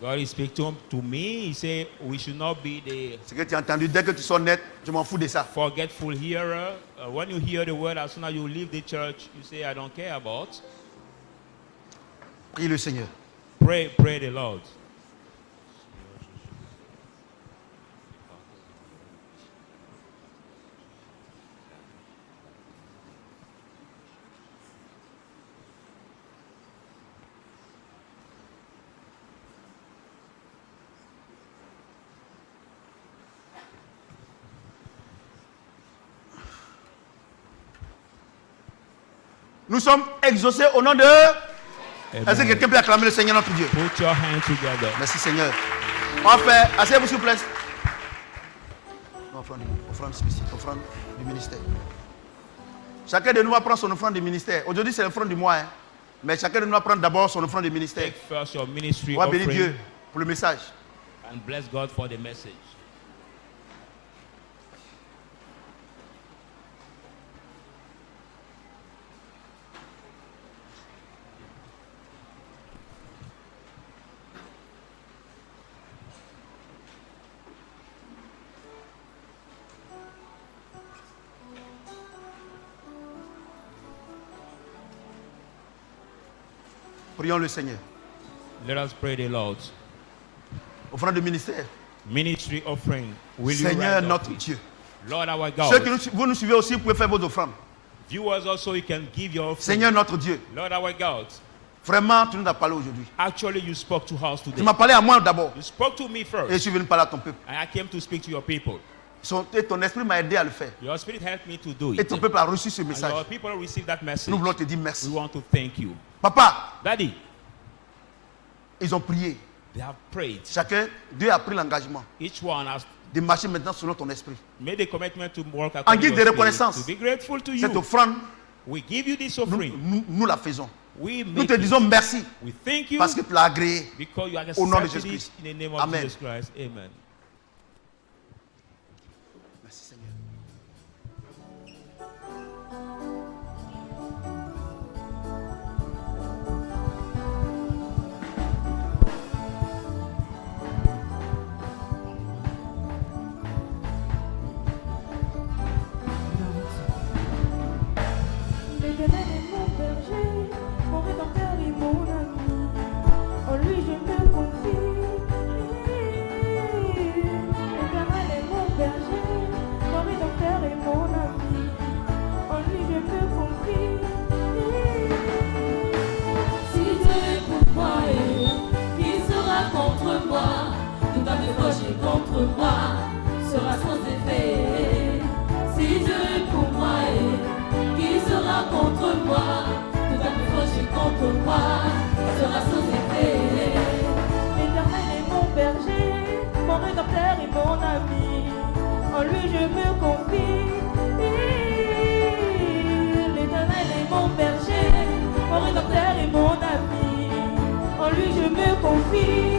God is speaking to me. He said we should not be the. Ce que tu as entendu, dès que tu sors net, je m'en fous de ça. Forgetful hearer. When you hear the word, as soon as you leave the church, you say, I don't care about. Prie le Seigneur. Pray the Lord. Nous sommes exaucés au nom de... Est-ce que quelqu'un peut acclamer le Seigneur notre Dieu? Put your hands together. Merci Seigneur. On va faire... Asseyez-vous s'il vous plaît. Offrande spéciale, offrande du ministère. Chacun de nous va prendre son offrande du ministère. Aujourd'hui c'est l'offrande du mois. Hein. Mais chacun de nous va prendre d'abord son offrande du ministère. On va bénir Dieu pour le message. And bless God for the message. Prions le Seigneur. Let us pray the Lord. Offrande du ministère. Ministry offering. Seigneur notre Dieu. Lord our God. Ceux qui vous nous suivez aussi, vous pouvez faire vos offrandes. Viewers also, you can give your offering. Seigneur notre Dieu. Lord our God. Vraiment, tu nous as parlé aujourd'hui. Actually, you spoke to us today. Tu m'as parlé à moi d'abord. You spoke to me first. Et je suis venu parler à ton peuple. And I came to speak to your people. Et ton esprit m'a aidé à le faire. Your spirit helped me to do it. Et ton peuple a reçu ce message. And your people received that message. Nous voulons te dire merci. We want to thank you. Papa. Daddy. Ils ont prié. They have prayed. Chacun d'eux a pris l'engagement. Each one has de marcher maintenant selon ton esprit. Made a commitment to work en guise de reconnaissance. To be grateful to you. Cette offrande, we give you this offering. Nous la faisons. Nous te disons merci. We thank you parce que tu l'as agréé. Because you au nom de Jésus-Christ. In the name of Amen. Jesus Christ. Amen. Merci Seigneur. L'éternel est mon berger, mon rédempteur, il contre moi sera sans effet. Si Dieu est pour moi, qui sera contre moi? Tout à fait contre moi sera sans effet. L'Éternel est mon berger, mon rédempteur et mon ami. En lui je me confie. L'Éternel est mon berger, mon rédempteur et mon ami. En lui je me confie.